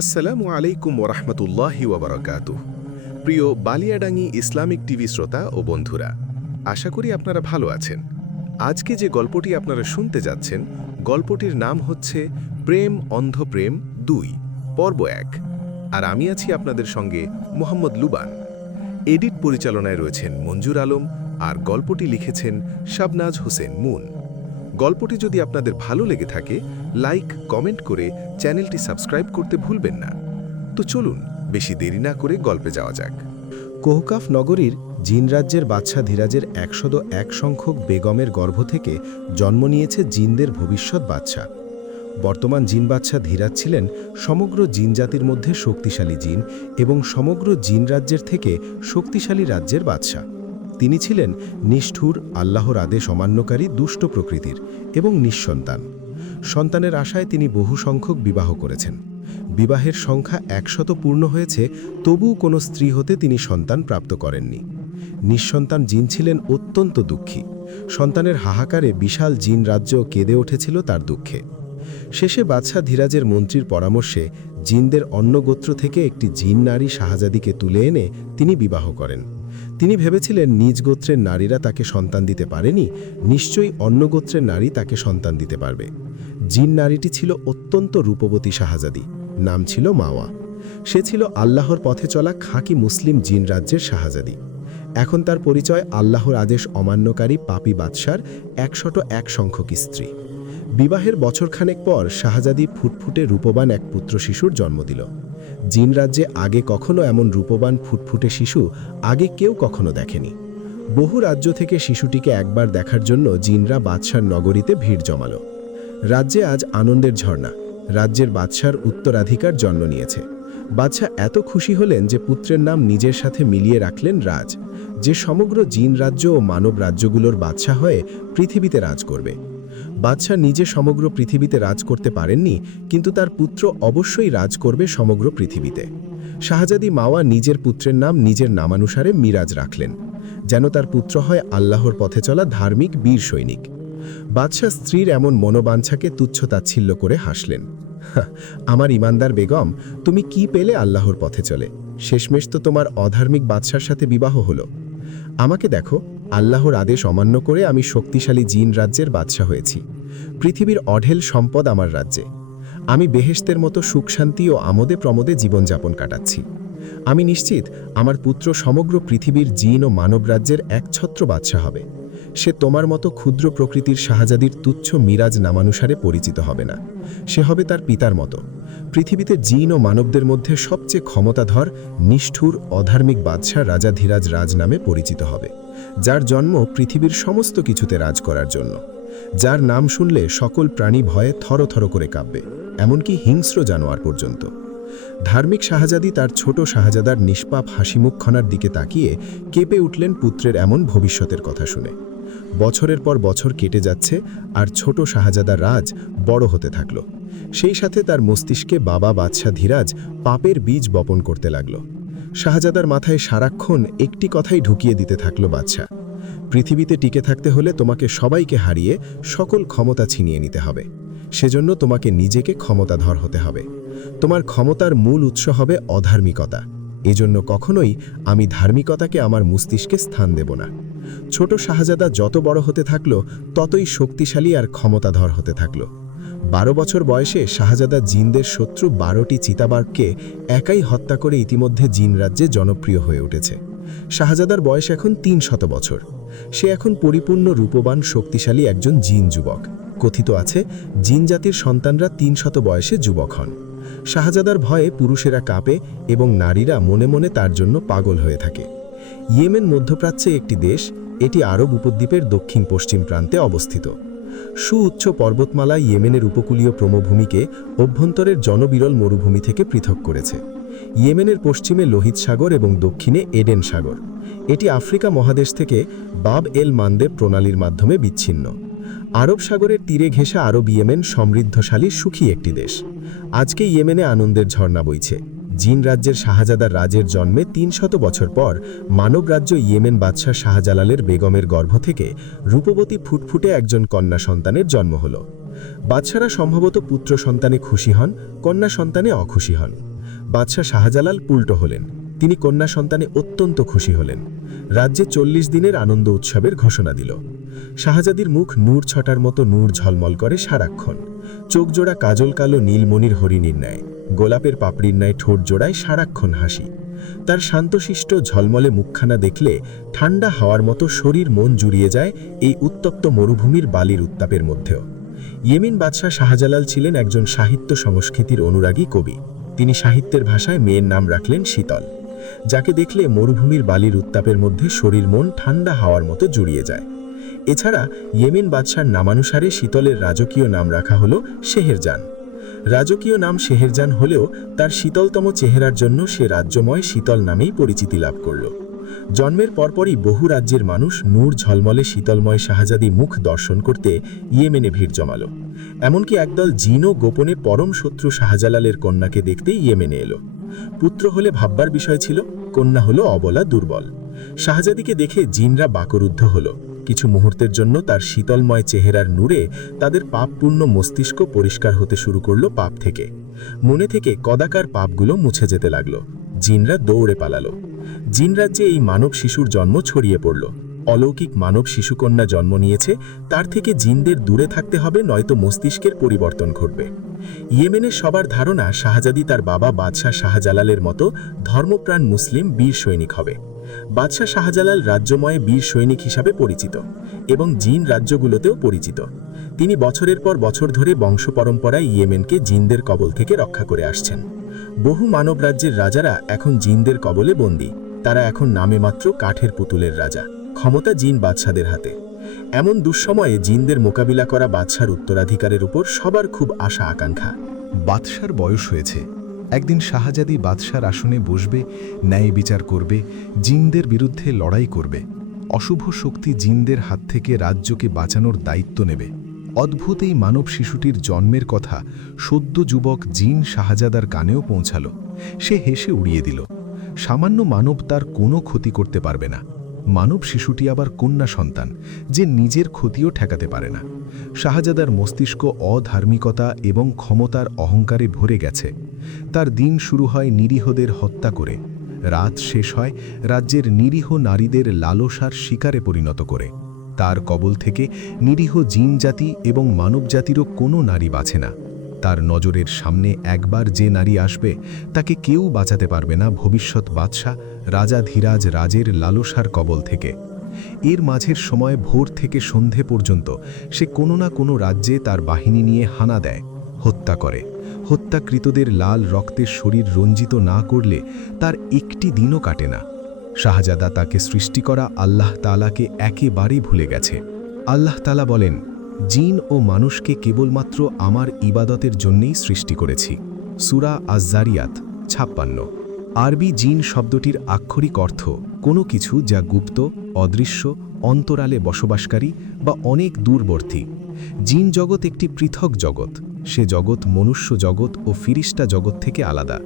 আসসালামু আলাইকুম ওরহমতুল্লাহি ওবরাকাতুহ। প্রিয় বালিয়াডাঙ্গি ইসলামিক টিভি শ্রোতা ও বন্ধুরা, আশা করি আপনারা ভালো আছেন। আজকে যে গল্পটি আপনারা শুনতে যাচ্ছেন, গল্পটির নাম হচ্ছে প্রেম অন্ধ প্রেম ২ পর্ব ১। আর আমি আছি আপনাদের সঙ্গে মোহাম্মদ লুবান। এডিট পরিচালনায় রয়েছেন মঞ্জুর আলম, আর গল্পটি লিখেছেন শাবনাজ হোসেন মুন। গল্পটি যদি আপনাদের ভালো লেগে থাকে, লাইক কমেন্ট করে চ্যানেলটি সাবস্ক্রাইব করতে ভুলবেন না। তো চলুন বেশি দেরি না করে গল্পে যাওয়া যাক। কোহকাফ নগরীর জিন রাজ্যের বাদশাহ ধীরাজের ১০১ সংখ্যক বেগমের গর্ভ থেকে জন্ম নিয়েছে জিনদের ভবিষ্যৎ বাদশাহ। বর্তমান জিন বাদশাহ ধীরাজ ছিলেন সমগ্র জিন জাতির মধ্যে শক্তিশালী জিন এবং সমগ্র জিন রাজ্যের থেকে শক্তিশালী রাজ্যের বাদশাহ। তিনি ছিলেন নিষ্ঠুর, আল্লাহর আদেশ অমান্যকারী, দুষ্ট প্রকৃতির এবং নিঃসন্তান। সন্তানের আশায় তিনি বহু সংখ্যক বিবাহ করেছেন। বিবাহের সংখ্যা ১০০ পূর্ণ হয়েছে, তবুও কোনো স্ত্রী হতে তিনি সন্তান প্রাপ্ত করেননি। নিঃসন্তান জিন ছিলেন অত্যন্ত দুঃখী। সন্তানের হাহাকারে বিশাল জিন রাজ্য কেঁদে উঠেছিল তার দুঃখে। শেষে বাদশাহ ধীরাজের মন্ত্রীর পরামর্শে জিনদের অন্য গোত্র থেকে একটি জিন নারী শাহজাদিকে তুলে এনে তিনি বিবাহ করেন। তিনি ভেবেছিলেন নিজ গোত্রের নারীরা তাকে সন্তান দিতে পারেনি, নিশ্চয়ই অন্য গোত্রের নারী তাকে সন্তান দিতে পারবে। জিন নারীটি ছিল অত্যন্ত রূপবতী শাহজাদি, নাম ছিল মাওয়া। সে ছিল আল্লাহর পথে চলা খাঁটি মুসলিম জিন রাজ্যের শাহজাদি। এখন তার পরিচয় আল্লাহর আদেশ অমান্যকারী পাপী বাদশার ১০১ সংখ্যক স্ত্রী। বিবাহের বছরখানেক পর শাহজাদি ফুটফুটে রূপবান এক পুত্র শিশুর জন্ম দিল। জিন রাজ্যে আগে কখনো এমন রূপবান ফুটফুটে শিশু আগে কেউ কখনো দেখেনি। বহু রাজ্য থেকে শিশুটিকে একবার দেখার জন্য জিনরা বাদশার নগরীতে ভিড় জমালো। রাজ্যে আজ আনন্দের ঝর্ণা। রাজ্যের বাদশার উত্তরাধিকার জন্ম নিয়েছে। বাদশাহ এত খুশি হলেন যে পুত্রের নাম নিজের সাথে মিলিয়ে রাখলেন রাজ, যে সমগ্র জিন রাজ্য ও মানব রাজ্যগুলোর বাদশাহ হয়ে পৃথিবীতে রাজ করবে। বাদশাহ নিজে সমগ্র পৃথিবীতে রাজ করতে পারেননি, কিন্তু তার পুত্র অবশ্যই রাজ করবে সমগ্র পৃথিবীতে। শাহজাদি মাওয়া নিজের পুত্রের নাম নিজের নামানুসারে মিরাজ রাখলেন, যেন তার পুত্র হয় আল্লাহর পথে চলা ধার্মিক বীর সৈনিক। বাদশাহ স্ত্রীর এমন মনোবাঞ্ছাকে তুচ্ছতাচ্ছিল্য করে হাসলেন। আমার ইমানদার বেগম, তুমি কি পেলে আল্লাহর পথে চলে? শেষমেশ তো তোমার অধার্মিক বাদশার সাথে বিবাহ হলো। আমাকে দেখো, আল্লাহর আদেশ অমান্য করে আমি শক্তিশালী জিন রাজ্যের বাদশা হয়েছি। পৃথিবীর অঢেল সম্পদ আমার রাজ্যে। আমি বেহেশতের মতো সুখ শান্তি ও আমোদে প্রমোদে জীবনযাপন কাটাচ্ছি। আমি নিশ্চিত আমার পুত্র সমগ্র পৃথিবীর জিন ও মানব রাজ্যের একছত্র বাদশা হবে। সে তোমার মতো ক্ষুদ্র প্রকৃতির শাহজাদির তুচ্ছ মিরাজ নামানুসারে পরিচিত হবে না। সে হবে তার পিতার মতো। পৃথিবীতে জিন ও মানবদের মধ্যে সবচেয়ে ক্ষমতাধর, নিষ্ঠুর, অধার্মিক বাদশাহ রাজা ধীরাজ রাজ নামে পরিচিত হবে, যার জন্ম পৃথিবীর সমস্ত কিছুতে রাজ করার জন্য, যার নাম শুনলে সকল প্রাণী ভয়ে থরথর করে কাঁপবে, এমনকি হিংস্র জানোয়ার পর্যন্ত। ধার্মিক শাহজাদি তার ছোট শাহজাদার নিষ্পাপ হাসিমুখখানার দিকে তাকিয়ে কেঁপে উঠলেন পুত্রের এমন ভবিষ্যতের কথা শুনে। বছরের পর বছর কেটে যাচ্ছে, আর ছোট শাহজাদা রাজ বড় হতে থাকল। সেই সাথে তার মস্তিষ্কে বাবা বাদশাহ ধীরাজ পাপের বীজ বপন করতে লাগল। শাহজাদার মাথায় সারাক্ষণ একটি কথাই ঢুকিয়ে দিতে থাকল বাদশাহ: পৃথিবীতে টিকে থাকতে হলে তোমাকে সবাইকে হারিয়ে সকল ক্ষমতা ছিনিয়ে নিতে হবে। সেজন্য তোমাকে নিজেকে ক্ষমতাধর হতে হবে। তোমার ক্ষমতার মূল উৎস হবে অধার্মিকতা। এজন্য কখনোই আমি ধার্মিকতাকে আমার মস্তিষ্কে স্থান দেব না। ছোট শাহজাদা যত বড় হতে থাকল, ততই শক্তিশালী আর ক্ষমতাধর হতে থাকল। ১২ বছর বয়সে শাহজাদা জিনদের শত্রু ১২টি চিতাবাঘকে একাই হত্যা করে ইতিমধ্যে জিন রাজ্যে জনপ্রিয় হয়ে উঠেছে। শাহজাদার বয়স এখন ৩০০ বছর। সে এখন পরিপূর্ণ রূপবান শক্তিশালী একজন জিন যুবক। কথিত আছে, জিন জাতির সন্তানরা ৩০০ বয়সে যুবক হন। শাহজাদার ভয়ে পুরুষেরা কাঁপে এবং নারীরা মনে মনে তার জন্য পাগল হয়ে থাকে। ইয়েমেন মধ্যপ্রাচ্যে একটি দেশ। এটি আরব উপদ্বীপের দক্ষিণ পশ্চিম প্রান্তে অবস্থিত। সুউচ্চ পর্বতমালা ইয়েমেনের উপকূলীয় প্রমভূমিকে অভ্যন্তরের জনবিরল মরুভূমি থেকে পৃথক করেছে। ইয়েমেনের পশ্চিমে লোহিত সাগর এবং দক্ষিণে এডেন সাগর। এটি আফ্রিকা মহাদেশ থেকে বাব এল মানদেব প্রণালীর মাধ্যমে বিচ্ছিন্ন। আরব সাগরের তীরে ঘেঁষা আরব ইয়েমেন সমৃদ্ধশালী সুখী একটি দেশ। আজকে ইয়েমেনে আনন্দের ঝর্ণা বইছে। জিন রাজ্যের শাহজাদার রাজের জন্মে ৩০০ বছর পর মানব রাজ্য ইয়েমেন বাদশাহ শাহজালালের বেগমের গর্ভ থেকে রূপবতী ফুটফুটে একজন কন্যা সন্তানের জন্ম হল। বাদশারা সম্ভবত পুত্র সন্তানে খুশি হন, কন্যা সন্তানে অখুশি হন। বাদশাহ শাহজালাল উল্টো হলেন, তিনি কন্যা সন্তানে অত্যন্ত খুশি হলেন। রাজ্যে 40 দিনের আনন্দ উৎসবের ঘোষণা দিল। শাহজাদির মুখ নূর ছটার মতো নূর ঝলমল করে সারাক্ষণ, চোখজোড়া কাজল কালো নীলমণির হরিণীর ন্যায়, গোলাপের পাপড়ির ন্যায় ঠোঁট জোড়ায় সারাক্ষণ হাসি। তার শান্তশিষ্ট ঝলমলে মুখখানা দেখলে ঠান্ডা হাওয়ার মতো শরীর মন জুড়িয়ে যায় এই উত্তপ্ত মরুভূমির বালির উত্তাপের মধ্যেও। ইয়েমেন বাদশাহ শাহজালাল ছিলেন একজন সাহিত্য সংস্কৃতির অনুরাগী কবি। তিনি সাহিত্যের ভাষায় মেয়ের নাম রাখলেন শীতল, যাকে দেখলে মরুভূমির বালির উত্তাপের মধ্যে শরীর মন ঠান্ডা হাওয়ার মতো জুড়িয়ে যায়। এছাড়া ইয়েমেন বাদশার নামানুসারে শীতলের রাজকীয় নাম রাখা হল শেহেরজান। রাজকীয় নাম শেহেরজান হলেও তার শীতলতম চেহারার জন্য সে রাজ্যময় শীতল নামেই পরিচিতি লাভ করল। জন্মের পরপরই বহু রাজ্যের মানুষ নূর ঝলমলে শীতলময় শাহজাদি মুখ দর্শন করতে ইয়েমেনে ভিড় জমাল। এমনকি একদল জিনও গোপনে পরম শত্রু শাহজালালের কন্যাকে দেখতে ইয়েমেনে এলো। পুত্র হলে ভাববার বিষয় ছিল, কন্যা হলো অবলা দুর্বল। শাহজাদিকে দেখে জিনরা বাকরুদ্ধ হল। কিছু মুহূর্তের জন্য তার শীতলময় চেহারার নূরে তাদের পাপপূর্ণ মস্তিষ্ক পরিষ্কার হতে শুরু করল পাপ থেকে। মনে থেকে কদাকার পাপগুলো মুছে যেতে লাগলো। জিনরা দৌড়ে পালালো। জিন রাজ্যে এই মানব শিশুর জন্ম ছড়িয়ে পড়ল। অলৌকিক মানব শিশুকন্যা জন্ম নিয়েছে, তার থেকে জিনদের দূরে থাকতে হবে, নয়তো মস্তিষ্কের পরিবর্তন ঘটবে। ইয়েমেনের সবার ধারণা শাহজাদি তার বাবা বাদশাহ শাহজালালের মতো ধর্মপ্রাণ মুসলিম বীর সৈনিক হবে। বাদশাহ শাহজালাল রাজ্যময় বীর সৈনিক হিসাবে পরিচিত এবং জিন রাজ্যগুলোতেও পরিচিত। তিনি বছরের পর বছর ধরে বংশ পরম্পরায় ইয়েমেনকে জিনদের কবল থেকে রক্ষা করে আসছেন। বহু মানব রাজ্যের রাজারা এখন জিনদের কবলে বন্দী। তারা এখন নামে মাত্র কাঠের পুতুলের রাজা, ক্ষমতা জিন বাদশাদের হাতে। এমন দুঃসময়ে জিনদের মোকাবিলা করা বাদশার উত্তরাধিকারের উপর সবার খুব আশা আকাঙ্ক্ষা। বাদশার বয়স হয়েছে, একদিন শাহজাদি বাদশার আসনে বসবে, ন্যায় বিচার করবে, জিনদের বিরুদ্ধে লড়াই করবে। অশুভ শক্তি জিনদের হাত থেকে রাজ্যকে বাঁচানোর দায়িত্ব নেবে। অদ্ভুত এই মানব শিশুটির জন্মের কথা সদ্য যুবক জিন শাহজাদার কানেও পৌঁছাল। সে হেসে উড়িয়ে দিল। সামান্য মানব তার কোনো ক্ষতি করতে পারবে না। মানব শিশুটি আবার কন্যা সন্তান, যে নিজের ক্ষতিও ঠেকাতে পারে না। শাহজাদার মস্তিষ্ক অধার্মিকতা এবং ক্ষমতার অহংকারে ভরে গেছে। তার দিন শুরু হয় নিরীহদের হত্যা করে, রাত শেষ হয় রাজ্যের নিরীহ নারীদের লালসার শিকারে পরিণত করে। তার কবল থেকে নিরীহ জিন জাতি এবং মানব জাতিরও কোনো নারী বাঁচে না। তার নজরের সামনে একবার যে নারী আসবে, তাকে কেউ বাঁচাতে পারবে না ভবিষ্যৎ বাদশাহ রাজাধিরাজ রাজের লালসার কবল থেকে। এর মাঝের সময় ভোর থেকে সন্ধে পর্যন্ত সে কোনো না কোনো রাজ্যে তার বাহিনী নিয়ে হানা দেয়, হত্যা করে। হত্যাকৃতদের লাল রক্তের শরীর রঞ্জিত না করলে তার একটি দিনও কাটে না। শাহজাদা তাকে সৃষ্টি করা আল্লাহ তাআলাকে একেবারেই ভুলে গেছে। আল্লাহ তাআলা বলেন, জিন ও মানুষকে কেবলমাত্র আমার ইবাদতের জন্যেই সৃষ্টি করেছি। সূরা আজ-জারিয়াত 56। আরবি জিন শব্দটির আক্ষরিক অর্থ কোনো কিছু যা গুপ্ত, অদৃশ্য, অন্তরালে বসবাসকারী বা অনেক দূরবর্তী। জিন জগৎ একটি পৃথক জগৎ। সে জগৎ মনুষ্য জগৎ ও ফিরিস্তা জগৎ থেকে আলাদা।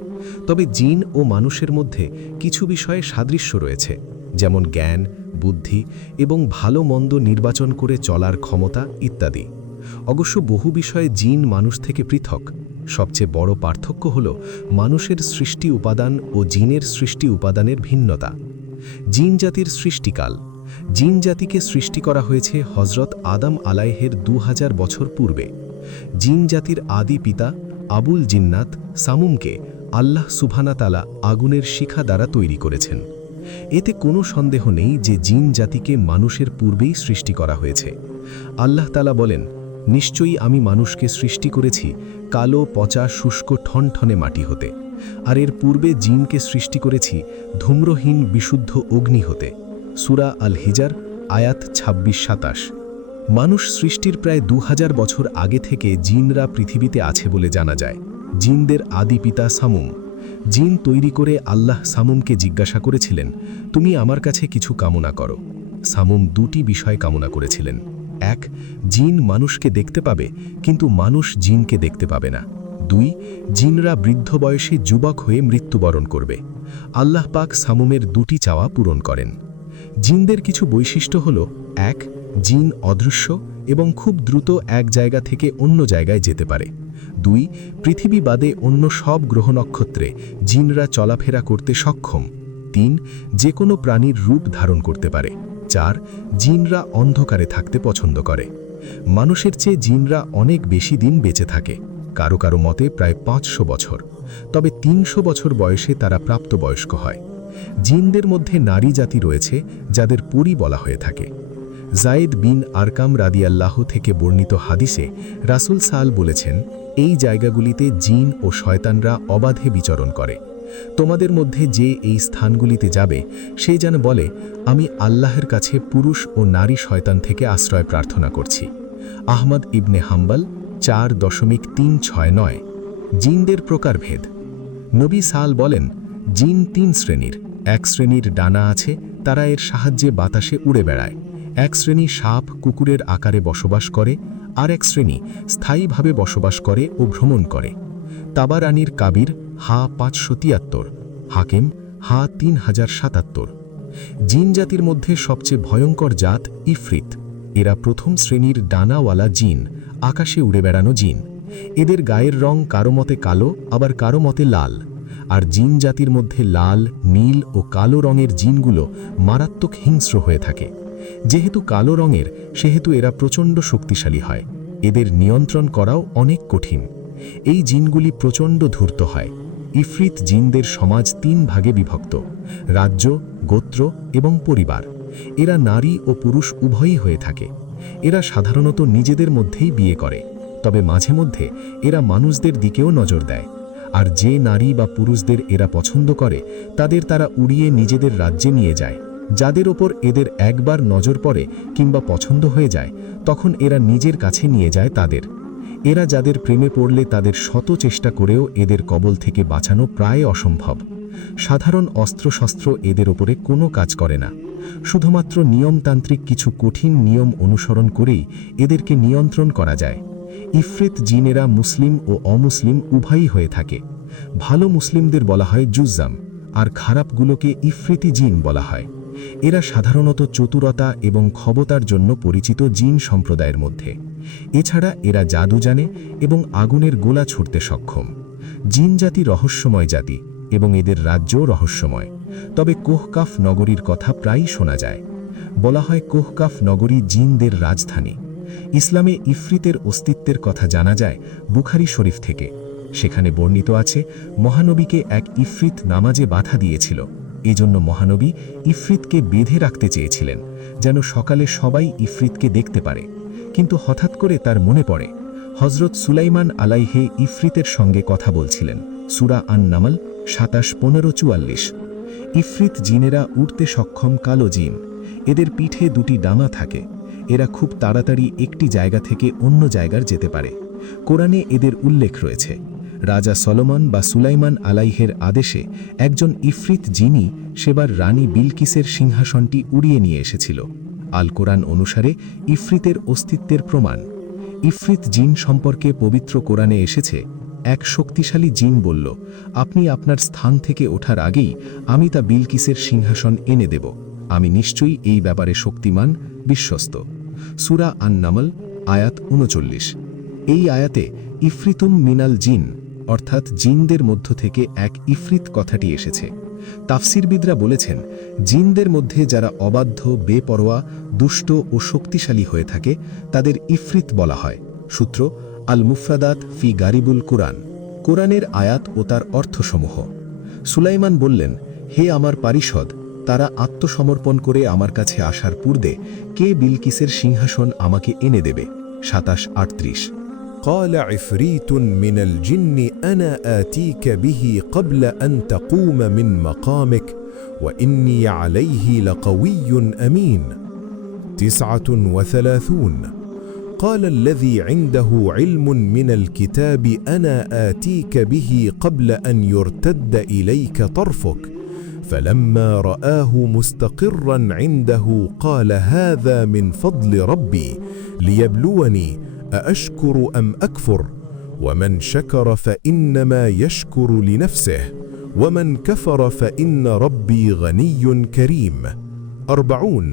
তবে জিন ও মানুষের মধ্যে কিছু বিষয়ে সাদৃশ্য রয়েছে, যেমন জ্ঞান, বুদ্ধি এবং ভালো মন্দ নির্বাচন করে চলার ক্ষমতা ইত্যাদি। অবশ্য বহু বিষয়ে জিন মানুষ থেকে পৃথক। সবচেয়ে বড় পার্থক্য হল মানুষের সৃষ্টি উপাদান ও জিনের সৃষ্টি উপাদানের ভিন্নতা। জিন জাতির সৃষ্টিকাল। জিন জাতিকে সৃষ্টি করা হয়েছে হজরত আদম আলাইহের 2000 বছর পূর্বে। জিন জাতির আদি পিতা আবুল জিন্নাত সামুমকে আল্লাহ সুবহানা তাআলা আগুনের শিখা দ্বারা তৈরি করেছেন। এতে কোনো সন্দেহ নেই যে জিন জাতিকে মানুষের পূর্বেই সৃষ্টি করা হয়েছে। আল্লাহ তাআলা বলেন, নিশ্চয়ই আমি মানুষকে সৃষ্টি করেছি কালো পচা শুষ্ক ঠনঠনে মাটি হতে, আর এর পূর্বে জিনকে সৃষ্টি করেছি ধূম্রহীন বিশুদ্ধ অগ্নি হতে। সূরা আল হিজার আয়াত 26-27। মানুষ সৃষ্টির প্রায় 2000 বছর আগে থেকে জিনরা পৃথিবীতে আছে বলে জানা যায়। জিনদের আদি পিতা সামুম। জিন তৈরি করে আল্লাহ সামুমকে জিজ্ঞাসা করেছিলেন, তুমি আমার কাছে কিছু কামনা করো। সামুম দুটি বিষয় কামনা করেছিলেন। এক, জিন মানুষকে দেখতে পাবে, কিন্তু মানুষ জিনকে দেখতে পাবে না। 2, জিনরা বৃদ্ধ বয়সে যুবক হয়ে মৃত্যুবরণ করবে। আল্লাহ পাক সামুমের দুটি চাওয়া পূরণ করেন। জিনদের কিছু বৈশিষ্ট্য হল, 1, জিন অদৃশ্য এবং খুব দ্রুত এক জায়গা থেকে অন্য জায়গায় যেতে পারে। 2 পৃথিবী বাদে অন্য সব গ্রহ নক্ষত্রে জিনরা চলাফেরা করতে সক্ষম। 3 যে কোনো প্রাণীর রূপ ধারণ করতে পারে। 4 জিনরা অন্ধকারে থাকতে পছন্দ করে। মানুষের চেয়ে জিনরা অনেক বেশি দিন বেঁচে থাকে, কারো কারো মতে প্রায় 500 বছর, তবে 300 বছর বয়সে তারা প্রাপ্তবয়স্ক হয়। জিনদের মধ্যে নারী জাতি রয়েছে যাদের পরী বলা হয়ে থাকে। জায়েদ বিন আরকাম রাদিয়াল্লাহ থেকে বর্ণিত হাদিসে রাসূল সাল বলেছেন, এই জায়গাগুলিতে জিন ও শয়তানরা অবাধে বিচরণ করে। তোমাদের মধ্যে যে এই স্থানগুলিতে যাবে সে যেন বলে, আমি আল্লাহর কাছে পুরুষ ও নারী শয়তান থেকে আশ্রয় প্রার্থনা করছি। আহমদ ইবনে হাম্বল 4.369। জিনদের প্রকারভেদ। নবী সাল বলেন, জিন 3 শ্রেণীর। এক শ্রেণীর ডানা আছে, তারা এর সাহায্যে বাতাসে উড়ে বেড়ায়। এক শ্রেণী সাপ কুকুরের আকারে বসবাস করে, আর এক শ্রেণী স্থায়ীভাবে বসবাস করে ও ভ্রমণ করে। তাবারানির কাবির হা 573, হাকিম হা 3077। জিন জাতির মধ্যে সবচেয়ে ভয়ঙ্কর জাত ইফরিত। এরা প্রথম শ্রেণীর ডানাওয়ালা জিন, আকাশে উড়ে বেড়ানো জিন। এদের গায়ের রং কারো মতে কালো, আবার কারো মতে লাল। আর জিন জাতির মধ্যে লাল, নীল ও কালো রঙের জিনগুলো মারাত্মক হিংস্র হয়ে থাকে। যেহেতু কালো রঙের, সেহেতু এরা প্রচণ্ড শক্তিশালী হয়। এদের নিয়ন্ত্রণ করাও অনেক কঠিন। এই জিনগুলি প্রচণ্ড ধূর্ত হয়। ইফরিত জিনদের সমাজ 3 ভাগে বিভক্ত: রাজ্য, গোত্র এবং পরিবার। এরা নারী ও পুরুষ উভয়ই হয়ে থাকে। এরা সাধারণত নিজেদের মধ্যেই বিয়ে করে, তবে মাঝে মধ্যে এরা মানুষদের দিকেও নজর দেয়। আর যে নারী বা পুরুষদের এরা পছন্দ করে তাদের তারা উড়িয়ে নিজেদের রাজ্যে নিয়ে যায়। যাদের ওপর এদের একবার নজর পড়ে কিংবা পছন্দ হয়ে যায়, তখন এরা নিজের কাছে নিয়ে যায় তাদের। এরা যাদের প্রেমে পড়লে তাদের শত চেষ্টা করেও এদের কবল থেকে বাঁচানো প্রায় অসম্ভব। সাধারণ অস্ত্রশস্ত্র এদের ওপরে কোনো কাজ করে না। শুধুমাত্র নিয়মতান্ত্রিক কিছু কঠিন নিয়ম অনুসরণ করেই এদেরকে নিয়ন্ত্রণ করা যায়। ইফরিত জিনেরা মুসলিম ও অমুসলিম উভয়ই হয়ে থাকে। ভালো মুসলিমদের বলা হয় জুজ্জাম, আর খারাপগুলোকে ইফরিতি জিন বলা হয়। এরা সাধারণত চতুরতা এবং ক্ষমতার জন্য পরিচিত জিন সম্প্রদায়ের মধ্যে। এছাড়া এরা জাদু জানে এবং আগুনের গোলা ছুটতে সক্ষম। জিন জাতি রহস্যময় জাতি এবং এদের রাজ্যও রহস্যময়। তবে কোহকাফ নগরীর কথা প্রায়ই শোনা যায়। বলা হয় কোহকাফ নগরী জিনদের রাজধানী। ইসলামে ইফরিতের অস্তিত্বের কথা জানা যায় বুখারী শরীফ থেকে। সেখানে বর্ণিত আছে, মহানবীকে এক ইফরিত নামাজে বাধা দিয়েছিল। এজন্য মহানবী ইফরিতকে বেঁধে রাখতে চেয়েছিলেন, যেন সকালে সবাই ইফরিতকে দেখতে পারে। কিন্তু হঠাৎ করে তার মনে পড়ে হজরত সুলাইমান আলাইহে ইফরিতের সঙ্গে কথা বলছিলেন। সূরা আন-নামল 27:15-44। ইফরিত জিনেরা উড়তে সক্ষম কালো জিন। এদের পিঠে 2টি ডানা থাকে। এরা খুব তাড়াতাড়ি একটি জায়গা থেকে অন্য জায়গার যেতে পারে। কোরআনে এদের উল্লেখ রয়েছে। রাজা সলোমন বা সুলাইমান আলাইহের আদেশে একজন ইফরিত জিনি সেবার রানী বিলকিসের সিংহাসনটি উড়িয়ে নিয়ে এসেছিল। আল কোরআন অনুসারে ইফরিতের অস্তিত্বের প্রমাণ। ইফরিত জিন সম্পর্কে পবিত্র কোরআনে এসেছে, এক শক্তিশালী জিন বলল, আপনি আপনার স্থান থেকে ওঠার আগেই আমি তা বিলকিসের সিংহাসন এনে দেব। আমি নিশ্চয়ই এই ব্যাপারে শক্তিমান, বিশ্বস্ত। সূরা আন-নামল আয়াত 39। এই আয়াতে ইফরিতুম মিনাল জিন অর্থাৎ জিনদের মধ্য থেকে এক ইফরিত কথাটি এসেছে। তাফসিরবিদরা বলেছেন, জিনদের মধ্যে যারা অবাধ্য, বেপরোয়া, দুষ্ট ও শক্তিশালী হয়ে থাকে তাদের ইফরিত বলা হয়। সূত্র আল মুফরাদাত ফি গারিবুল কুরআন। কোরআনের আয়াত ও তার অর্থসমূহ। সুলাইমান বললেন, হে আমার পারিষদ, তারা আত্মসমর্পণ করে আমার কাছে আসার পূর্বে কে বিলকিসের সিংহাসন আমাকে এনে দেবে? 27:38। قال عفريت من الجن أنا آتيك به قبل أن تقوم من مقامك وإني عليه لقوي أمين. 39. قال الذي عنده علم من الكتاب أنا آتيك به قبل أن يرتد إليك طرفك فلما رآه مستقرا عنده قال هذا من فضل ربي ليبلوني أأشكر أم أكفر ومن شكر فإنما يشكر لنفسه ومن كفر فإن ربي غني كريم. 40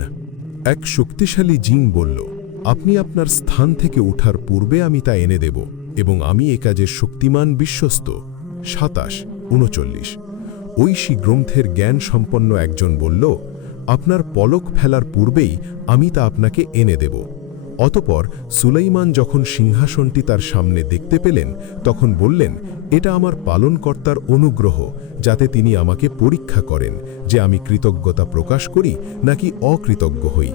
এক শক্তিশালী জিন বলল, আপনি আপনার স্থান থেকে ওঠার পূর্বে আমি তা এনে দেব, এবং আমি এ কাজে শক্তিমান বিশ্বস্ত। 27-39 ঐশী গ্রন্থের জ্ঞান সম্পন্ন একজন বলল, আপনার পলক ফেলার পূর্বেই আমি তা আপনাকে এনে দেব। অতপর সুলাইমান যখন সিংহাসনটি তার সামনে দেখতে পেলেন, তখন বললেন, এটা আমার পালনকর্তার অনুগ্রহ, যাতে তিনি আমাকে পরীক্ষা করেন যে আমি কৃতজ্ঞতা প্রকাশ করি নাকি অকৃতজ্ঞ হই।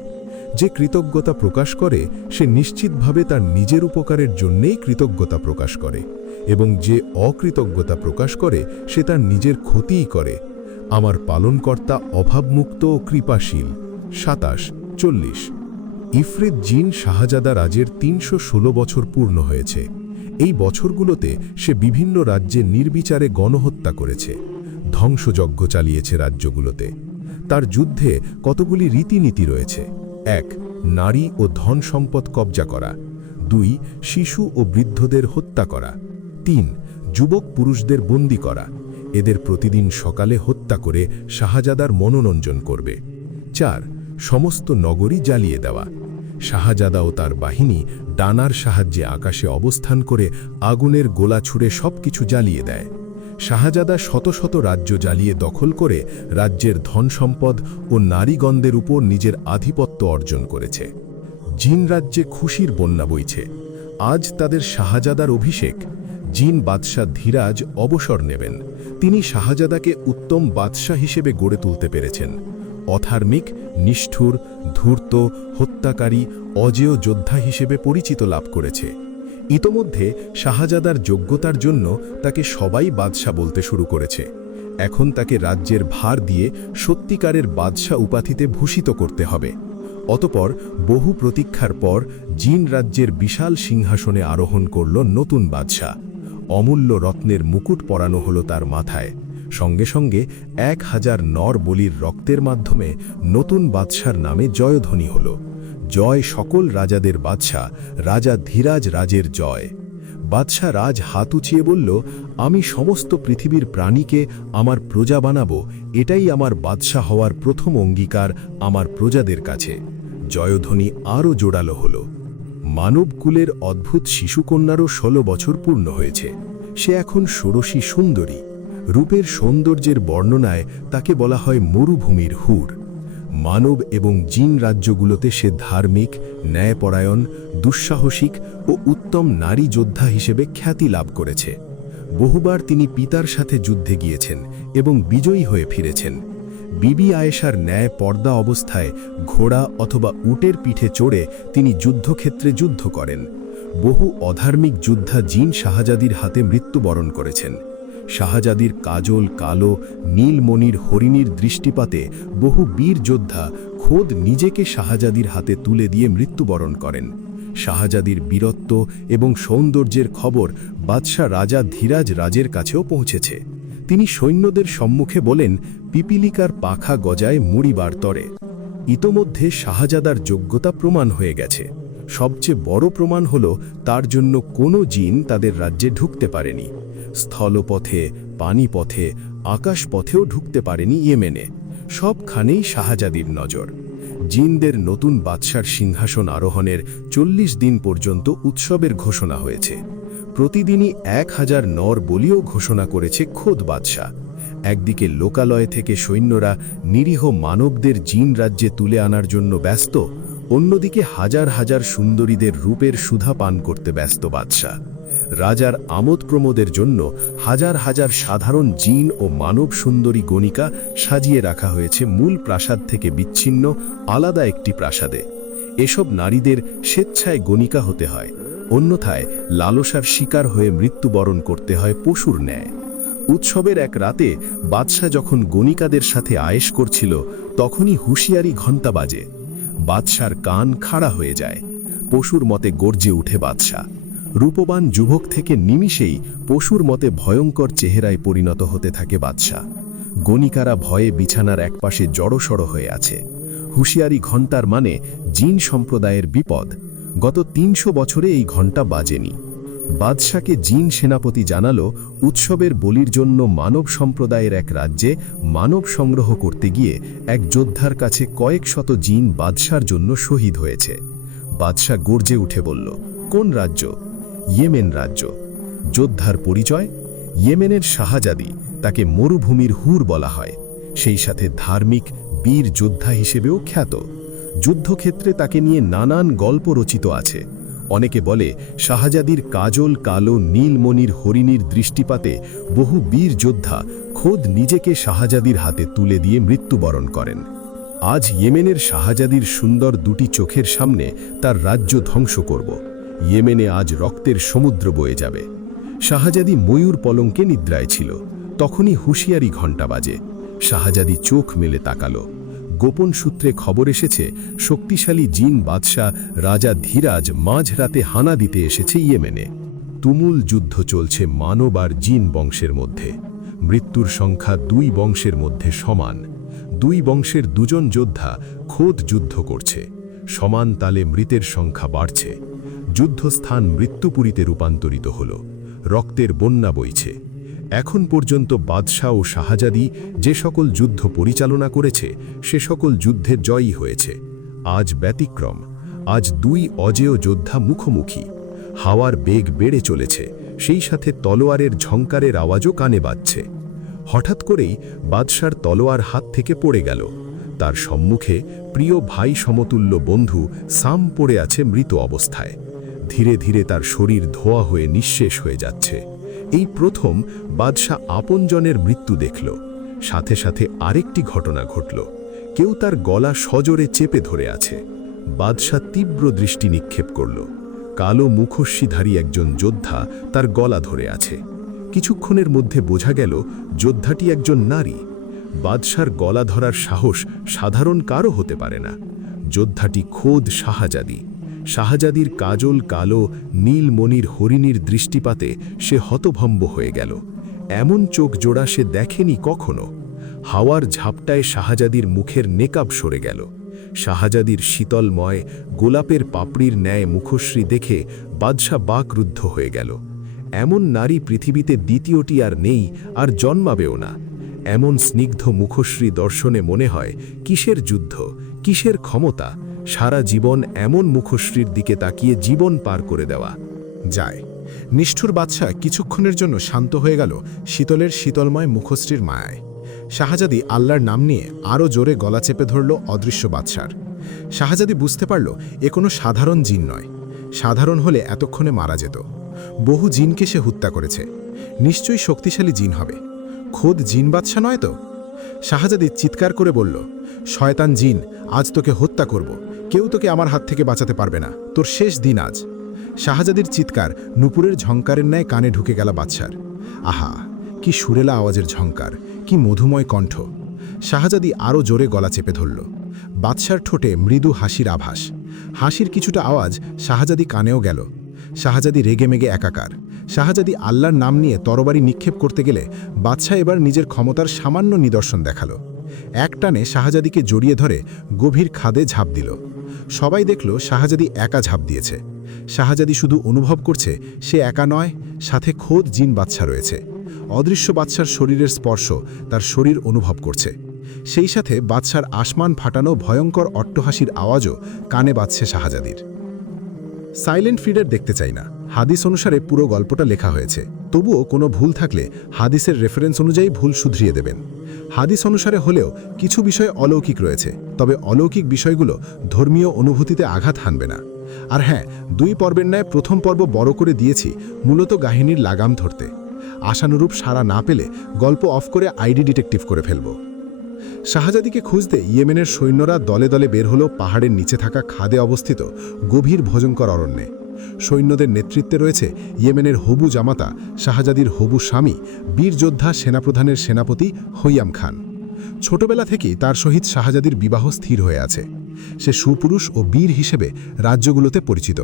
যে কৃতজ্ঞতা প্রকাশ করে সে নিশ্চিতভাবে তার নিজের উপকারের জন্যেই কৃতজ্ঞতা প্রকাশ করে, এবং যে অকৃতজ্ঞতা প্রকাশ করে সে তার নিজের ক্ষতিই করে। আমার পালনকর্তা অভাবমুক্ত ও কৃপাশীল। 27-40 ইফরিত জিন শাহজাদা রাজের 316 বছর পূর্ণ হয়েছে। এই বছরগুলোতে সে বিভিন্ন রাজ্যে নির্বিচারে গণহত্যা করেছে, ধ্বংসযজ্ঞ চালিয়েছে রাজ্যগুলোতে। তার যুদ্ধে কতগুলি রীতিনীতি রয়েছে। 1. নারী ও ধন সম্পদ কবজা করা। 2. শিশু ও বৃদ্ধদের হত্যা করা। 3. যুবক পুরুষদের বন্দী করা। এদের প্রতিদিন সকালে হত্যা করে শাহজাদার মনোরঞ্জন করবে। 4. সমস্ত নগরী জ্বালিয়ে দেওয়া। শাহজাদা ও তার বাহিনী ডানার সাহায্যে আকাশে অবস্থান করে আগুনের গোলা ছুঁড়ে সবকিছু জ্বালিয়ে দেয়। শাহজাদা শত শত রাজ্য জ্বালিয়ে দখল করে রাজ্যের ধন সম্পদ ও নারীগণদের উপর নিজের আধিপত্য অর্জন করেছে। জিন রাজ্যে খুশির বন্যা বইছে। আজ তাদের শাহজাদার অভিষেক। জিন বাদশাহ ধীরাজ অবসর নেবেন। তিনি শাহজাদাকে উত্তম বাদশাহ হিসেবে গড়ে তুলতে পেরেছেন। অধার্মিক, নিষ্ঠুর, ধূর্ত, হত্যাকারী, অজেয় যোদ্ধা হিসেবে পরিচিত লাভ করেছে। ইতোমধ্যে শাহজাদার যোগ্যতার জন্য তাকে সবাই বাদশাহ বলতে শুরু করেছে। এখন তাকে রাজ্যের ভার দিয়ে সত্যিকারের বাদশাহ উপাধিতে ভূষিত করতে হবে। অতপর বহু প্রতীক্ষার পর জিন রাজ্যের বিশাল সিংহাসনে আরোহণ করল নতুন বাদশাহ। অমূল্য রত্নের মুকুট পরানো হলো তার মাথায়। সঙ্গে সঙ্গে 1000 নর বলির রক্তের মাধ্যমে নতুন বাদশার নামে জয়ধ্বনি হল। জয় সকল রাজাদের বাদশাহ, রাজা ধীরাজ রাজের জয়। বাদশাহ রাজ হাত উঁচিয়ে বলল, আমি সমস্ত পৃথিবীর প্রাণীকে আমার প্রজা বানাবো, এটাই আমার বাদশাহ হওয়ার প্রথম অঙ্গীকার আমার প্রজাদের কাছে। জয়ধ্বনি আরও জোরালো হল। মানবকুলের অদ্ভুত শিশুকন্যারও 16 বছর পূর্ণ হয়েছে। সে এখন ষোড়শী সুন্দরী। রূপের সৌন্দর্যের বর্ণনায় তাকে বলা হয় মরুভূমির হুর। মানব এবং জিন রাজ্যগুলোতে সে ধার্মিক, ন্যায়পরায়ণ, দুঃসাহসিক ও উত্তম নারী যোদ্ধা হিসেবে খ্যাতি লাভ করেছে। বহুবার তিনি পিতার সাথে যুদ্ধে গিয়েছেন এবং বিজয়ী হয়ে ফিরেছেন। বিবি আয়েশার ন্যায় পর্দা অবস্থায় ঘোড়া অথবা উটের পিঠে চড়ে তিনি যুদ্ধক্ষেত্রে যুদ্ধ করেন। বহু অধার্মিক যোদ্ধা জিন শাহজাদির হাতে মৃত্যুবরণ করেছেন। শাহজাদির কাজল, কালো, নীলমণির হরিণীর দৃষ্টিপাতে বহু বীর যোদ্ধা খোদ নিজেকে শাহজাদির হাতে তুলে দিয়ে মৃত্যুবরণ করেন। শাহজাদির বীরত্ব এবং সৌন্দর্যের খবর বাদশাহ রাজা ধীরাজ রাজের কাছেও পৌঁছেছে। তিনি সৈন্যদের সম্মুখে বলেন, পিপিলিকার পাখা গজায় মুড়িবার তরে। ইতোমধ্যে শাহজাদার যোগ্যতা প্রমাণ হয়ে গেছে। সবচেয়ে বড় প্রমাণ হল তার জন্য কোনো জিন তাদের রাজ্যে ঢুকতে পারেনি। স্থলপথে, পানিপথে, আকাশপথেও ঢুকতে পারেনি ইয়েমেনে। সবখানেই শাহজাদির নজর। জিনদের নতুন বাদশার সিংহাসন আরোহণের 40 দিন পর্যন্ত উৎসবের ঘোষণা হয়েছে। প্রতিদিনই 1000 নর বলিও ঘোষণা করেছে খোদ বাদশাহ। একদিকে লোকালয় থেকে সৈন্যরা নিরীহ মানবদের জিন রাজ্যে তুলে আনার জন্য ব্যস্ত, অন্যদিকে হাজার হাজার সুন্দরীদের রূপের সুধা পান করতে ব্যস্ত বাদশাহ। রাজার আমোদ প্রমোদের জন্য হাজার হাজার সাধারণ জিন ও মানব সুন্দরী গণিকা সাজিয়ে রাখা হয়েছে মূল প্রাসাদ থেকে বিচ্ছিন্ন আলাদা একটি প্রাসাদে। এসব নারীদের স্বেচ্ছায় গণিকা হতে হয়, অন্যথায় লালসার শিকার হয়ে মৃত্যুবরণ করতে হয় পশুর ন্যায়। উৎসবের এক রাতে বাদশাহ যখন গণিকাদের সাথে আয়েশ করছিল, তখনই হুঁশিয়ারি ঘণ্টা বাজে। বাদশার কান খাড়া হয়ে যায়। পশুর মতে গর্জে উঠে বাদশাহ। রূপবান যুবক থেকে নিমিষেই পশুর মতে ভয়ঙ্কর চেহারায় পরিণত হতে থাকে বাদশাহ। গণিকারা ভয়ে বিছানার একপাশে জড়সড় হয়ে আছে। হুঁশিয়ারি ঘণ্টার মানে জিন সম্প্রদায়ের বিপদ। গত 300 বছরে এই ঘণ্টা বাজেনি। বাদশাকে জিন সেনাপতি জানালো, উৎসবের বলির জন্য মানব সম্প্রদায়ের এক রাজ্যে মানব সংগ্রহ করতে গিয়ে এক যোদ্ধার কাছে কয়েক শত জিন বাদশার জন্য শহীদ হয়েছে। বাদশা গর্জে উঠে বলল, কোন রাজ্য? ইয়েমেন রাজ্য। যোদ্ধার পরিচয়? ইয়েমেনের শাহজাদি, তাকে মরুভূমির হুর বলা হয়। সেই সাথে ধার্মিক বীর যোদ্ধা হিসেবেও খ্যাত। যুদ্ধক্ষেত্রে তাকে নিয়ে নানান গল্প রচিত আছে। অনেকে বলে শাহজাদির কাজল কালো নীলমণির হরিণীর দৃষ্টিপাতে বহু বীর যোদ্ধা খোদ নিজেকে শাহজাদির হাতে তুলে দিয়ে মৃত্যুবরণ করেন। আজ ইয়েমেনের শাহজাদির সুন্দর দুটি চোখের সামনে তার রাজ্য ধ্বংস করব। ইয়েমেনে আজ রক্তের সমুদ্র বয়ে যাবে। শাহজাদি ময়ূর পলঙ্কে নিদ্রায় ছিল। তখনই হুঁশিয়ারি ঘণ্টা বাজে। শাহজাদি চোখ মেলে তাকালো। গোপন সূত্রে খবর এসেছে শক্তিশালী জিন বাদশাহ রাজা ধীরাজ মাঝরাতে হানা দিতে এসেছে ইয়েমেনে। তুমুল যুদ্ধ চলছে মানব আর জিন বংশের মধ্যে। মৃত্যুর সংখ্যা দুই বংশের মধ্যে সমান। দুই বংশের দুজন যোদ্ধা খোদ যুদ্ধ করছে। সমান তালে মৃতের সংখ্যা বাড়ছে। যুদ্ধস্থান মৃত্যুপুরীতে রূপান্তরিত হল। রক্তের বন্যা বইছে। এখন পর্যন্ত বাদশাহ ও শাহজাদি যে সকল যুদ্ধ পরিচালনা করেছে সে সকল যুদ্ধের জয়ী হয়েছে। আজ ব্যতিক্রম। আজ দুই অজেয় যোদ্ধা মুখোমুখি। হাওয়ার বেগ বেড়ে চলেছে, সেই সাথে তলোয়ারের ঝংকারের আওয়াজও কানে বাজছে। হঠাৎ করেই বাদশার তলোয়ার হাত থেকে পড়ে গেল। তার সম্মুখে প্রিয় ভাই সমতুল্য বন্ধু সাম পড়ে আছে মৃত অবস্থায়। ধীরে ধীরে তার শরীর ধোয়া হয়ে নিঃশেষ হয়ে যাচ্ছে। এই প্রথম বাদশাহ আপনজনের মৃত্যু দেখল। সাথে সাথে আরেকটি ঘটনা ঘটল। কেউ তার গলা সজোরে চেপে ধরে আছে। বাদশাহ তীব্র দৃষ্টি নিক্ষেপ করল। কালো মুখোশধারী একজন যোদ্ধা তার গলা ধরে আছে। কিছুক্ষণের মধ্যে বোঝা গেল যোদ্ধাটি একজন নারী। বাদশার গলা ধরার সাহস সাধারণ কারও হতে পারে না। যোদ্ধাটি খোদ শাহজাদি। শাহজাদির কাজল কালো নীলমণির হরিণীর দৃষ্টিপাতে সে হতভম্ব হয়ে গেল। এমন চোখ জোড়া সে দেখেনি কখনো। হাওয়ার ঝাপটায় শাহজাদির মুখের নেকাব সরে গেল। শাহজাদির শীতলময় গোলাপের পাপড়ির ন্যায় মুখশ্রী দেখে বাদশা বাকরুদ্ধ হয়ে গেল। এমন নারী পৃথিবীতে দ্বিতীয়টি আর নেই, আর জন্মাবেও না। এমন স্নিগ্ধ মুখশ্রী দর্শনে মনে হয় কিসের যুদ্ধ, কিসের ক্ষমতা। সারা জীবন এমন মুখশ্রীর দিকে তাকিয়ে জীবন পার করে দেওয়া যায়। নিষ্ঠুর বাদশা কিছুক্ষণের জন্য শান্ত হয়ে গেল শীতলের শীতলময় মুখশ্রীর মায়ায়। শাহজাদি আল্লাহর নাম নিয়ে আরও জোরে গলা চেপে ধরল অদৃশ্য বাদশার। শাহজাদি বুঝতে পারল এ কোনো সাধারণ জিন নয়। সাধারণ হলে এতক্ষণে মারা যেত। বহু জিনকে সে হত্যা করেছে। নিশ্চয়ই শক্তিশালী জিন হবে। খোদ জিন বাদশা নয় তো? শাহজাদি চিৎকার করে বলল, শয়তান জিন, আজ তোকে হত্যা করব। কেউ তোকে আমার হাত থেকে বাঁচাতে পারবে না। তোর শেষ দিন আজ। শাহজাদির চিৎকার নুপুরের ঝংকারের ন্যায় কানে ঢুকে গেল বাদশার। আহা, কি সুরেলা আওয়াজের ঝংকার, কি মধুময় কণ্ঠ! শাহজাদি আরও জোরে গলা চেপে ধরল। বাদশার ঠোঁটে মৃদু হাসির আভাস। হাসির কিছুটা আওয়াজ শাহজাদি কানেও গেল। শাহজাদি রেগেমেগে একাকার। শাহজাদি আল্লাহর নাম নিয়ে তরবারি নিক্ষেপ করতে গেলে বাদশাহ এবার নিজের ক্ষমতার সামান্য নিদর্শন দেখালো। একটানে শাহজাদিকে জড়িয়ে ধরে গভীর খাদে ঝাঁপ দিল। সবাই দেখল শাহজাদি একা ঝাঁপ দিয়েছে। শাহজাদি শুধু অনুভব করছে সে একা নয়, সাথে খোদ জিন বাদশা রয়েছে। অদৃশ্য বাদশার শরীরের স্পর্শ তার শরীর অনুভব করছে। সেই সাথে বাদশার আসমান ফাটানো ভয়ঙ্কর অট্টহাসির আওয়াজও কানে বাজছে শাহজাদির। সাইলেন্ট ফিডার দেখতে চাই না। হাদিস অনুসারে পুরো গল্পটা লেখা হয়েছে। তবুও কোনো ভুল থাকলে হাদিসের রেফারেন্স অনুযায়ী ভুল শুধরিয়ে দেবেন। হাদিস অনুসারে হলেও কিছু বিষয় অলৌকিক রয়েছে, তবে অলৌকিক বিষয়গুলো ধর্মীয় অনুভূতিতে আঘাত হানবে না। আর হ্যাঁ, 2 পর্বের ন্যায় প্রথম পর্ব বড় করে দিয়েছি মূলত কাহিনীর লাগাম ধরতে। আশানুরূপ সাড়া না পেলে গল্প অফ করে আইডি ডিটেকটিভ করে ফেলব। শাহজাদিকে খুঁজতে ইয়েমেনের সৈন্যরা দলে দলে বের হলো পাহাড়ের নিচে থাকা খাদে অবস্থিত গভীর ভয়ঙ্কর অরণ্যে। সৈন্যদের নেতৃত্বে রয়েছে ইয়েমেনের হবু জামাতা শাহজাদির হবু স্বামী বীর যোদ্ধা সেনাপ্রধানের সেনাপতি হৈয়াম খান। ছোটবেলা থেকেই তার সহিত শাহজাদির বিবাহ স্থির হয়ে আছে। সে সুপুরুষ ও বীর হিসেবে রাজ্যগুলোতে পরিচিত।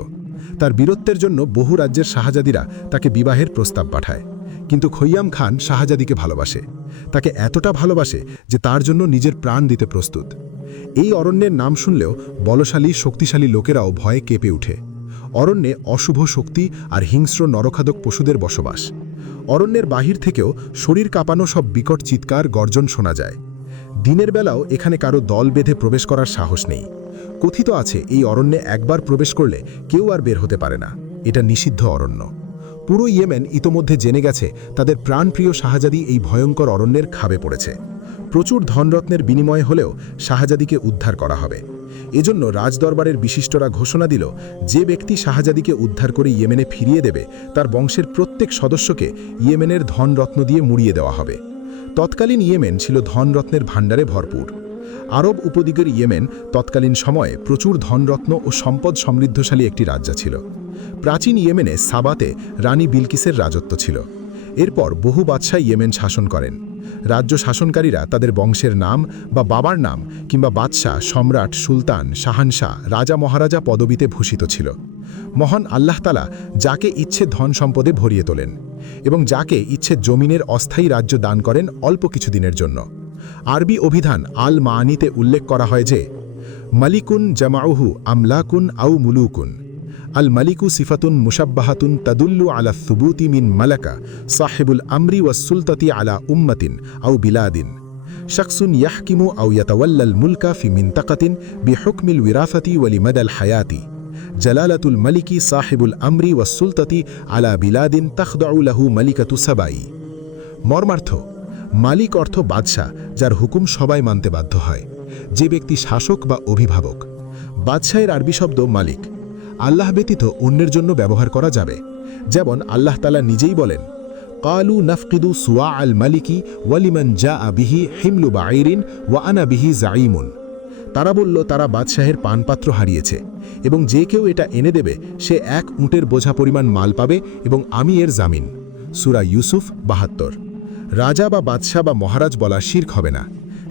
তার বীরত্বের জন্য বহু রাজ্যের শাহজাদিরা তাকে বিবাহের প্রস্তাব পাঠায়। কিন্তু খৈয়াম খান শাহজাদিকে ভালোবাসে। তাকে এতটা ভালোবাসে যে তার জন্য নিজের প্রাণ দিতে প্রস্তুত। এই অরণ্যের নাম শুনলেও বলশালী শক্তিশালী লোকেরাও ভয়ে কেঁপে ওঠে। অরণ্যে অশুভ শক্তি আর হিংস্র নরখাদক পশুদের বসবাস। অরণ্যের বাহির থেকেও শরীর কাঁপানো সব বিকট চিৎকার গর্জন শোনা যায়। দিনের বেলাও এখানে কারো দল বেঁধে প্রবেশ করার সাহস নেই। কথিত আছে এই অরণ্যে একবার প্রবেশ করলে কেউ আর বের হতে পারে না। এটা নিষিদ্ধ অরণ্য। পুরো ইয়েমেন ইতোমধ্যে জেনে গেছে তাদের প্রাণপ্রিয় শাহজাদি এই ভয়ঙ্কর অরণ্যের খাবে পড়েছে। প্রচুর ধনরত্নের বিনিময়ে হলেও শাহজাদিকে উদ্ধার করা হবে। এজন্য রাজদরবারের বিশিষ্টরা ঘোষণা দিল, যে ব্যক্তি শাহজাদিকে উদ্ধার করে ইয়েমেনে ফিরিয়ে দেবে তার বংশের প্রত্যেক সদস্যকে ইয়েমেনের ধনরত্ন দিয়ে মুড়িয়ে দেওয়া হবে। তৎকালীন ইয়েমেন ছিল ধনরত্নের ভাণ্ডারে ভরপুর। আরব উপদ্বীপের ইয়েমেন তৎকালীন সময়ে প্রচুর ধনরত্ন ও সম্পদ সমৃদ্ধশালী একটি রাজ্য ছিল। প্রাচীন ইয়েমেনে সাবাতে রানী বিলকিসের রাজত্ব ছিল। এরপর বহু বাদশাহ ইয়েমেন শাসন করেন। রাজ্য শাসনকারীরা তাদের বংশের নাম বা বাবার নাম কিংবা বাদশাহ, সম্রাট, সুলতান, শাহানশাহ, রাজা, মহারাজা পদবিতে ভূষিত ছিল। মহান আল্লাহ তাআলা যাকে ইচ্ছে ধন সম্পদে ভরিয়ে তোলেন এবং যাকে ইচ্ছে জমিনের অস্থায়ী রাজ্য দান করেন অল্প কিছুদিনের জন্য। আরবি অভিধান আল মাআনিতে উল্লেখ করা হয় যে, মালিকুন জামাউহু আমলাকুন আউ মুলুকুন। আল মালিকু সিফাতুন মুশাব্বাহাতুন তাদুল্লু আলা সুবুতি মিন মালাকা সাহেবুল আমরি ওয়াস সুলতাতি আলা উম্মাতিন আউ বিলাদিন। শাকসুন ইয়াহকিমু আউ ইয়াতাওয়াল্লাল মুলকা ফি মিনতাকাতিন বিহুকমিল উইরাসাতি ওয়ালিমাদাল হায়াতি। জালালাতুল মালিকি সাহেবুল আমরি ওয়াস সুলতাতি আলা বিলাদিন তাখদাউ লাহু মালিকাতু সাবাই। মর্মার্থ, মালিক অর্থ বাদশাহ, যার হুকুম সবাই মানতে বাধ্য হয়, যে ব্যক্তি শাসক বা অভিভাবক। বাদশাহের আরবি শব্দ মালিক। আল্লাহ ব্যতীত অন্যের জন্য ব্যবহার করা যাবে। যেমন আল্লাহ তাআলা নিজেই বলেন, কালু নাফকিদু সুয়া আল মালিকি ওয়ালিমান জা বিহি হিমলু বাঈরিন ওয়া আনা বিহি জাঈমুন। তারা বলল তারা বাদশাহের পানপাত্র হারিয়েছে এবং যে কেউ এটা এনে দেবে সে এক উটের বোঝা পরিমাণ মাল পাবে এবং আমি এর জামিন। সূরা ইউসুফ ৭২। রাজা বা বাদশাহ বা মহারাজ বলা শিরক হবে না।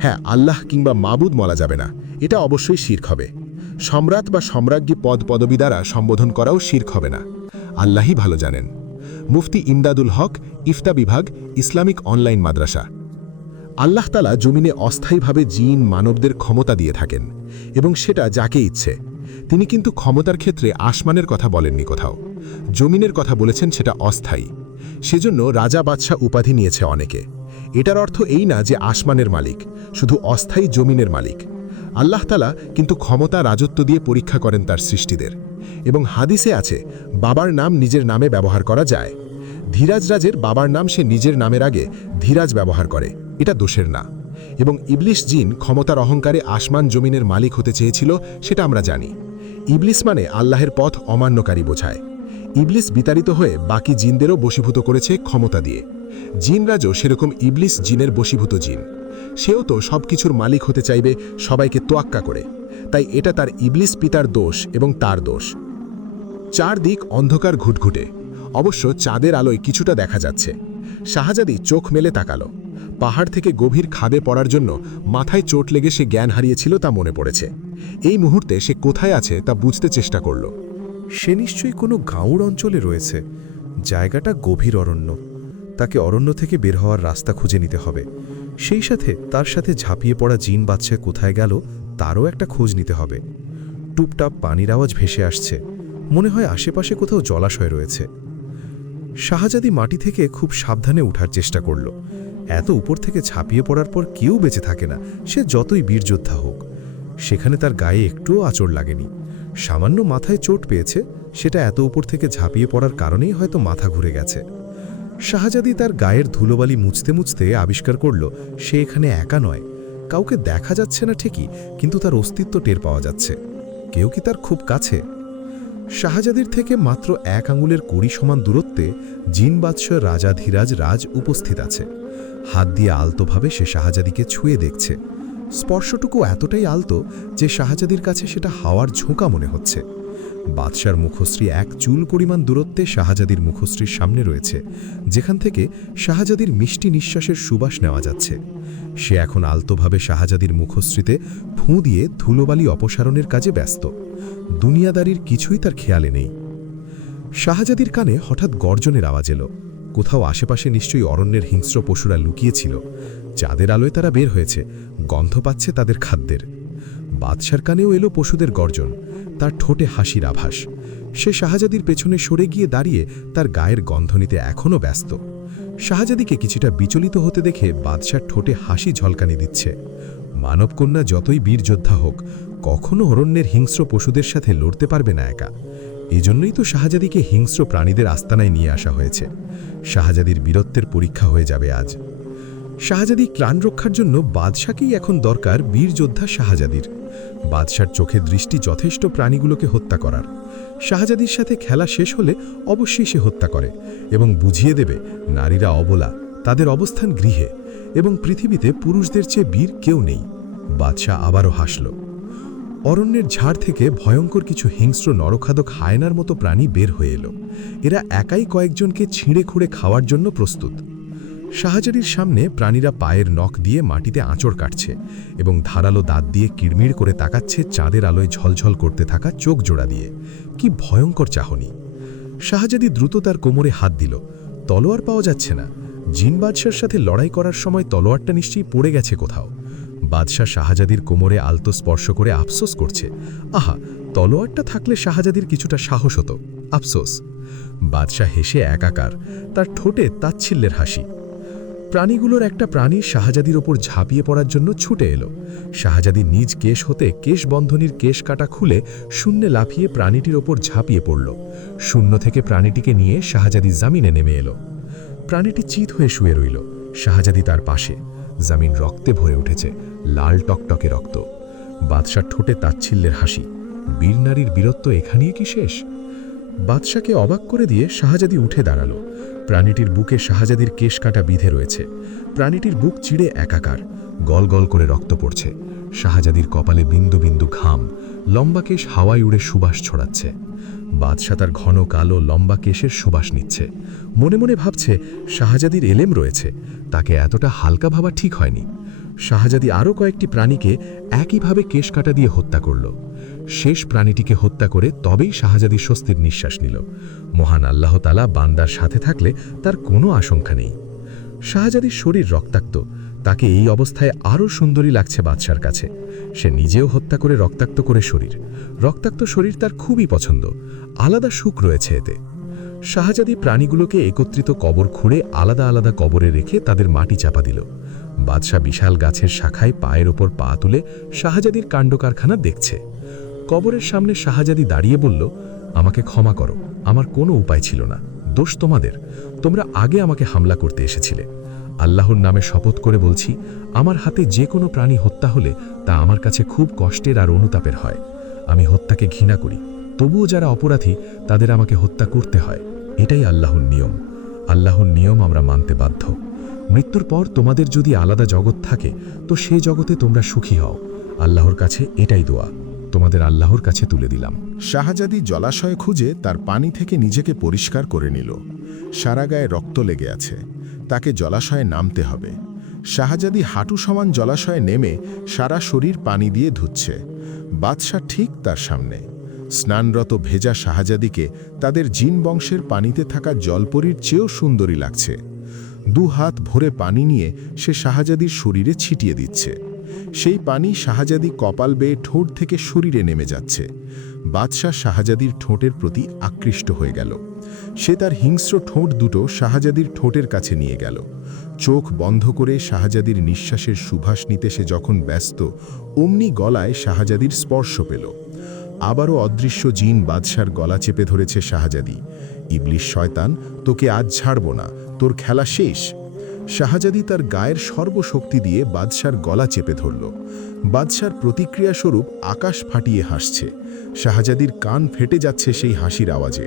হ্যাঁ, আল্লাহ কিংবা মাবুদ বলা যাবে না, এটা অবশ্যই শিরক হবে। সম্রাট বা সম্রাজ্ঞী পদ পদবি দ্বারা সম্বোধন করাও শিরক হবে না। আল্লাহই ভালো জানেন। মুফতি ইমদাদুল হক, ইফতা বিভাগ, ইসলামিক অনলাইন মাদ্রাসা। আল্লাহ তাআলা জমিনে অস্থায়ীভাবে জিন মানবদের ক্ষমতা দিয়ে থাকেন এবং সেটা যাকে ইচ্ছে। তিনি কিন্তু ক্ষমতার ক্ষেত্রে আসমানের কথা বলেননি কোথাও। জমিনের কথা বলেছেন, সেটা অস্থায়ী। সেজন্য রাজা বাদশাহ উপাধি নিয়েছে অনেকে। এটার অর্থ এই না যে আসমানের মালিক, শুধু অস্থায়ী জমিনের মালিক। আল্লাহ তাআলা কিন্তু ক্ষমতা, রাজত্ব দিয়ে পরীক্ষা করেন তার সৃষ্টিদের। এবং হাদিসে আছে, বাবার নাম নিজের নামে ব্যবহার করা যায়। ধীরাজ রাজের বাবার নাম সে নিজের নামের আগে ধীরাজ ব্যবহার করে, এটা দোষের না। এবং ইবলিস জিন ক্ষমতার অহংকারে আসমান জমিনের মালিক হতে চেয়েছিল, সেটা আমরা জানি। ইবলিস মানে আল্লাহের পথ অমান্যকারী বোঝায়। ইবলিস বিতাড়িত হয়ে বাকি জিনদেরও বশীভূত করেছে ক্ষমতা দিয়ে। জিনরাজও সেরকম ইবলিস জিনের বশীভূত জিন। সেও তো সব কিছুর মালিক হতে চাইবে, সবাইকে তোয়াক্কা করে। তাই এটা তার ইবলিস পিতার দোষ এবং তার দোষ। চারদিক অন্ধকার ঘুটঘুটে। অবশ্য চাঁদের আলোয় কিছুটা দেখা যাচ্ছে। শাহজাদি চোখ মেলে তাকালো। পাহাড় থেকে গভীর খাদে পড়ার জন্য মাথায় চোট লেগে সে জ্ঞান হারিয়েছিল তা মনে পড়েছে। এই মুহূর্তে সে কোথায় আছে তা বুঝতে চেষ্টা করল। সে নিশ্চয়ই কোনো গাঁউর অঞ্চলে রয়েছে। জায়গাটা গভীর অরণ্য। তাকে অরণ্য থেকে বের হওয়ার রাস্তা খুঁজে নিতে হবে। সেই সাথে তার সাথে ঝাঁপিয়ে পড়া জিন বাচ্চা কোথায় গেল তারও একটা খোঁজ নিতে হবে। টুপটাপ পানির আওয়াজ ভেসে আসছে। মনে হয় আশেপাশে কোথাও জলাশয় রয়েছে। শাহজাদি মাটি থেকে খুব সাবধানে ওঠার চেষ্টা করল। এত উপর থেকে ঝাঁপিয়ে পড়ার পর কেউ বেঁচে থাকে না, সে যতই বীরযোদ্ধা হোক। সেখানে তার গায়ে একটুও আঁচড় লাগেনি। সামান্য মাথায় চোট পেয়েছে, সেটা এত উপর থেকে ঝাঁপিয়ে পড়ার কারণেই হয়তো মাথা ঘুরে গেছে। শাহজাদি তার গায়ের ধুলোবালি মুছতে মুছতে আবিষ্কার করল সে এখানে একা নয়। কাউকে দেখা যাচ্ছে না ঠিকই, কিন্তু তার অস্তিত্ব টের পাওয়া যাচ্ছে। কেউ কি তার খুব কাছে? শাহজাদির থেকে মাত্র 1 আঙুলের 20 সমান দূরত্বে জিন বাদশাহ রাজা ধীরাজ রাজ উপস্থিত আছে। হাত দিয়ে আলতোভাবে সে শাহজাদিকে ছুঁয়ে দেখছে। স্পর্শটুকু এতটাই আলতো যে শাহজাদির কাছে সেটা হাওয়ার ঝোঁকা মনে হচ্ছে। বাদশার মুখশ্রী 1 চুল পরিমাণ দূরত্বে শাহজাদির মুখশ্রীর সামনে রয়েছে, যেখান থেকে শাহজাদির মিষ্টি নিঃশ্বাসের সুবাস নেওয়া যাচ্ছে। সে এখন আলতোভাবে শাহজাদির মুখশ্রীতে ফুঁ দিয়ে ধুলোবালি অপসারণের কাজে ব্যস্ত। দুনিয়াদারির কিছুই তার খেয়ালে নেই। শাহজাদির কানে হঠাৎ গর্জনের আওয়াজ এলো। কোথাও আশেপাশে নিশ্চয়ই অরণ্যের হিংস্র পশুরা লুকিয়েছিল। চাঁদের আলোয় তারা বের হয়েছে, গন্ধ পাচ্ছে তাদের খাদ্যের। বাদশার কানেও এলো পশুদের গর্জন। তার ঠোঁটে হাসির আভাস। সে শাহজাদির পেছনে সরে গিয়ে দাঁড়িয়ে তার গায়ের গন্ধ নিতে এখনও ব্যস্ত। শাহজাদিকে কিছুটা বিচলিত হতে দেখে বাদশার ঠোঁটে হাসি ঝলকানি দিচ্ছে। মানবকন্যা যতই বীর যোদ্ধা হোক, কখনো অরণ্যের হিংস্র পশুদের সাথে লড়তে পারবে না একা। এজন্যই তো শাহজাদিকে হিংস্র প্রাণীদের আস্তানায় নিয়ে আসা হয়েছে। শাহজাদির বীরত্বের পরীক্ষা হয়ে যাবে আজ। শাহজাদি ক্লান রক্ষার জন্য বাদশাকেই এখন দরকার বীর যোদ্ধা শাহজাদির। বাদশার চোখে দৃষ্টি যথেষ্ট প্রাণীগুলোকে হত্যা করার। শাহজাদির সাথে খেলা শেষ হলে অবশ্যই সে হত্যা করে এবং বুঝিয়ে দেবে নারীরা অবলা, তাদের অবস্থান গৃহে, এবং পৃথিবীতে পুরুষদের চেয়ে বীর কেউ নেই। বাদশাহ আবারও হাসল। অরণ্যের ঝাড় থেকে ভয়ঙ্কর কিছু হিংস্র নরখাদক হায়নার মতো প্রাণী বের হয়ে এলো। এরা একাই কয়েকজনকে ছিঁড়ে খুঁড়ে খাওয়ার জন্য প্রস্তুত। শাহজাদির সামনে প্রাণীরা পায়ের নখ দিয়ে মাটিতে আঁচড় কাটছে এবং ধারালো দাঁত দিয়ে কিড়মিড় করে তাকাচ্ছে চাঁদের আলোয় ঝলঝল করতে থাকা চোখ জোড়া দিয়ে। কি ভয়ঙ্কর চাহনি! শাহজাদি দ্রুত তার কোমরে হাত দিল। তলোয়ার পাওয়া যাচ্ছে না। জিন বাদশার সাথে লড়াই করার সময় তলোয়ারটা নিশ্চয়ই পড়ে গেছে কোথাও। বাদশাহ শাহজাদির কোমরে আলতো স্পর্শ করে আফসোস করছে। আহা, তলোয়ারটা থাকলে শাহজাদির কিছুটা সাহস হতো। আফসোস। বাদশাহ হেসে একাকার, তার ঠোঁটে তাচ্ছিল্যের হাসি। প্রাণীগুলোর একটা প্রাণী শাহজাদির ওপর ঝাঁপিয়ে পড়ার জন্য ছুটে এলো। শাহজাদি নিজ কেশ হতে কেশবন্ধনীর কেশ কাটা খুলে শূন্যে লাফিয়ে প্রাণীটির ওপর ঝাঁপিয়ে পড়ল। শূন্য থেকে প্রাণীটিকে নিয়ে শাহজাদি জামিনে নেমে এলো। প্রাণীটি চিত হয়ে শুয়ে রইল। শাহজাদি তার পাশে। জামিন রক্তে ভরে উঠেছে, লাল টকটকে রক্ত। বাদশার ঠোঁটে তাচ্ছিল্যের হাসি। বীর নারীর বীরত্ব এখানেই কি শেষ? বাদশাকে অবাক করে দিয়ে শাহজাদি উঠে দাঁড়ালো। প্রাণীটির বুকে শাহজাদির কেশ কাটা বিঁধে রয়েছে। প্রাণীটির বুক চিড়ে একাকার, গল গল করে রক্ত পড়ছে। শাহজাদির কপালে বিন্দু বিন্দু ঘাম, লম্বা কেশ হাওয়ায় উড়ে সুবাস ছড়াচ্ছে। বাদশাহ তার ঘন কালো লম্বা কেশের সুবাস নিচ্ছে। মনে মনে ভাবছে, শাহজাদির এলেম রয়েছে, তাকে এতটা হালকা ভাবা ঠিক হয়নি। শাহজাদি আরও কয়েকটি প্রাণীকে একইভাবে কেশ কাটা দিয়ে হত্যা করল। শেষ প্রাণীটিকে হত্যা করে তবেই শাহজাদি স্বস্তির নিঃশ্বাস নিল। মহান আল্লাহ তাআলা বান্দার সাথে থাকলে তার কোনো আশঙ্কা নেই। শাহজাদির শরীর রক্তাক্ত। তাকে এই অবস্থায় আরও সুন্দরী লাগছে বাদশার কাছে। সে নিজেও হত্যা করে রক্তাক্ত করে শরীর। রক্তাক্ত শরীর তার খুবই পছন্দ। আলাদা সুখ রয়েছে এতে। শাহজাদি প্রাণীগুলোকে একত্রিত কবর খুঁড়ে আলাদা আলাদা কবরে রেখে তাদের মাটি চাপা দিল। বাদশাহ বিশাল গাছের শাখায় পায়ের ওপর পা তুলে শাহজাদির কাণ্ডকারখানা দেখছে। কবরের সামনে শাহজাদি দাঁড়িয়ে বলল, আমাকে ক্ষমা করো, আমার কোনো উপায় ছিল না। দোষ তোমাদের। তোমরা আগে আমাকে হামলা করতে এসেছিলে। আল্লাহর নামে শপথ করে বলছি, আমার হাতে যে কোনো প্রাণী হত্যা হলে তা আমার কাছে খুব কষ্টের আর অনুতাপের হয়। আমি হত্যাকে ঘৃণা করি, তবুও যারা অপরাধী তাদের আমাকে হত্যা করতে হয়। এটাই আল্লাহর নিয়ম। আল্লাহর নিয়ম আমরা মানতে বাধ্য। মৃত্যুর পর তোমাদের যদি আলাদা জগৎ থাকে তো সে জগতে তোমরা সুখী হও। আল্লাহর কাছে এটাই দোয়া। তোমাদের আল্লাহর কাছে তুলে দিলাম। শাহজাদি জলাশয় খুঁজে তার পানি থেকে নিজেকে পরিষ্কার করে নিল। সারা গায়ে রক্ত লেগে আছে। তাকে জলাশয়ে নামতে হবে। শাহজাদি হাঁটু সমান জলাশয়ে নেমে সারা শরীর পানি দিয়ে ধুচ্ছে। বাদশাহ ঠিক তার সামনে। স্নানরত ভেজা শাহজাদিকে তাদের জিন বংশের পানিতে থাকা জলপরীর চেয়েও সুন্দরী লাগছে। দু হাত ভরে পানি নিয়ে সে শাহজাদির শরীরে ছিটিয়ে দিচ্ছে। সেই পানি শাহজাদি কপাল বেয়ে ঠোঁট থেকে শরীরে নেমে যাচ্ছে। বাদশাহ শাহজাদির ঠোঁটের প্রতি আকৃষ্ট হয়ে গেল। সে তার হিংস্র ঠোঁট দুটো শাহজাদির ঠোঁটের কাছে নিয়ে গেল। চোখ বন্ধ করে শাহজাদির নিঃশ্বাসের সুবাস নিতে সে যখন ব্যস্ত, অমনি গলায় শাহজাদির স্পর্শ পেল। আবারও অদৃশ্য জিন বাদশার গলা চেপে ধরেছে শাহজাদি। ইবলিশ শয়তান, তোকে আজ ছাড়ব না, তোর খেলা শেষ। শাহজাদি তার গায়ের সর্বশক্তি দিয়ে বাদশার গলা চেপে ধরল। বাদশার প্রতিক্রিয়াস্বরূপ আকাশ ফাটিয়ে হাসছে। শাহজাদির কান ফেটে যাচ্ছে সেই হাসির আওয়াজে।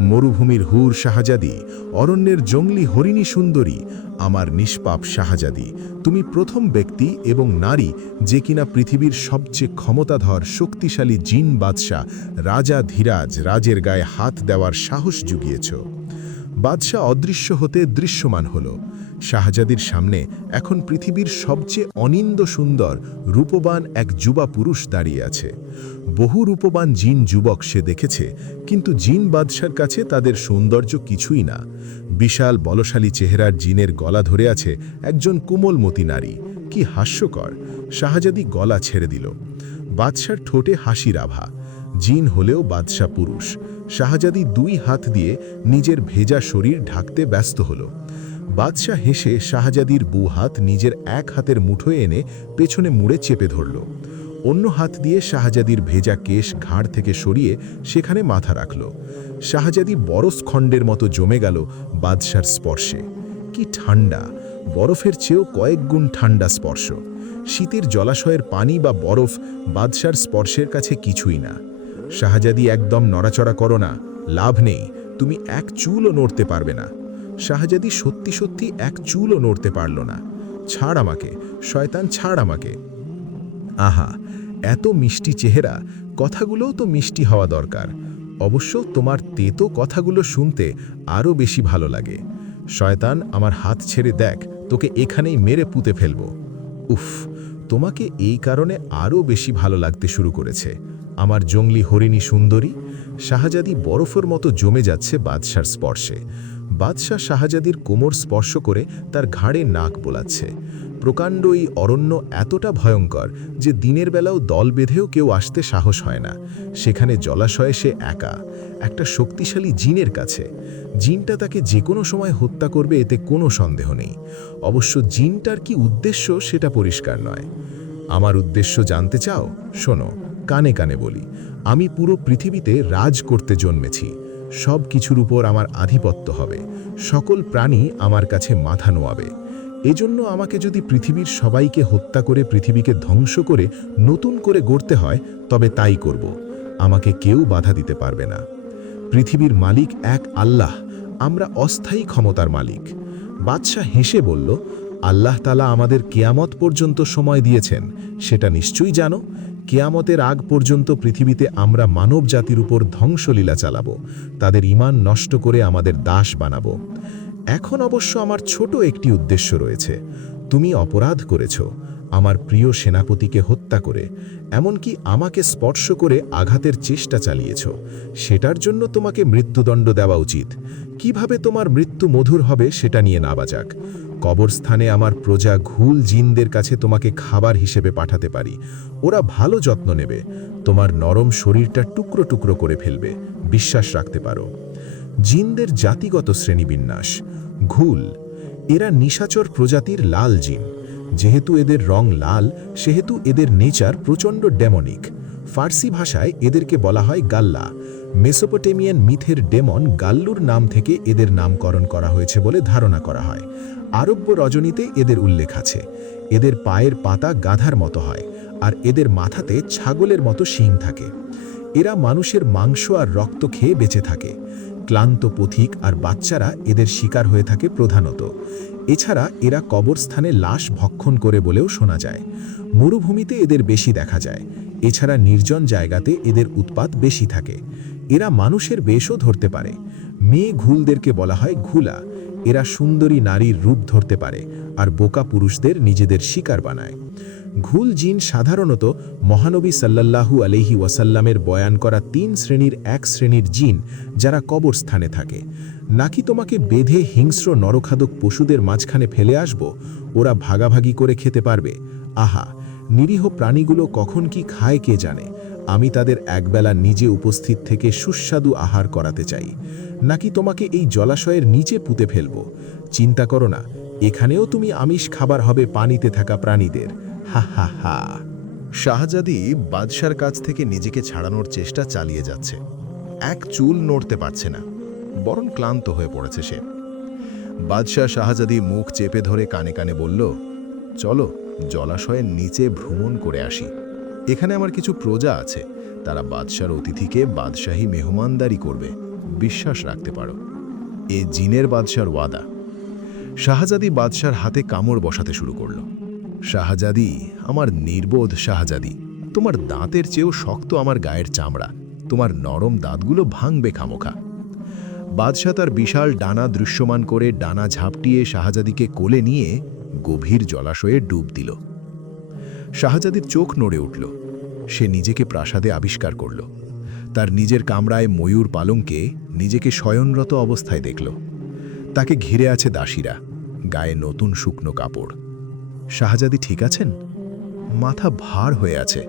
মরুভূমির হুর শাহজাদি, অরণ্যের জঙ্গলি হরিণী সুন্দরী, আমার নিষ্পাপ শাহজাদি, তুমি প্রথম ব্যক্তি এবং নারী যে কিনা পৃথিবীর সবচেয়ে ক্ষমতাধর শক্তিশালী জিন বাদশাহ রাজা ধীরাজ রাজের গায়ে হাত দেওয়ার সাহস জুগিয়েছ। বাদশাহ অদৃশ্য হতে দৃশ্যমান হল। শাহজাদির সামনে এখন পৃথিবীর সবচেয়ে অনিন্দ সুন্দর রূপবান এক যুবা পুরুষ দাঁড়িয়ে আছে। বহু রূপবান জিন যুবক সে দেখেছে, কিন্তু জিন বাদশার কাছে তাদের সৌন্দর্য কিছুই না। বিশাল বলশালী চেহারার জিনের গলা ধরে আছে একজন কোমলমতি নারী। কি হাস্যকর! শাহজাদি গলা ছেড়ে দিল। বাদশার ঠোঁটে হাসির আভা। জিন হলেও বাদশাহ পুরুষ। শাহজাদি দুই হাত দিয়ে নিজের ভেজা শরীর ঢাকতে ব্যস্ত হল। বাদশাহ হেসে শাহজাদির হাত নিজের এক হাতের মুঠোয় এনে পেছনে মুড়ে চেপে ধরল। অন্য হাত দিয়ে শাহজাদির ভেজা কেশ ঘাড় থেকে সরিয়ে সেখানে মাথা রাখল। শাহজাদি বরফ খণ্ডের মতো জমে গেল বাদশার স্পর্শে। কি ঠান্ডা, বরফের চেয়েও কয়েক গুণ ঠান্ডা স্পর্শ। শীতের জলাশয়ের পানি বা বরফ বাদশার স্পর্শের কাছে কিছুই না। শাহজাদি একদম নড়াচড়া করো না, লাভ নেই, তুমি এক চুলও নড়তে পারবে না। শাহজাদি সত্যি সত্যি এক চুলও নড়তে পারল না। ছাড় আমাকে, শয়তান, ছাড় আমাকে। আহা, এত মিষ্টি চেহারা, কথাগুলোও তো মিষ্টি হওয়া দরকার। অবশ্য তোমার তেতো কথাগুলো শুনতে আরও বেশি ভালো লাগে। শয়তান, আমার হাত ছেড়ে দেখ, তোকে এখানেই মেরে পুঁতে ফেলব। উফ, তোমাকে এই কারণে আরও বেশি ভালো লাগতে শুরু করেছে আমার জঙ্গলি হরিণী সুন্দরী। শাহজাদি বরফের মতো জমে যাচ্ছে বাদশার স্পর্শে। বাদশাহ শাহজাদির কোমর স্পর্শ করে তার ঘাড়ে নাক বোলাচ্ছে। প্রকাণ্ড এই অরণ্য এতটা ভয়ঙ্কর যে দিনের বেলাও দল বেঁধেও কেউ আসতে সাহস হয় না। সেখানে জলাশয়ে সে একা, একটা শক্তিশালী জিনের কাছে। জিনটা তাকে যে কোনো সময় হত্যা করবে, এতে কোনো সন্দেহ নেই। অবশ্য জিনটার কি উদ্দেশ্য সেটা পরিষ্কার নয়। আমার উদ্দেশ্য জানতে চাও? শোনো, কানে কানে বলি। আমি পুরো পৃথিবীতে রাজ করতে জন্মেছি। সব কিছুর উপর আমার আধিপত্য হবে। সকল প্রাণী আমার কাছে মাথা নোয়াবে। এজন্য আমাকে যদি পৃথিবীর সবাইকে হত্যা করে পৃথিবীকে ধ্বংস করে নতুন করে গড়তে হয়, তবে তাই করব। আমাকে কেউ বাধা দিতে পারবে না। পৃথিবীর মালিক এক আল্লাহ, আমরা অস্থায়ী ক্ষমতার মালিক। বাদশাহ হেসে বলল, আল্লাহ তাআলা আমাদের কিয়ামত পর্যন্ত সময় দিয়েছেন, সেটা নিশ্চয়ই জানো। কিয়ামতের আগ পর্যন্ত পৃথিবীতে আমরা মানব জাতির উপর ধ্বংসলীলা চালাবো, তাদের ঈমান নষ্ট করে আমাদের দাস বানাবো। এখন অবশ্য আমার ছোট একটি উদ্দেশ্য রয়েছে। তুমি অপরাধ করেছ, আমার প্রিয় সেনাপতিকে হত্যা করে, এমনকি আমাকে স্পর্শ করে আঘাতের চেষ্টা চালিয়েছ। সেটার জন্য তোমাকে মৃত্যুদণ্ড দেওয়া উচিত। কিভাবে তোমার মৃত্যু মধুর হবে সেটা নিয়ে না বাজাক। কবরস্থানে আমার প্রজা ঘুল জিনদের কাছে তোমাকে খাবার হিসেবে পাঠাতে পারি। ওরা ভালো যত্ন নেবে, তোমার নরম শরীরটা টুকরো টুকরো করে ফেলবে, বিশ্বাস রাখতে পারো। জিনদের জাতিগত শ্রেণীবিন্যাস। ঘুল, এরা নিশাচর প্রজাতির লাল জিন। যেহেতু এদের রং লাল, সেহেতু এদের নেচার প্রচণ্ড ডেমনিক। ফার্সি ভাষায় এদেরকে বলা হয় গাল্লা। মেসোপটেমিয়ান মিথের ডেমন গাল্লুর নাম থেকে এদের নামকরণ করা হয়েছে বলে ধারণা করা হয়। আরব্য রজনীতে এদের উল্লেখ আছে। এদের পায়ের পাতা গাধার মতো হয়, আর এদের মাথাতে ছাগলের মতো শিং থাকে। এরা মানুষের মাংস আর রক্ত খেয়ে বেঁচে থাকে। ক্লান্ত পথিক আর বাচ্চারা এদের শিকার হয়ে থাকে প্রধানত। এছাড়া এরা কবরস্থানে লাশ ভক্ষণ করে বলেও শোনা যায়। মরুভূমিতে এদের বেশি দেখা যায়। এছাড়া নির্জন জায়গাতে এদের উৎপাত বেশি থাকে। এরা মানুষের বেশও ধরতে পারে। মেয়ে ঘুলদেরকে বলা হয় ঘুলা। এরা সুন্দরী নারীর রূপ ধরতে পারে আর বোকা পুরুষদের নিজেদের শিকার বানায়। ঘুল জিন সাধারণত মহানবী সাল্লাল্লাহু আলাইহি ওয়াসাল্লামের বয়ান করা 3 শ্রেণীর এক শ্রেণীর জিন, যারা কবরস্থানে থাকে। নাকি তোমাকে বেঁধে হিংস্র নরখাদক পশুদের মাঝখানে ফেলে আসব? ওরা ভাগাভাগি করে খেতে পারবে। আহা, নিরীহ প্রাণীগুলো কখন কি খায় কে জানে। আমি তাদের একবেলা নিজে উপস্থিত থেকে সুস্বাদু আহার করাতে চাই। নাকি তোমাকে এই জলাশয়ের নিচে পুঁতে ফেলব? চিন্তা করো না, এখানেও তুমি আমিষ খাবার হবে পানিতে থাকা প্রাণীদের। হা হা হা। শাহজাদি বাদশার কাছ থেকে নিজেকে ছাড়ানোর চেষ্টা চালিয়ে যাচ্ছে। এক চুল নড়তে পারছে না, বরং ক্লান্ত হয়ে পড়েছে সে। বাদশাহ শাহজাদি মুখ চেপে ধরে কানে কানে বলল, চলো জলাশয়ের নিচে ভ্রমণ করে আসি। এখানে আমার কিছু প্রজা আছে, তারা বাদশার অতিথিকে বাদশাহী মেহমানদারি করবে, বিশ্বাস রাখতে পারো। এ জিনের বাদশার ওয়াদা। শাহজাদি বাদশার হাতে কামড় বসাতে শুরু করল। শাহজাদি, আমার নির্বোধ শাহজাদি, তোমার দাঁতের চেয়েও শক্ত আমার গায়ের চামড়া, তোমার নরম দাঁতগুলো ভাঙবে খামোখা। বাদশাহ তার বিশাল ডানা দৃশ্যমান করে ডানা ঝাপটিয়ে শাহজাদিকে কোলে নিয়ে গভীর জলাশয়ে ডুব দিল। শাহজাদির চোখ নড়ে উঠল। সে নিজেকে প্রাসাদে আবিষ্কার করল। তার নিজের কামরায় ময়ূর পালঙ্কে নিজেকে শয়নরত অবস্থায় দেখল। তাকে ঘিরে আছে দাসীরা, গায়ে নতুন শুকনো কাপড়। শাহজাদি ঠিক আছেন? মাথা ভার হয়ে আছে।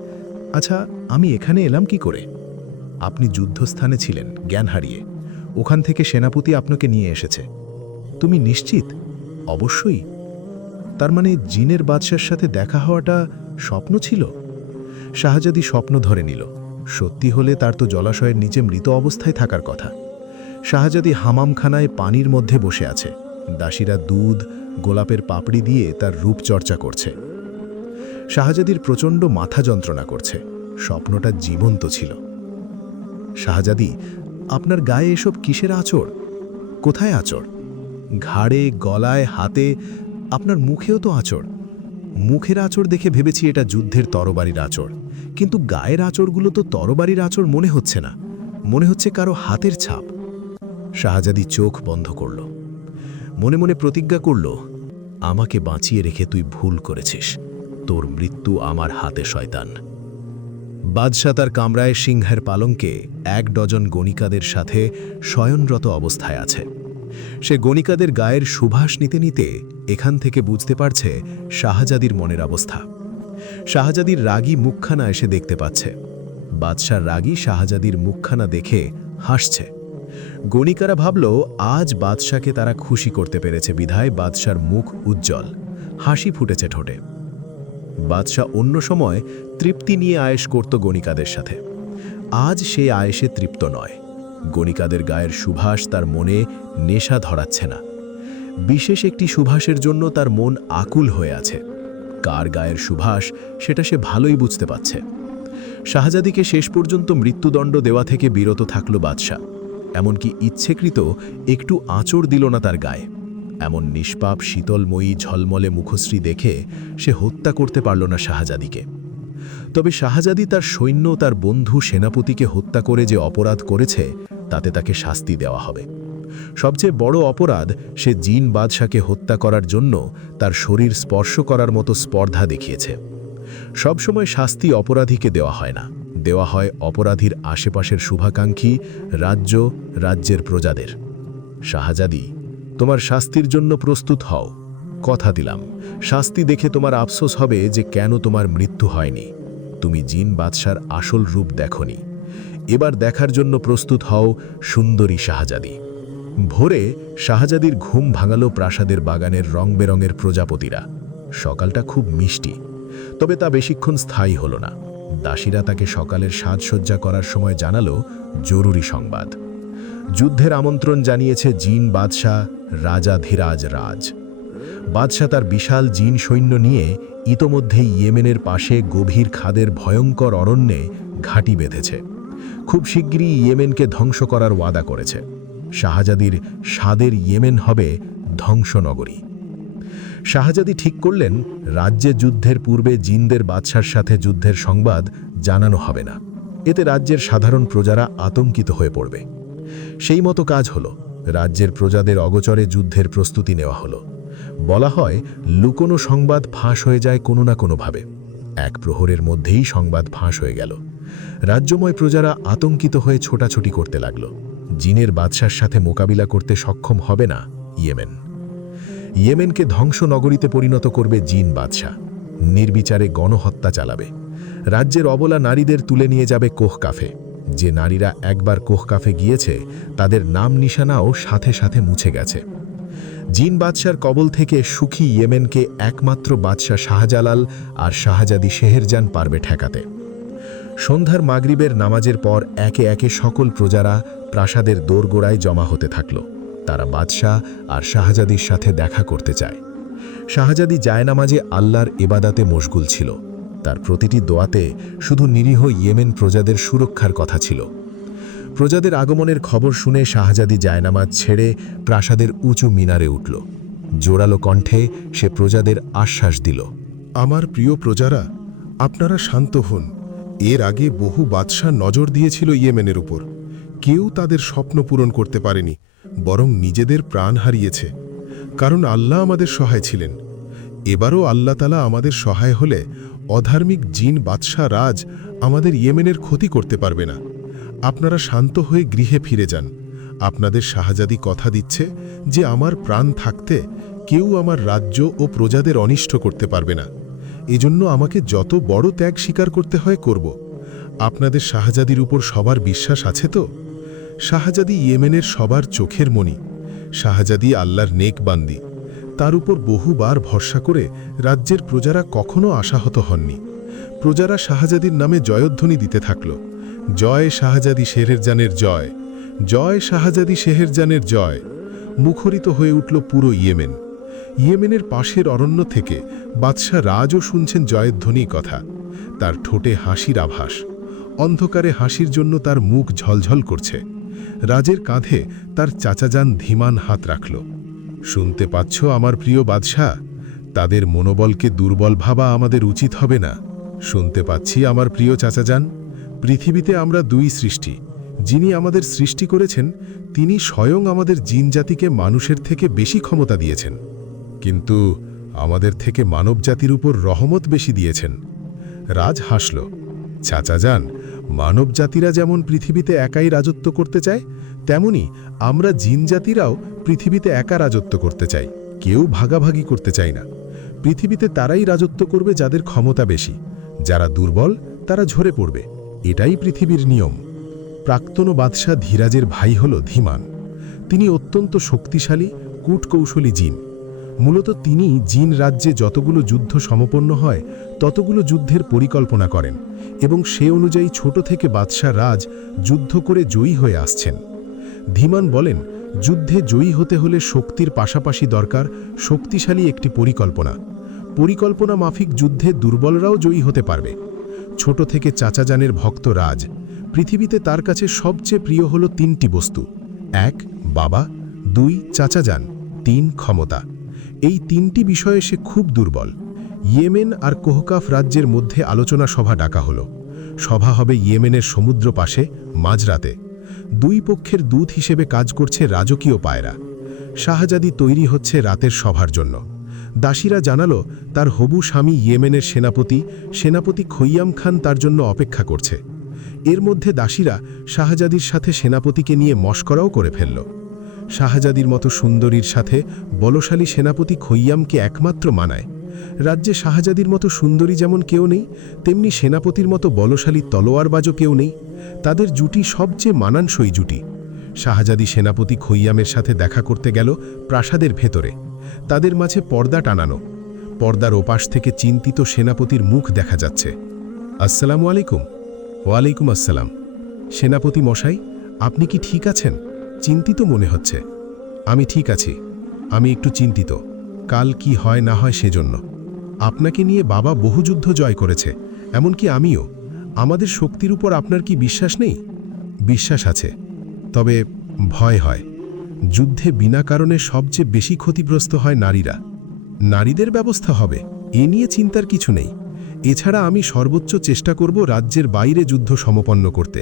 আচ্ছা, আমি এখানে এলাম কি করে? আপনি যুদ্ধস্থানে ছিলেন জ্ঞান হারিয়ে, ওখান থেকে সেনাপতি আপনাকে নিয়ে এসেছে। তুমি নিশ্চিত? অবশ্যই। তার মানে জিনের বাদশার সাথে দেখা হওয়াটা স্বপ্ন ছিল? শাহজাদি স্বপ্ন ধরে নিল। সত্যি হলে তার তো জলাশয়ের নিচে মৃত অবস্থায় থাকার কথা। শাহজাদি হামামখানায় পানির মধ্যে বসে আছে। দাসীরা দুধ, গোলাপের পাপড়ি দিয়ে তার রূপচর্চা করছে। শাহজাদির প্রচণ্ড মাথা যন্ত্রণা করছে। স্বপ্নটা জীবন্ত ছিল। শাহজাদি, আপনার গায়ে এসব কিসের আঁচড়? কোথায় আঁচড়? ঘাড়ে, গলায়, হাতে, আপনার মুখেও তো আঁচড়। মুখের আঁচড় দেখে ভেবেছি এটা যুদ্ধের তরবারির আঁচড়, কিন্তু গায়ের আঁচড়গুলো তো তরবারির আঁচড় মনে হচ্ছে না, মনে হচ্ছে কারো হাতের ছাপ। শাহজাদি চোখ বন্ধ করল। মনে মনে প্রতিজ্ঞা করল, আমাকে বাঁচিয়ে রেখে তুই ভুল করেছিস। তোর মৃত্যু আমার হাতে, শয়তান। বাদশাহ তার কামরায় সিংহের পালঙ্কে 1 ডজন গণিকাদের সাথে শয়নরত অবস্থায় আছে। সে গণিকাদের গায়ের সুবাস নিতে নিতে এখান থেকে বুঝতে পারছে শাহজাদির মনের অবস্থা। শাহজাদির রাগী মুখখানা এসে দেখতে পাচ্ছে। বাদশার রাগী শাহজাদির মুখখানা দেখে হাসছে। গণিকারা ভাবল, আজ বাদশাকে তারা খুশি করতে পেরেছে বিধায় বাদশার মুখ উজ্জ্বল, হাসি ফুটেছে ঠোঁটে। বাদশাহ অন্য সময় তৃপ্তি নিয়ে আয়েশ করত গণিকাদের সাথে। আজ সে আয়েশে তৃপ্ত নয়। গণিকাদের গায়ের সুবাস তার মনে নেশা ধরাচ্ছে না। বিশেষ একটি সুবাসের জন্য তার মন আকুল হয়ে আছে। কার গায়ের সুবাস সেটা সে ভালোই বুঝতে পারছে। শাহজাদিকে শেষ পর্যন্ত মৃত্যুদণ্ড দেওয়া থেকে বিরত থাকল বাদশাহ। এমনকি ইচ্ছেকৃত একটু আঁচড় দিল না তার গায়ে। এমন নিষ্পাপ, শীতলময়ী, ঝলমলে মুখশ্রী দেখে সে হত্যা করতে পারল না শাহজাদিকে। তবে শাহজাদি তার সৈন্য, তার বন্ধু, সেনাপতিকে হত্যা করে যে অপরাধ করেছে তাতে তাকে শাস্তি দেওয়া হবে। সবচেয়ে বড় অপরাধ, সে জিন বাদশাকে হত্যা করার জন্য তার শরীর স্পর্শ করার মতো স্পর্ধা দেখিয়েছে। সবসময় শাস্তি অপরাধীকে দেওয়া হয় না, দেওয়া হয় অপরাধীর আশেপাশের শুভাকাঙ্ক্ষী, রাজ্য, রাজ্যের প্রজাদের। শাহজাদি, তোমার শাস্তির জন্য প্রস্তুত হও। কথা দিলাম, শাস্তি দেখে তোমার আফসোস হবে যে কেন তোমার মৃত্যু হয়নি। তুমি জিন বাদশার আসল রূপ দেখনি। এবার দেখার জন্য প্রস্তুত হও, সুন্দরী শাহজাদি। ভোরে শাহজাদির ঘুম ভাঙালো প্রাসাদের বাগানের রং বেরঙের প্রজাপতিরা। সকালটা খুব মিষ্টি, তবে তা বেশিক্ষণ স্থায়ী হল না। দাসীরা তাকে সকালের সাজসজ্জা করার সময় জানালো জরুরি সংবাদ। যুদ্ধের আমন্ত্রণ জানিয়েছে জিন বাদশাহ রাজাধিরাজ রাজ। বাদশাহ তার বিশাল জিন সৈন্য নিয়ে ইতোমধ্যেই ইয়েমেনের পাশে গভীর খাদের ভয়ঙ্কর অরণ্যে ঘাঁটি বেঁধেছে। খুব শিগগিরই ইয়েমেনকে ধ্বংস করার ওয়াদা করেছে। শাহজাদির স্বাদের ইয়েমেন হবে ধ্বংসনগরী। শাহজাদি ঠিক করলেন, রাজ্যে যুদ্ধের পূর্বে জিনদের বাদশার সাথে যুদ্ধের সংবাদ জানানো হবে না। এতে রাজ্যের সাধারণ প্রজারা আতঙ্কিত হয়ে পড়বে। সেই মতো কাজ হলো। রাজ্যের প্রজাদের অগোচরে যুদ্ধের প্রস্তুতি নেওয়া হলো। বলা হয়, লুকোনো সংবাদ ফাঁস হয়ে যায় কোনো না কোনোভাবে। 1 প্রহরের মধ্যেই সংবাদ ফাঁস হয়ে গেল। রাজ্যময় প্রজারা আতঙ্কিত হয়ে ছোটাছুটি করতে লাগল। জিনের বাদশার সাথে মোকাবিলা করতে সক্ষম হবে না ইয়েমেন। ইয়েমেনকে ধ্বংসনগরীতে পরিণত করবে জিন বাদশা। নির্বিচারে গণহত্যা চালাবে। রাজ্যের অবলা নারীদের তুলে নিয়ে যাবে কোহকাফে। যে নারীরা একবার কোহকাফে গিয়েছে তাদের নাম নিশানাও সাথে সাথে মুছে গেছে। জিন বাদশার কবল থেকে সুখী ইয়েমেনকে একমাত্র বাদশাহ শাহজালাল আর শাহজাদি শেহেরজান পারবে ঠেকাতে। সন্ধ্যার মাগরিবের নামাজের পর একে একে সকল প্রজারা প্রাসাদের দোরগোড়ায় জমা হতে থাকল। তারা বাদশাহ আর শাহজাদির সাথে দেখা করতে চায়। শাহজাদি জায়নামাজে আল্লাহর ইবাদাতে মশগুল ছিল। তার প্রতিটি দোয়াতে শুধু নিরীহ ইয়েমেন প্রজাদের সুরক্ষার কথা ছিল। প্রজাদের আগমনের খবর শুনে শাহজাদি জায়নামাজ ছেড়ে প্রাসাদের উঁচু মিনারে উঠল। জোরালো কণ্ঠে সে প্রজাদের আশ্বাস দিল, আমার প্রিয় প্রজারা, আপনারা শান্ত হন। এর আগে বহু বাদশাহ নজর দিয়েছিল ইয়েমেনের উপর। কেউ তাদের স্বপ্ন পূরণ করতে পারেনি, বরং নিজেদের প্রাণ হারিয়েছে। কারণ আল্লাহ আমাদের সহায় ছিলেন। এবারও আল্লাহ তাআলা আমাদের সহায় হলে অধার্মিক জিন বাদশাহ রাজ আমাদের ইয়েমেনের ক্ষতি করতে পারবে না। আপনারা শান্ত হয়ে গৃহে ফিরে যান। আপনাদের শাহজাদি কথা দিচ্ছে যে আমার প্রাণ থাকতে কেউ আমার রাজ্য ও প্রজাদের অনিষ্ট করতে পারবে না। এজন্য আমাকে যত বড় ত্যাগ স্বীকার করতে হয় করব। আপনাদের শাহজাদির উপর সবার বিশ্বাস আছে তো? শাহজাদি ইয়েমেনের সবার চোখের মণি। শাহজাদি আল্লাহর নেক বান্দি। তার উপর বহুবার ভরসা করে রাজ্যের প্রজারা কখনো আশাহত হননি। প্রজারা শাহজাদির নামে জয়ধ্বনি দিতে থাকল, জয় শাহজাদি শেহেরজানের জয়, জয় শাহজাদি শেহেরজানের জয়। মুখরিত হয়ে উঠল পুরো ইয়েমেন। ইয়েমেনের পাশের অরণ্য থেকে বাদশাহ রাজও শুনছেন জয়ধ্বনি কথা। তার ঠোঁটে হাসির আভাস, অন্ধকারে হাসির জন্য তার মুখ ঝলঝল করছে। রাজের কাঁধে তার চাচাজান ধীমান হাত রাখল। শুনতে পাচ্ছ আমার প্রিয় বাদশাহ? তাদের মনোবলকে দুর্বল ভাবা আমাদের উচিত হবে না। শুনতে পাচ্ছি আমার প্রিয় চাচাজান? পৃথিবীতে আমরা দুই সৃষ্টি। যিনি আমাদের সৃষ্টি করেছেন তিনি স্বয়ং আমাদের জিনজাতিকে মানুষের থেকে বেশি ক্ষমতা দিয়েছেন, কিন্তু আমাদের থেকে মানবজাতির উপর রহমত বেশি দিয়েছেন। রাজ হাসল। চাচাজান, মানবজাতিরা যেমন পৃথিবীতে একাই রাজত্ব করতে চায়, তেমনি আমরা জিনজাতিরাও পৃথিবীতে একা রাজত্ব করতে চাই, কেউ ভাগাভাগি করতে চাই না। পৃথিবীতে তারাই রাজত্ব করবে যাদের ক্ষমতা বেশি, যারা দুর্বল তারা ঝরে পড়বে। এটাই পৃথিবীর নিয়ম। প্রাক্তন বাদশাহ ধীরাজের ভাই হল ধীমান। তিনি অত্যন্ত শক্তিশালী কূটকৌশলী জিন। মূলত তিনি জিন রাজ্যে যতগুলো যুদ্ধ সমপন্ন হয় ততগুলো যুদ্ধের পরিকল্পনা করেন এবং সে অনুযায়ী ছোট থেকে বাদশাহ রাজ যুদ্ধ করে জয়ী হয়ে আসছেন। ধীমান বলেন, যুদ্ধে জয়ী হতে হলে শক্তির পাশাপাশি দরকার শক্তিশালী একটি পরিকল্পনা। পরিকল্পনা মাফিক যুদ্ধে দুর্বলরাও জয়ী হতে পারবে। ছোট থেকে চাচাজানের ভক্ত রাজ। পৃথিবীতে তার কাছে সবচেয়ে প্রিয় হল তিনটি বস্তু: 1 বাবা, 2 চাচাজান, 3 ক্ষমতা। এই তিনটি বিষয়ে সে খুব দুর্বল। ইয়েমেন আর কোহকাফ রাজ্যের মধ্যে আলোচনা সভা ডাকা হলো। সভা হবে ইয়েমেনের সমুদ্র পাশে মাঝরাতে। দুই পক্ষের দূত হিসেবে কাজ করছে রাজকীয় পায়রা। শাহজাদি তৈরি হচ্ছে রাতের সভার জন্য। দাসীরা জানালো তার হবু স্বামী ইয়েমেনের সেনাপতি খৈয়াম খান তার জন্য অপেক্ষা করছে। এর মধ্যে দাসীরা শাহজাদির সাথে সেনাপতিকে নিয়ে মশকরাও করে ফেলল। শাহজাদির মতো সুন্দরীর সাথে বলশালী সেনাপতি খৈয়ামকে একমাত্র মানায়। রাজ্যে শাহজাদির মতো সুন্দরী যেমন কেউ নেই, তেমনি সেনাপতির মতো বলশালী তলোয়ারবাজও কেউ নেই। তাদের জুটি সবচেয়ে মানানসই জুটি। শাহজাদি সেনাপতি খৈয়ামের সাথে দেখা করতে গেল প্রাসাদের ভেতরে। তাদের মাঝে পর্দা টানানো। পর্দার ওপাশ থেকে চিন্তিত সেনাপতির মুখ দেখা যাচ্ছে। আসসালামু আলাইকুম। ওয়ালাইকুম আসসালাম। সেনাপতি মশাই, আপনি কি ঠিক আছেন? চিন্তিত মনে হচ্ছে। আমি ঠিক আছি। আমি একটু চিন্তিত, কাল কি হয় না হয় সেজন্য। আপনাকে নিয়ে বাবা বহু যুদ্ধ জয় করেছে, এমনকি আমিও। আমাদের শক্তির উপর আপনার কি বিশ্বাস নেই? বিশ্বাস আছে, তবে ভয় হয়। যুদ্ধে বিনা কারণে সবচেয়ে বেশি ক্ষতিগ্রস্ত হয় নারীরা। নারীদের ব্যবস্থা হবে, এ নিয়ে চিন্তার কিছু নেই। এছাড়া আমি সর্বোচ্চ চেষ্টা করব রাজ্যের বাইরে যুদ্ধ সমপন্ন করতে।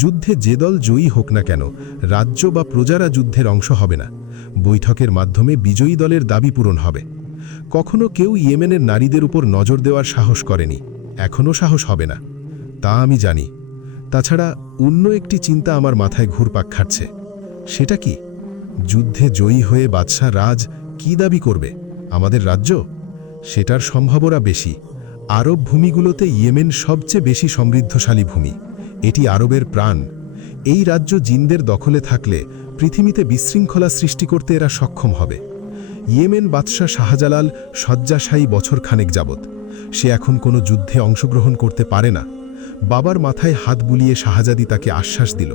যুদ্ধে যে দল জয়ী হোক না কেন, রাজ্য বা প্রজারা যুদ্ধের অংশ হবে না। বৈঠকের মাধ্যমে বিজয়ী দলের দাবি পূরণ হবে। কখনো কেউ ইয়েমেনের নারীদের উপর নজর দেওয়ার সাহস করেনি, এখনও সাহস হবে না, তা আমি জানি। তাছাড়া অন্য একটি চিন্তা আমার মাথায় ঘুরপাক খাচ্ছে। সেটা কি? যুদ্ধে জয়ী হয়ে বাদশাহ রাজ কি দাবি করবে? আমাদের রাজ্য? সেটার সম্ভাবনা বেশি। আরব ভূমিগুলোতে ইয়েমেন সবচেয়ে বেশি সমৃদ্ধশালী ভূমি। এটি আরবের প্রাণ। এই রাজ্য জিনদের দখলে থাকলে পৃথিবীতে বিশৃঙ্খলা সৃষ্টি করতে এরা সক্ষম হবে। ইয়েমেন বাদশাহ শাহজালাল শয্যাশায়ী বছরখানেক যাবৎ। সে এখন কোনো যুদ্ধে অংশগ্রহণ করতে পারে না। বাবার মাথায় হাত বুলিয়ে শাহজাদি তাকে আশ্বাস দিল,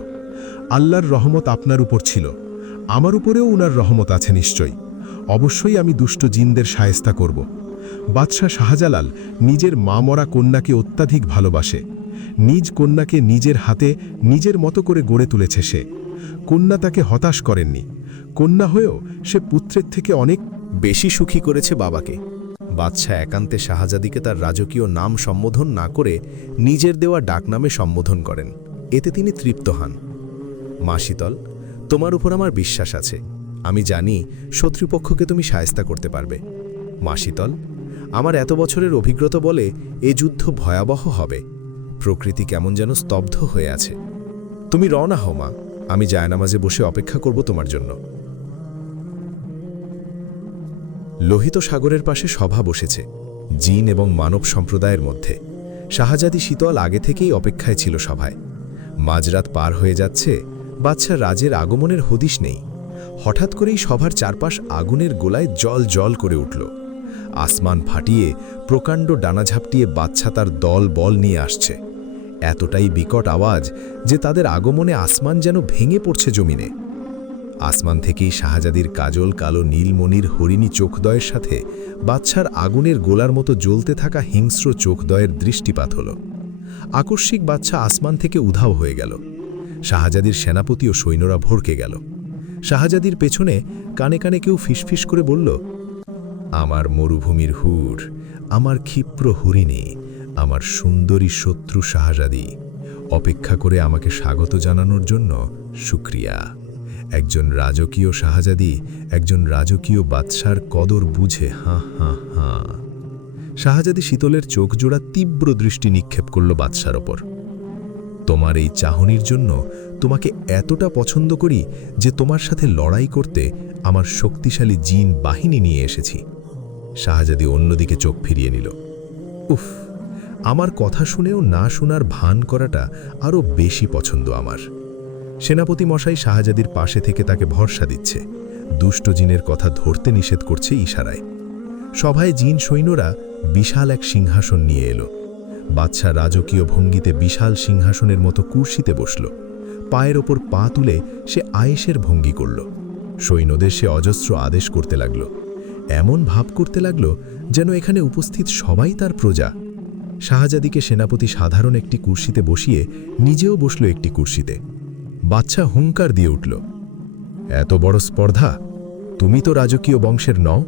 আল্লাহর রহমত আপনার উপর ছিল, আমার উপরেও উনার রহমত আছে নিশ্চয়ই। অবশ্যই আমি দুষ্ট জিনদের শায়েস্তা করব। বাদশাহ শাহজালাল নিজের মা মরা কন্যাকে অত্যাধিক ভালোবাসে। নিজ কন্যাকে নিজের হাতে নিজের মতো করে গড়ে তুলেছে সে। কন্যা তাকে হতাশ করেননি। কন্যা হয়েও সে পুত্রের থেকে অনেক বেশি সুখী করেছে বাবাকে। বাদশাহ একান্তে শাহজাদিকে তার রাজকীয় নাম সম্বোধন না করে নিজের দেওয়া ডাকনামে সম্বোধন করেন। এতে তিনি তৃপ্ত হন। মা শীতল, তোমার উপর আমার বিশ্বাস আছে। আমি জানি শত্রুপক্ষকে তুমি শায়েস্তা করতে পারবে। মা শীতল, আমার এত বছরের অভিজ্ঞতা বলে এ যুদ্ধ ভয়াবহ হবে। প্রকৃতি কেমন যেন স্তব্ধ হয়ে আছে। তুমি রওনা হও মা, আমি জায়নামাজে বসে অপেক্ষা করব তোমার জন্য। লোহিত সাগরের পাশে সভা বসেছে জিন এবং মানব সম্প্রদায়ের মধ্যে। শাহজাদি শীতল আগে থেকেই অপেক্ষায় ছিল সভায়। মাঝরাত পার হয়ে যাচ্ছে, বাদশাহ রাজের আগমনের হদিশ নেই। হঠাৎ করেই সভার চারপাশ আগুনের গোলায় জল জল করে উঠল। আসমান ফাটিয়ে প্রকাণ্ড ডানা ঝাপটিয়ে বাচ্চা তার দল বল নিয়ে আসছে। এতটাই বিকট আওয়াজ যে তাদের আগমনে আসমান যেন ভেঙে পড়ছে জমিনে। আসমান থেকেই শাহজাদির কাজল কালো নীলমণির হরিণী চোখদয়ের সাথে বাচ্চার আগুনের গোলার মতো জ্বলতে থাকা হিংস্র চোখদয়ের দৃষ্টিপাত হল। আকস্মিক বাচ্চা আসমান থেকে উধাও হয়ে গেল। শাহজাদির সেনাপতি ও সৈন্যরা ভড়কে গেল। শাহজাদির পেছনে কানে কানে কেউ ফিসফিস করে বলল, আমার মরুভূমির হুর, আমার ক্ষিপ্র হরিণী, আমার সুন্দরী শত্রু শাহজাদি, অপেক্ষা করে আমাকে স্বাগত জানানোর জন্য শুক্রিয়া। একজন রাজকীয় শাহজাদি একজন রাজকীয় বাদশার কদর বুঝে হাঁ হাঁ হাঁ। শাহজাদি শীতলের চোখ জোড়া তীব্র দৃষ্টি নিক্ষেপ করল বাদশার ওপর। তোমার এই চাহনির জন্য তোমাকে এতটা পছন্দ করি যে তোমার সাথে লড়াই করতে আমার শক্তিশালী জিন বাহিনী নিয়ে এসেছি। শাহজাদি অন্যদিকে চোখ ফিরিয়ে নিল। উফ, আমার কথা শুনেও না শোনার ভান করাটা আরও বেশি পছন্দ আমার। সেনাপতি মশাই শাহজাদির পাশে থেকে তাকে ভরসা দিচ্ছে, দুষ্ট জিনের কথা ধরতে নিষেধ করছে ইশারায়। সভায় জিন সৈন্যরা বিশাল এক সিংহাসন নিয়ে এলো। বাদশা রাজকীয় ভঙ্গিতে বিশাল সিংহাসনের মতো কুর্সিতে বসল। পায়ের ওপর পা তুলে সে আয়েশের ভঙ্গি করল। সৈন্যদের সে অজস্র আদেশ করতে লাগল, এমন ভাব করতে লাগল যেন এখানে উপস্থিত সবাই তার প্রজা। শাহজাদিকে সেনাপতি সাধারণ একটি কুর্সিতে বসিয়ে নিজেও বসল একটি কুর্সিতে। বাচ্চা হুঙ্কার দিয়ে উঠল, এত বড় স্পর্ধা! তুমি তো রাজকীয় বংশের নও।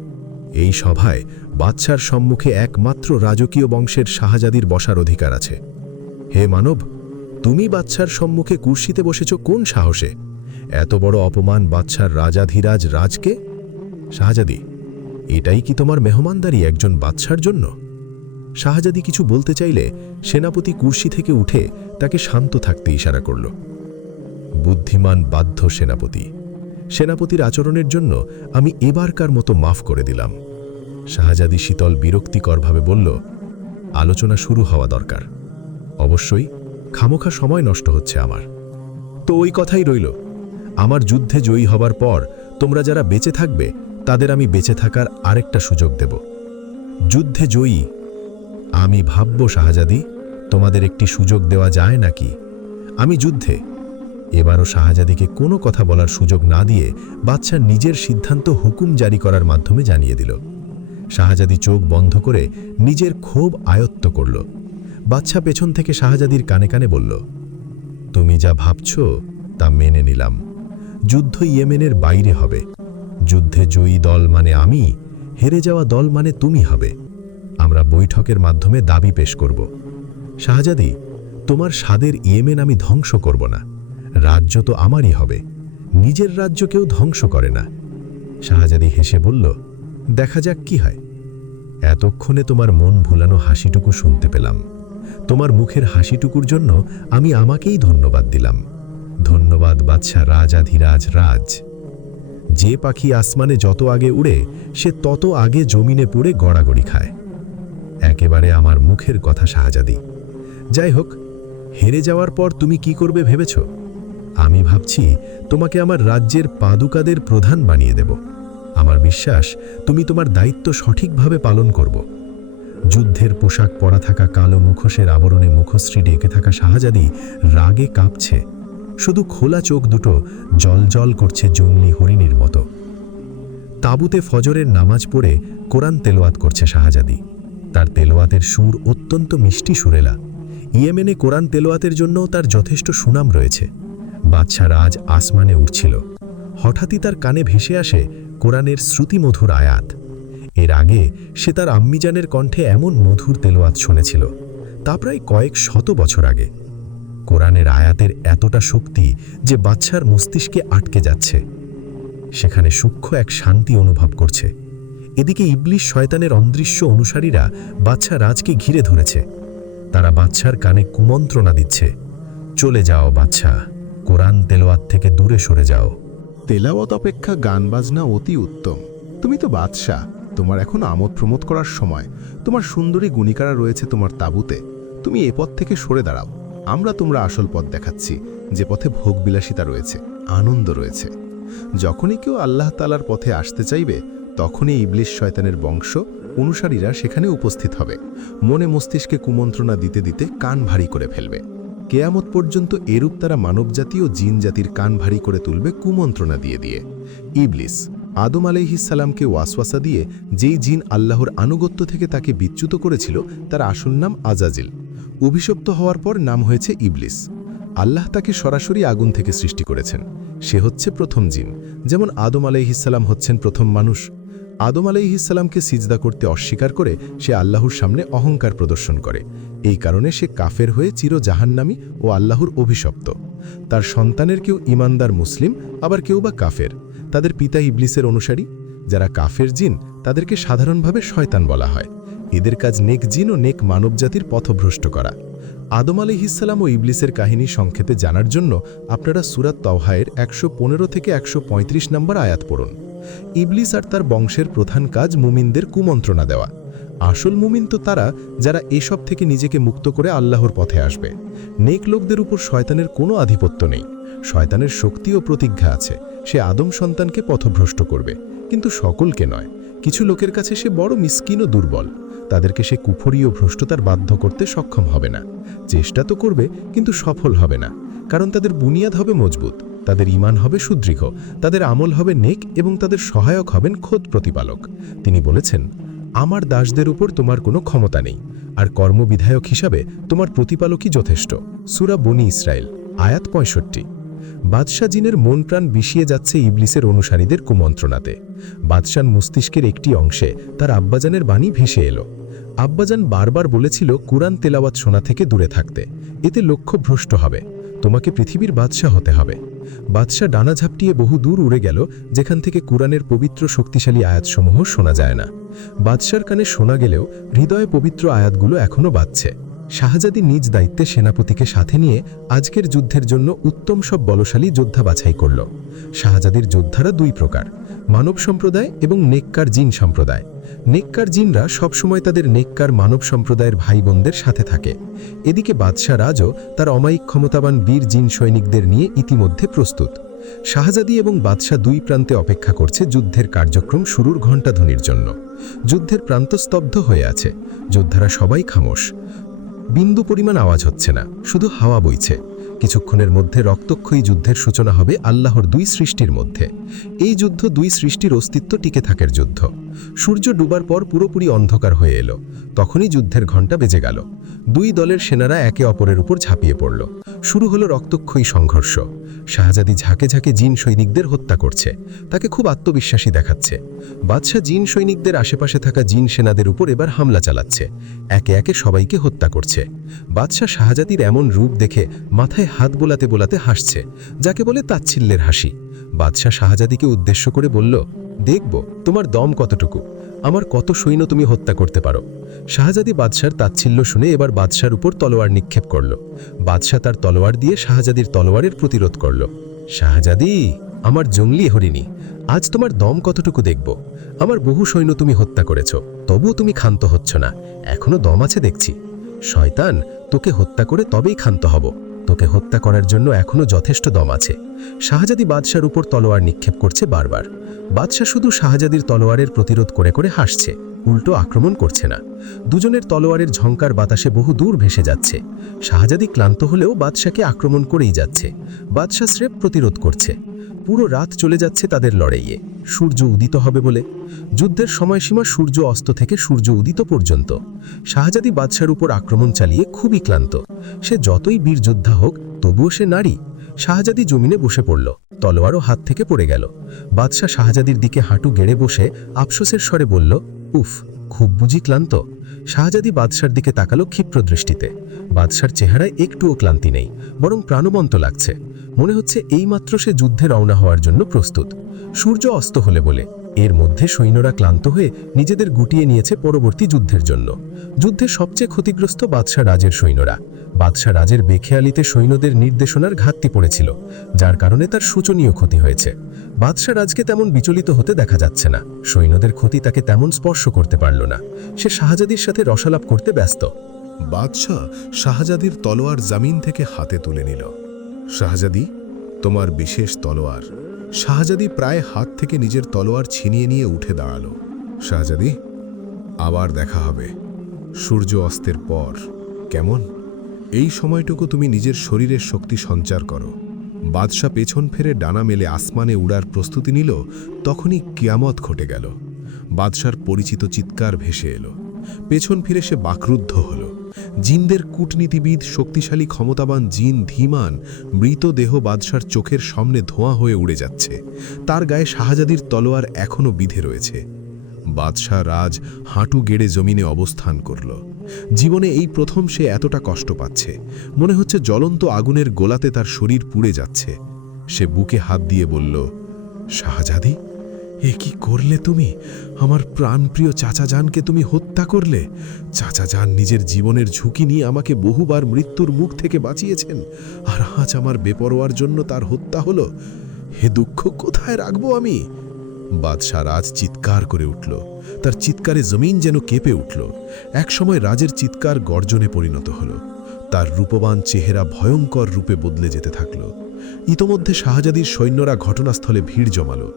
এই সভায় বাদশার সম্মুখে একমাত্র রাজকীয় বংশের শাহজাদির বসার অধিকার আছে। হে মানব, তুমি বাদশার সম্মুখে কুর্সিতে বসেছ কোন সাহসে? এত বড় অপমান বাদশার রাজাধিরাজ রাজকে? শাহজাদি, এটাই কি তোমার মেহমানদারি একজন বাদশার জন্য? শাহজাদি কিছু বলতে চাইলে সেনাপতি কুর্সি থেকে উঠে তাকে শান্ত থাকতে ইশারা করল। বুদ্ধিমান বাধ্য সেনাপতি, সেনাপতির আচরণের জন্য আমি এবারকার মতো মাফ করে দিলাম। শাহজাদি শীতল বিরক্তিকরভাবে বলল, আলোচনা শুরু হওয়া দরকার। অবশ্যই, খামোখা সময় নষ্ট হচ্ছে আমার। তো ওই কথাই রইল, আমার যুদ্ধে জয়ী হবার পর তোমরা যারা বেঁচে থাকবে তাদের আমি বেঁচে থাকার আরেকটা সুযোগ দেব। যুদ্ধে জয়ী? আমি ভাবব শাহজাদি, তোমাদের একটি সুযোগ দেওয়া যায় নাকি? আমি যুদ্ধে। এবারও শাহজাদিকে কোনো কথা বলার সুযোগ না দিয়ে বাদশা নিজের সিদ্ধান্ত হুকুম জারি করার মাধ্যমে জানিয়ে দিল। শাহজাদি চোখ বন্ধ করে নিজের ক্ষোভ আয়ত্ত করল। বাদশা পেছন থেকে শাহজাদির কানে কানে বলল, তুমি যা ভাবছ তা মেনে নিলাম। যুদ্ধ ইয়েমেনের বাইরে হবে। যুদ্ধে জয়ী দল মানে আমি, হেরে যাওয়া দল মানে তুমি হবে। আমরা বৈঠকের মাধ্যমে দাবি পেশ করব। শাহজাদি, তোমার স্বাদের ইয়েমেন আমি ধ্বংস করব না। রাজ্য তো আমারই হবে। নিজের রাজ্য কেউ ধ্বংস করে না। শাহজাদি হেসে বলল, দেখা যাক কি হয়। এতক্ষণে তোমার মন ভুলানো হাসিটুকু শুনতে পেলাম। তোমার মুখের হাসিটুকুর জন্য আমি আমাকেই ধন্যবাদ দিলাম। ধন্যবাদ বাদশা রাজাধিরাজ রাজ। যে পাখি আসমানে যত আগে উড়ে সে তত আগে জমিনে পুড়ে গড়াগড়ি খায়। একেবারে আমার মুখের কথা শাহজাদি। যাই হোক, হেরে যাওয়ার পর তুমি কি করবে ভেবেছ? আমি ভাবছি তোমাকে আমার রাজ্যের পাদুকাদের প্রধান বানিয়ে দেব। আমার বিশ্বাস তুমি তোমার দায়িত্ব সঠিকভাবে পালন করব। যুদ্ধের পোশাক পরা থাকা কালো মুখোশের আবরণে মুখশ্রী ঢেকে থাকা শাহজাদি রাগে কাঁপছে। শুধু খোলা চোখ দুটো জলজল করছে জঙ্গলি হরিণীর মতো। তাঁবুতে ফজরের নামাজ পড়ে কোরআন তেলাওয়াত করছে শাহজাদি। তার তেলাওয়াতের সুর অত্যন্ত মিষ্টি সুরেলা। ইয়েমেনে কোরআন তেলাওয়াতের জন্যও তার যথেষ্ট সুনাম রয়েছে। বাদশা রাজ আসমানে উঠছিল। হঠাৎই তার কানে ভেসে আসে কোরআনের শ্রুতিমধুর আয়াত। এর আগে সে তার আম্মিজানের কণ্ঠে এমন মধুর তেলাওয়াত শুনেছিল, তা প্রায় কয়েক শত বছর আগে। কোরআনের আয়াতের এতটা শক্তি যে বাদশার মস্তিষ্কে আটকে যাচ্ছে। সেখানে সূক্ষ্ম এক শান্তি অনুভব করছে। এদিকে ইবলিশ শয়তানের অদৃশ্য অনুসারীরা বাদশা রাজকে ঘিরে ধরেছে। তারা বাদশার কানে কুমন্ত্রণা দিচ্ছে, চলে যাও বাদশা, কোরআন তেলাওয়াত থেকে দূরে সরে যাও। তেলাওয়াত অপেক্ষা গান বাজনা অতি উত্তম। তুমি তো বাদশা, তোমার এখন আমোদ প্রমোদ করার সময়। তোমার সুন্দরী গুণিকারা রয়েছে তোমার তাঁবুতে। তুমি এ পথ থেকে সরে দাঁড়াও। আমরা তোমরা আসল পথ দেখাচ্ছি, যে পথে ভোগবিলাসিতা রয়েছে, আনন্দ রয়েছে। যখনই কেউ আল্লাহ তাআলার পথে আসতে চাইবে তখনই ইবলিস শয়তানের বংশ অনুসারীরা সেখানে উপস্থিত হবে, মনে মস্তিষ্কে কুমন্ত্রণা দিতে দিতে কান ভারী করে ফেলবে। কেয়ামত পর্যন্ত এরূপ তারা মানবজাতি ও জিন জাতির কান ভারী করে তুলবে কুমন্ত্রণা দিয়ে দিয়ে। ইবলিস আদম আলাইহিসসালামকে ওয়াসওয়াসা দিয়ে যেই জিন আল্লাহর আনুগত্য থেকে তাকে বিচ্যুত করেছিল তার আসল নাম আজাজিল। অভিশপ্ত হওয়ার পর নাম হয়েছে ইবলিস। আল্লাহ তাকে সরাসরি আগুন থেকে সৃষ্টি করেছেন। সে হচ্ছে প্রথম জিন, যেমন আদম আলাইহিসসালাম হচ্ছেন প্রথম মানুষ। আদম আলাইহিসসালামকে সিজদা করতে অস্বীকার করে সে আল্লাহর সামনে অহংকার প্রদর্শন করে। এই কারণে সে কাফের হয়ে চির জাহান্নামী ও আল্লাহর অভিশপ্ত। তার সন্তানের কেউ ইমানদার মুসলিম, আবার কেউ বা কাফের। তাদের পিতা ইবলিসের অনুসারী। যারা কাফের জিন তাদেরকে সাধারণভাবে শয়তান বলা হয়। এদের কাজ নেক জিন ও নেক মানবজাতির পথভ্রষ্ট করা। আদম আলাইহিসসালাম ও ইবলিসের কাহিনী সংক্ষেপে জানার জন্য আপনারা সূরা তাওহায়ের ১১৫ থেকে ১৩৫ নম্বর আয়াত পড়ুন। ইবলিস আর তার বংশের প্রধান কাজ মুমিনদের কুমন্ত্রণা দেওয়া। আসল মুমিন তো তারা যারা এসব থেকে নিজেকে মুক্ত করে আল্লাহর পথে আসবে। নেক লোকদের উপর শয়তানের কোনো আধিপত্য নেই। শয়তানের শক্তি ও প্রতিজ্ঞা আছে, সে আদম সন্তানকে পথভ্রষ্ট করবে, কিন্তু সকলকে নয়। কিছু লোকের কাছে সে বড় মিসকিন ও দুর্বল। তাদেরকে সে কুফরি ও ভ্রষ্টতার বাধ্য করতে সক্ষম হবে না। চেষ্টা তো করবে, কিন্তু সফল হবে না, কারণ তাদের বুনিয়াদ হবে মজবুত, তাদের ঈমান হবে সুদৃঢ়, তাদের আমল হবে নেক এবং তাদের সহায়ক হবেন খোদ প্রতিপালক। তিনি বলেছেন, আমার দাসদের উপর তোমার কোনো ক্ষমতা নেই, আর কর্মবিধায়ক হিসাবে তোমার প্রতিপালকই যথেষ্ট। সূরা বনী ইসরাইল আয়াত ৬৫। বাদশাহ জিনের মন প্রাণ বিষিয়ে যাচ্ছে ইবলিসের অনুসারীদের কুমন্ত্রণাতে। বাদশার মস্তিষ্কের একটি অংশে তার আব্বাজানের বাণী ভেসে এলো। আব্বাজান বারবার বলেছিল কুরআন তেলাওয়াত শোনা থেকে দূরে থাকতে, এতে লক্ষ্য ভ্রষ্ট হবে, তোমাকে পৃথিবীর বাদশাহ হতে হবে। বাদশাহ ডানা ঝাপটিয়ে বহু দূর উড়ে গেল, যেখান থেকে কুরআনের পবিত্র শক্তিশালী আয়াতসমূহ শোনা যায় না। বাদশার কানে শোনা গেলেও হৃদয়ে পবিত্র আয়াতগুলো এখনও বাজছে। শাহজাদি নিজ দায়িত্বে সেনাপতিকে সাথে নিয়ে আজকের যুদ্ধের জন্য উত্তম সব বলশালী যোদ্ধা বাছাই করল। শাহজাদির যোদ্ধারা দুই প্রকার, মানব সম্প্রদায় এবং নেককার জিন সম্প্রদায়। নেককার জিনরা সবসময় তাদের নেককার মানব সম্প্রদায়ের ভাই বোনদের সাথে থাকে। এদিকে বাদশাহ রাজও তার অমায়িক ক্ষমতাবান বীর জিন সৈনিকদের নিয়ে ইতিমধ্যে প্রস্তুত। শাহজাদি এবং বাদশাহ দুই প্রান্তে অপেক্ষা করছে যুদ্ধের কার্যক্রম শুরুর ঘণ্টাধ্বনির জন্য। যুদ্ধের প্রান্ত স্তব্ধ হয়ে আছে, যোদ্ধারা সবাই খামোশ। বিন্দু পরিমাণ আওয়াজ হচ্ছে না, শুধু হাওয়া বইছে। কিছুক্ষণের মধ্যে রক্তক্ষয়ী যুদ্ধের সূচনা হবে আল্লাহর দুই সৃষ্টির মধ্যে। এই যুদ্ধ দুই সৃষ্টির অস্তিত্ব টিকে থাকার যুদ্ধ। সূর্য ডুবার পর পুরোপুরি অন্ধকার হয়ে এলো, তখনই যুদ্ধের ঘণ্টা বেজে গেল। দুই দলের সেনারা একে অপরের উপর ঝাঁপিয়ে পড়ল। শুরু হলো রক্তক্ষয়ী সংঘর্ষ। শাহজাদি ঝাঁকে ঝাঁকে জিন সৈনিকদের হত্যা করছে, তাকে খুব আত্মবিশ্বাসী দেখাচ্ছে। বাদশাহ জিন সৈনিকদের আশেপাশে থাকা জিন সেনাদের উপর এবার হামলা চালাচ্ছে, একে একে সবাইকে হত্যা করছে। বাদশাহ শাহজাদির এমন রূপ দেখে মাথায় হাত বোলাতে বোলাতে হাসছে, যাকে বলে তাচ্ছিল্যের হাসি। বাদশাহ শাহজাদিকে উদ্দেশ্য করে বলল, দেখব তোমার দম কতটুকু, আমার কত সৈন্য তুমি হত্যা করতে পারো। শাহজাদি বাদশার তাচ্ছিল্য শুনে এবার বাদশার উপর তলোয়ার নিক্ষেপ করল। বাদশাহ তার তলোয়ার দিয়ে শাহজাদির তলোয়ারের প্রতিরোধ করল। শাহজাদি, আমার জঙ্গলি হরিণী, আজ তোমার দম কতটুকু দেখব। আমার বহু সৈন্য তুমি হত্যা করেছ, তবুও তুমি ক্ষান্ত হচ্ছ না, এখনো দম আছে দেখছি। শয়তান, তোকে হত্যা করে তবেই ক্ষান্ত হব, তোকে হত্যা করার জন্য এখনো যথেষ্ট দম আছে। শাহজাদি বাদশার উপর তলোয়ার নিক্ষেপ করছে বারবার। বাদশাহ শুধু শাহজাদির তলোয়ারের প্রতিরোধ করে করে হাসছে, উল্টো আক্রমণ করছে না। দুজনের তলোয়ারের ঝঙ্কার বাতাসে বহু দূর ভেসে যাচ্ছে। শাহজাদি ক্লান্ত হলেও বাদশাকে আক্রমণ করেই যাচ্ছে। বাদশাহ স্রেফ প্রতিরোধ করছে। পুরো রাত চলে যাচ্ছে তাদের লড়াইয়ে, সূর্য উদিত হবে বলে। যুদ্ধের সময়সীমা সূর্য অস্ত থেকে সূর্য উদিত পর্যন্ত। শাহজাদি বাদশার উপর আক্রমণ চালিয়ে খুবই ক্লান্ত। সে যতই বীর যোদ্ধা হোক, তবুও সে নারী। শাহজাদি জমিনে বসে পড়ল, তলোয়ারও হাত থেকে পড়ে গেল। বাদশাহ শাহজাদির দিকে হাঁটু গেড়ে বসে আফসোসের স্বরে বলল, উফ, খুব বুঝি ক্লান্ত। শাহজাদি বাদশার দিকে তাকালো ক্ষিপ্র দৃষ্টিতে। বাদশার চেহারায় একটুও ক্লান্তি নেই, বরং প্রাণবন্ত লাগছে। মনে হচ্ছে এইমাত্র সে যুদ্ধে রওনা হওয়ার জন্য প্রস্তুত। সূর্য অস্ত হলে বলে এর মধ্যে সৈন্যরা ক্লান্ত হয়ে নিজেদের গুটিয়ে নিয়েছে পরবর্তী যুদ্ধের জন্য। যুদ্ধে সবচেয়ে ক্ষতিগ্রস্ত বাদশাহ রাজের সৈন্যরা। বাদশাহ রাজের বেখেয়ালিতে সৈন্যদের নির্দেশনার ঘাটতি পড়েছিল, যার কারণে তার শোচনীয় ক্ষতি হয়েছে। বাদশাহ রাজকে তেমন বিচলিত হতে দেখা যাচ্ছে না, সৈন্যদের ক্ষতি তাকে তেমন স্পর্শ করতে পারল না। সে শাহজাদির সাথে রসালাপ করতে ব্যস্ত। বাদশাহ শাহজাদির তলোয়ার জামিন থেকে হাতে তুলে নিল। শাহজাদি, তোমার বিশেষ তলোয়ার, শাহজাদি প্রায় হাত থেকে নিজের তলোয়ার ছিনিয়ে নিয়ে উঠে দাঁড়াল। শাহজাদি, আবার দেখা হবে সূর্য অস্তের পর, কেমন? এই সময়টুকু তুমি নিজের শরীরের শক্তি সঞ্চার করো। বাদশাহ পেছন ফেরে ডানা মেলে আসমানে উড়ার প্রস্তুতি নিল, তখনই কিয়ামত ঘটে গেল। বাদশার পরিচিত চিৎকার ভেসে এলো। পেছন ফিরে সে বাকরুদ্ধ হল। জিনদের কূটনীতিবিদ, শক্তিশালী ক্ষমতাবান জিন ধীমান মৃতদেহ বাদশার চোখের সামনে ধোঁয়া হয়ে উড়ে যাচ্ছে। তার গায়ে শাহজাদির তলোয়ার এখনও বিধে রয়েছে। বাদশাহ রাজ হাঁটু গেড়ে জমিনে অবস্থান করল। জীবনে এই প্রথম সে এতটা কষ্ট পাচ্ছে। মনে হচ্ছে জ্বলন্ত আগুনের গোলাতে তার শরীর পুড়ে যাচ্ছে। সে বুকে হাত দিয়ে বলল, শাহজাদি, এ কি করলে তুমি? আমার প্রাণপ্রিয় চাচাজানকে তুমি হত্যা করলে। চাচাজান নিজের জীবনের ঝুঁকি নিয়ে আমাকে বহুবার মৃত্যুর মুখ থেকে বাঁচিয়েছেন, আর আজ আমার বেপরোয়ার জন্য তার হত্যা হলো। হে দুঃখ কোথায় রাখবো আমি? বাদশাহ রাজ চিৎকার করে উঠল। তার চিৎকারে জমিন যেন কেঁপে উঠল। একসময় রাজের চিৎকার গর্জনে পরিণত হল। তার রূপবান চেহারা ভয়ঙ্কর রূপে বদলে যেতে থাকল। ইতোমধ্যে শাহজাদির সৈন্যরা ঘটনাস্থলে ভিড় জমালো।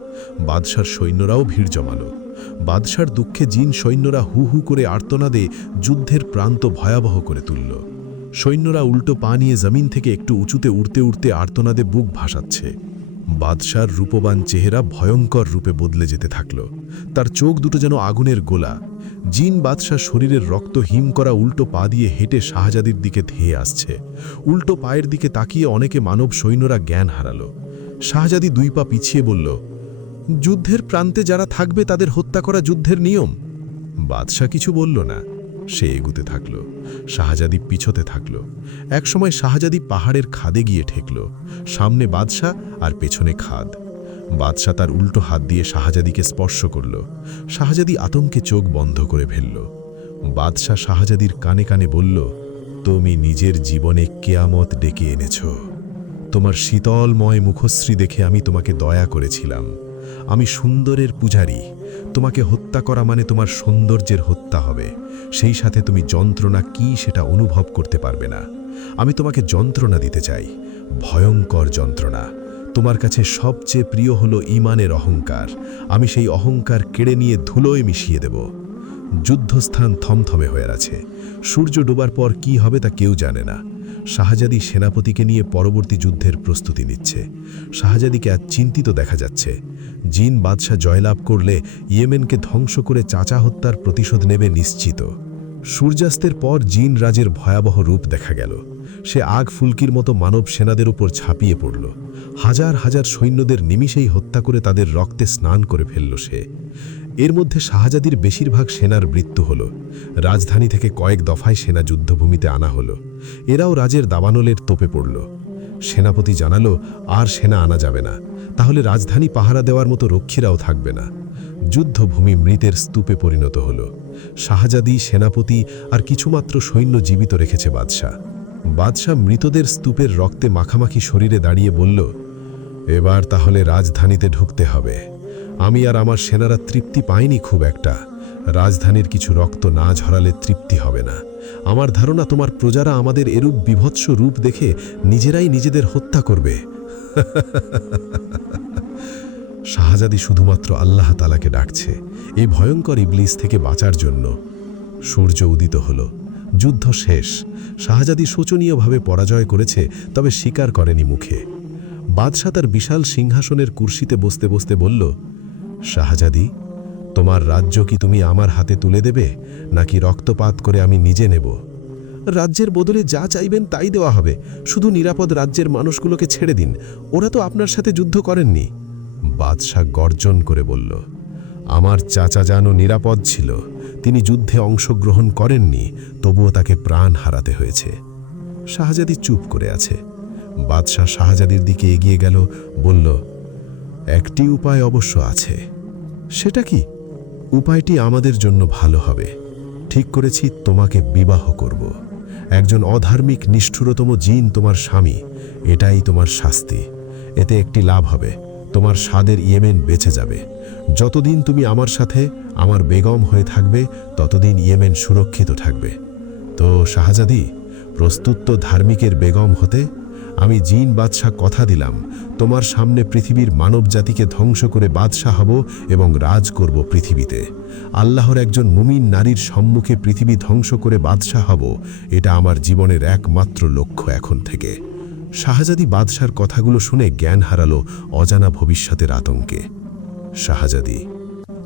বাদশার সৈন্যরাও ভিড় জমালো। বাদশার দুঃখে জিন সৈন্যরা হু হু করে আর্তনাদে যুদ্ধের প্রান্ত ভয়াবহ করে তুলল। সৈন্যরা উল্টো পা নিয়ে জমিন থেকে একটু উঁচুতে উড়তে উড়তে আর্তনাদে বুক ভাসাচ্ছে। বাদশার রূপবান চেহারা ভয়ঙ্কর রূপে বদলে যেতে থাকল। তার চোখ দুটো যেন আগুনের গোলা। জিন বাদশার শরীরের রক্ত হিম করা উল্টো পা দিয়ে হেঁটে শাহজাদির দিকে ধেয়ে আসছে। উল্টো পায়ের দিকে তাকিয়ে অনেকে মানব সৈন্যরা জ্ঞান হারাল। শাহজাদি 2 পা পিছিয়ে বলল, যুদ্ধের প্রান্তে যারা থাকবে তাদের হত্যা করা যুদ্ধের নিয়ম। বাদশাহ কিছু বলল না। সে এগুতে থাকল। শাহজাদি পিছতে থাকল। একসময় শাহজাদি পাহাড়ের খাদে গিয়ে ঠেকল। সামনে বাদশাহ আর পেছনে খাদ। বাদশাহ তার উল্টো হাত দিয়ে শাহজাদিকে স্পর্শ করল। শাহজাদি আতঙ্কে চোখ বন্ধ করে ফেলল। বাদশাহ শাহজাদির কানে কানে বলল, তুমি নিজের জীবনে কেয়ামত ডেকে এনেছ। তোমার শীতলময় মুখশ্রী দেখে আমি তোমাকে দয়া করেছিলাম। আমি সুন্দরের পূজারী। তোমাকে হত্যা করা মানে তোমার সৌন্দর্যের হত্যা হবে। সেই সাথে তুমি যন্ত্রণা কি সেটা অনুভব করতে পারবে না। আমি তোমাকে যন্ত্রণা দিতে চাই, ভয়ঙ্কর যন্ত্রণা। তোমার কাছে সবচেয়ে প্রিয় হলো ঈমানের অহংকার। আমি সেই অহংকার কেড়ে নিয়ে ধুলোয় মিশিয়ে দেব। যুদ্ধস্থান থমথমে হয়ে আছে। সূর্য ডোবার পর কি হবে তা কেউ জানে না। শাহজাদি সেনাপতিকে নিয়ে পরবর্তী যুদ্ধের প্রস্তুতি নিচ্ছে। শাহজাদিকে আজ চিন্তিত দেখা যাচ্ছে। জিন বাদশাহ জয়লাভ করলে ইয়েমেনকে ধ্বংস করে চাচা হত্যার প্রতিশোধ নেবে নিশ্চিত। সূর্যাস্তের পর জিন রাজের ভয়াবহ রূপ দেখা গেল। সে আগ ফুলকির মতো মানব সেনাদের উপর ঝাঁপিয়ে পড়ল। হাজার হাজার সৈন্যদের নিমিষেই হত্যা করে তাদের রক্তে স্নান করে ফেলল সে। এর মধ্যে শাহজাদির বেশিরভাগ সেনার মৃত্যু হল। রাজধানী থেকে কয়েক দফায় সেনা যুদ্ধভূমিতে আনা হলো। এরাও রাজের দাবানলের তোপে পড়ল। সেনাপতি জানালো, আর সেনা আনা যাবে না, তাহলে রাজধানী পাহারা দেওয়ার মতো রক্ষীরাও থাকবে না। যুদ্ধভূমি মৃতের স্তূপে পরিণত হল। শাহজাদি, সেনাপতি আর কিছুমাত্র সৈন্য জীবিত রেখেছে বাদশাহ। বাদশাহ মৃতদের স্তূপের রক্তে মাখামাখি শরীরে দাঁড়িয়ে বলল, এবার তাহলে রাজধানীতে ঢুকতে হবে। আমি আর আমার সেনারা তৃপ্তি পাইনি খুব একটা। রাজধানীর কিছু রক্ত না ঝরালে তৃপ্তি হবে না। আমার ধারণা তোমার প্রজারা আমাদের এরূপ বিভৎস রূপ দেখে নিজেরাই নিজেদের হত্যা করবে। শাহজাদি শুধুমাত্র আল্লাহ তাআলাকে ডাকছে এই ভয়ঙ্কর ইবলিস থেকে বাঁচার জন্য। সূর্য উদিত হল। যুদ্ধ শেষ। শাহজাদি শোচনীয়ভাবে পরাজয় করেছে, তবে স্বীকার করেনি মুখে। বাদশাহ তার বিশাল সিংহাসনের কুরসিতে বসতে বসতে বলল, শাহজাদি, তোমার রাজ্য কি তুমি আমার হাতে তুলে দেবে, নাকি রক্তপাত করে আমি নিজে নেব? রাজ্যের বদলে যা চাইবেন তাই দেওয়া হবে। শুধু নিরাপদ রাজ্যের মানুষগুলোকে ছেড়ে দিন। ওরা তো আপনার সাথে যুদ্ধ করেননি। বাদশাহ গর্জন করে বলল, আমার চাচা জানও নিরাপদ ছিল। তিনি যুদ্ধে অংশগ্রহণ করেননি, তবুও তাকে প্রাণ হারাতে হয়েছে। শাহজাদি চুপ করে আছে। বাদশাহ শাহজাদির দিকে এগিয়ে গেল, বলল, একটি উপায় অবশ্য আছে। সেটা কি? উপায়টি আমাদের জন্য ভালো হবে। ঠিক করেছি তোমাকে বিবাহ করব। একজন অধার্মিক নিষ্ঠুরতম জিন তোমার স্বামী। এটাই তোমার শাস্তি। এতে একটি লাভ হবে, তোমার স্বাদের ইয়েমেন বেঁচে যাবে। যতদিন তুমি আমার সাথে আমার বেগম হয়ে থাকবে, ততদিন ইয়েমেন সুরক্ষিত থাকবে। তো শাহজাদি, প্রস্তুত তো ধার্মিকের বেগম হতে? আমি জিন বাদশাহ কথা দিলাম, তোমার সামনে পৃথিবীর মানব জাতিকে ধ্বংস করে বাদশাহ হব এবং রাজ করব পৃথিবীতে। আল্লাহর একজন মুমিন নারীর সম্মুখে পৃথিবী ধ্বংস করে বাদশাহ হব, এটা আমার জীবনের একমাত্র লক্ষ্য এখন থেকে। শাহজাদি বাদশার কথাগুলো শুনে জ্ঞান হারালো অজানা ভবিষ্যতের আতঙ্কে। শাহজাদি,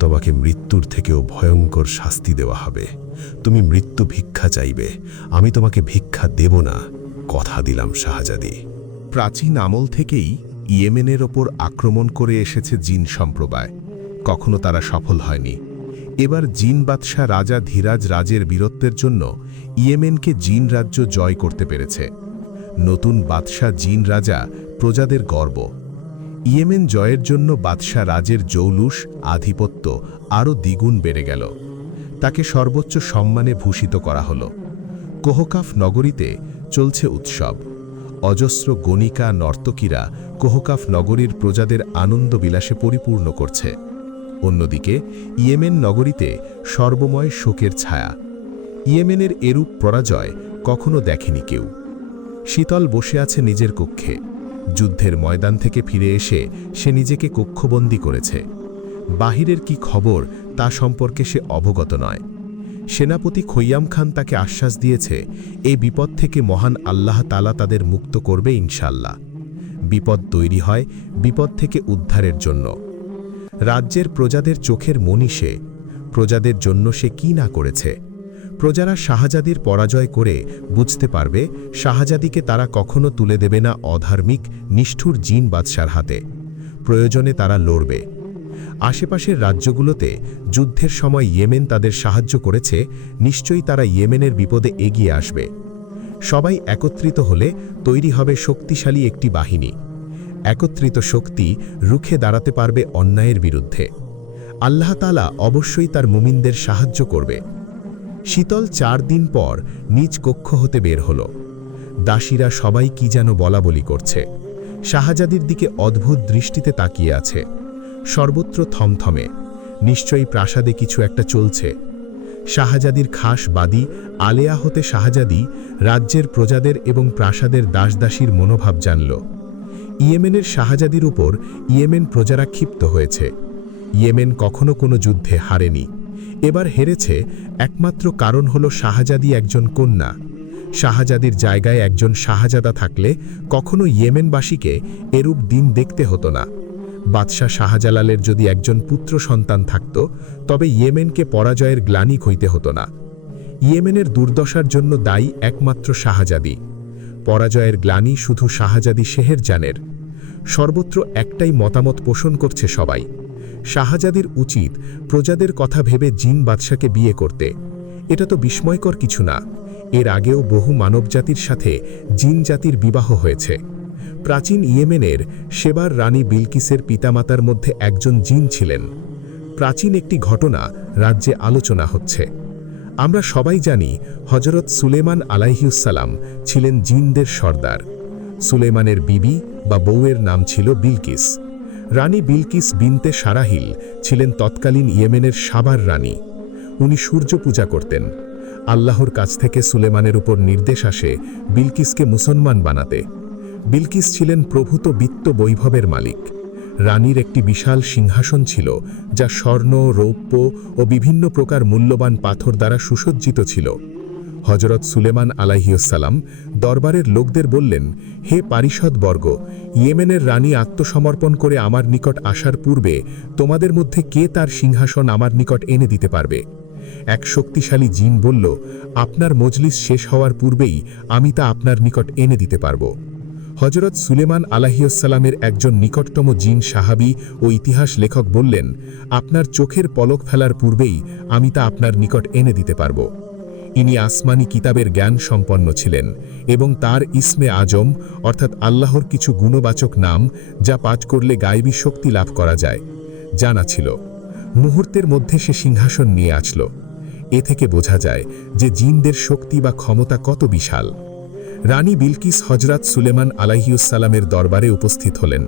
তোমাকে মৃত্যুর থেকেও ভয়ঙ্কর শাস্তি দেওয়া হবে। তুমি মৃত্যু ভিক্ষা চাইবে, আমি তোমাকে ভিক্ষা দেব না, কথা দিলাম শাহজাদি। প্রাচীন আমল থেকেই ইয়েমেনের ওপর আক্রমণ করে এসেছে জিন সম্প্রদায়, কখনো তারা সফল হয়নি। এবার জিন বাদশাহ রাজা ধীরাজ রাজের বীরত্বের জন্য ইয়েমেনকে জিন রাজ্য জয় করতে পেরেছে। নতুন বাদশাহ জিন রাজা প্রজাদের গর্ব। ইয়েমেন জয়ের জন্য বাদশাহ রাজের জৌলুস আধিপত্য আরও দ্বিগুণ বেড়ে গেল। তাকে সর্বোচ্চ সম্মানে ভূষিত করা হল। কোহকাফ নগরীতে চলছে উৎসব। অজস্র গণিকা নর্তকীরা কোহকাফ নগরীর প্রজাদের আনন্দ বিলাসে পরিপূর্ণ করছে। অন্যদিকে ইয়েমেন নগরীতে সর্বময় শোকের ছায়া। ইয়েমেনের এরূপ পরাজয় কখনো দেখেনি কেউ। শীতল বসে আছে নিজের কক্ষে। যুদ্ধের ময়দান থেকে ফিরে এসে সে নিজেকে কক্ষবন্দী করেছে। বাহিরের কি খবর তা সম্পর্কে সে অবগত নয়। সেনাপতি খৈয়াম খান তাকে আশ্বাস দিয়েছে, এই বিপদ থেকে মহান আল্লাহ তাআলা তাদের মুক্ত করবে ইনশাল্লাহ। বিপদ তৈরি হয় বিপদ থেকে উদ্ধারের জন্য। রাজ্যের প্রজাদের চোখের মণি সে। প্রজাদের জন্য সে কি না করেছে। প্রজারা শাহজাদির পরাজয় করে বুঝতে পারবে শাহজাদিকে তারা কখনো তুলে দেবে না অধার্মিক নিষ্ঠুর জিন বাদশার হাতে। প্রয়োজনে তারা লড়বে। আশেপাশের রাজ্যগুলোতে যুদ্ধের সময় ইয়েমেন তাদের সাহায্য করেছে, নিশ্চয়ই তারা ইয়েমেনের বিপদে এগিয়ে আসবে। সবাই একত্রিত হলে তৈরি হবে শক্তিশালী একটি বাহিনী। একত্রিত শক্তি রুখে দাঁড়াতে পারবে অন্যায়ের বিরুদ্ধে। আল্লাহ তাআলা অবশ্যই তার মুমিনদের সাহায্য করবে। শীতল 4 দিন পর নিজ কক্ষ হতে বের হল। দাসীরা সবাই কি যেন বলাবলি করছে। শাহজাদির দিকে অদ্ভুত দৃষ্টিতে তাকিয়ে আছে। সর্বত্র থমথমে, নিশ্চয়ই প্রাসাদে কিছু একটা চলছে। শাহজাদির খাস বাদী আলেয়া হতে শাহজাদি রাজ্যের প্রজাদের এবং প্রাসাদের দাসদাসীর মনোভাব জানল। ইয়েমেনের শাহজাদির উপর ইয়েমেন প্রজারা ক্ষিপ্ত হয়েছে। ইয়েমেন কখনো কোনো যুদ্ধে হারেনি, এবার হেরেছে একমাত্র কারণ হল শাহজাদি একজন কন্যা। শাহজাদির জায়গায় একজন শাহজাদা থাকলে কখনো ইয়েমেনবাসীকে এরূপ দিন দেখতে হতো না। বাদশাহ শাহজালালের যদি একজন পুত্র সন্তান থাকত, তবে ইয়েমেনকে পরাজয়ের গ্লানি হইতে হতো না। ইয়েমেনের দুর্দশার জন্য দায়ী একমাত্র শাহজাদি। পরাজয়ের গ্লানি শুধু শাহজাদি শেহেরজানের। সর্বত্র একটাই মতামত পোষণ করছে সবাই, শাহজাদির উচিত প্রজাদের কথা ভেবে জিন বাদশাকে বিয়ে করতে। এটা তো বিস্ময়কর কিছু না। এর আগেও বহু মানবজাতির সাথে জিন জাতির বিবাহ হয়েছে। প্রাচীন ইয়েমেনের সেবার রানী বিলকিসের পিতামাতার মধ্যে একজন জিন ছিলেন। প্রাচীন একটি ঘটনা রাজ্যে আলোচনা হচ্ছে। আমরা সবাই জানি হযরত সুলেমান আলাইহিসসালাম ছিলেন জিনদের সর্দার। সুলেমানের বিবি বা বউয়ের নাম ছিল বিলকিস। রানী বিলকিস বিনতে সারাহিল ছিলেন তৎকালীন ইয়েমেনের সাবার রানী। উনি সূর্য পূজা করতেন। আল্লাহর কাছ থেকে সুলেমানের উপর নির্দেশ আসে বিলকিসকে মুসলমান বানাতে। বিলকিস ছিলেন প্রভূত বিত্ত বৈভবের মালিক। রানীর একটি বিশাল সিংহাসন ছিল, যা স্বর্ণ, রৌপ্য ও বিভিন্ন প্রকার মূল্যবান পাথর দ্বারা সুসজ্জিত ছিল। হযরত সুলেমান আলাইহিসসালাম দরবারের লোকদের বললেন, হে পারিষদবর্গ, ইয়েমেনের রানী আত্মসমর্পণ করে আমার নিকট আসার পূর্বে তোমাদের মধ্যে কে তার সিংহাসন আমার নিকট এনে দিতে পারবে? এক শক্তিশালী জিন বলল, আপনার মজলিস শেষ হওয়ার পূর্বেই আমি তা আপনার নিকট এনে দিতে পারব। হযরত সুলেমান আলাইহিসসালামের একজন নিকটতম জিন সাহাবী ও ইতিহাস লেখক বললেন, আপনার চোখের পলক ফেলার পূর্বেই আমি তা আপনার নিকট এনে দিতে পারব। ইনি আসমানি কিতাবের জ্ঞান সম্পন্ন ছিলেন এবং তার ইসমে আজম অর্থাৎ আল্লাহর কিছু গুণবাচক নাম, যা পাঠ করলে গায়েবী শক্তি লাভ করা যায়, জানা ছিল। মুহূর্তের মধ্যে সে সিংহাসন নিয়ে আসলো। এ থেকে বোঝা যায় যে জিনদের শক্তি বা ক্ষমতা কত বিশাল। রানী বিলকিস হযরত সুলেমান আলাইহিসসালামের দরবারে উপস্থিত হলেন।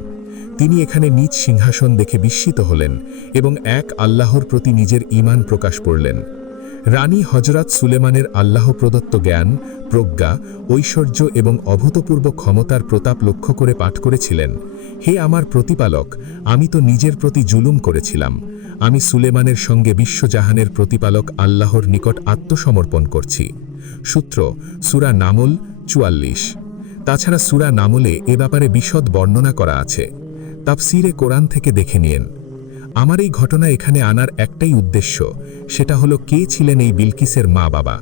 তিনি এখানে নিজ সিংহাসন দেখে বিস্মিত হলেন এবং এক আল্লাহর প্রতি নিজের ঈমান প্রকাশ করলেন। রানী হজরত সুলেমানের আল্লাহ প্রদত্ত জ্ঞান, প্রজ্ঞা, ঐশ্বর্য এবং অভূতপূর্ব ক্ষমতার প্রতাপ লক্ষ্য করে পাঠ করেছিলেন, হে আমার প্রতিপালক, আমি তো নিজের প্রতি জুলুম করেছিলাম। আমি সুলেমানের সঙ্গে বিশ্বজাহানের প্রতিপালক আল্লাহর নিকট আত্মসমর্পণ করছি। সূত্র সূরা নামল ৪৪। তাছাড়া সূরা নামলে এ ব্যাপারে বিশদ বর্ণনা করা আছে। তাফসিরে কোরআন থেকে দেখে নিন। আমার এই ঘটনা এখানে আনার একটাই উদ্দেশ্য, সেটা হলো কে ছিলেন এই বিলকিসের মা বাবা।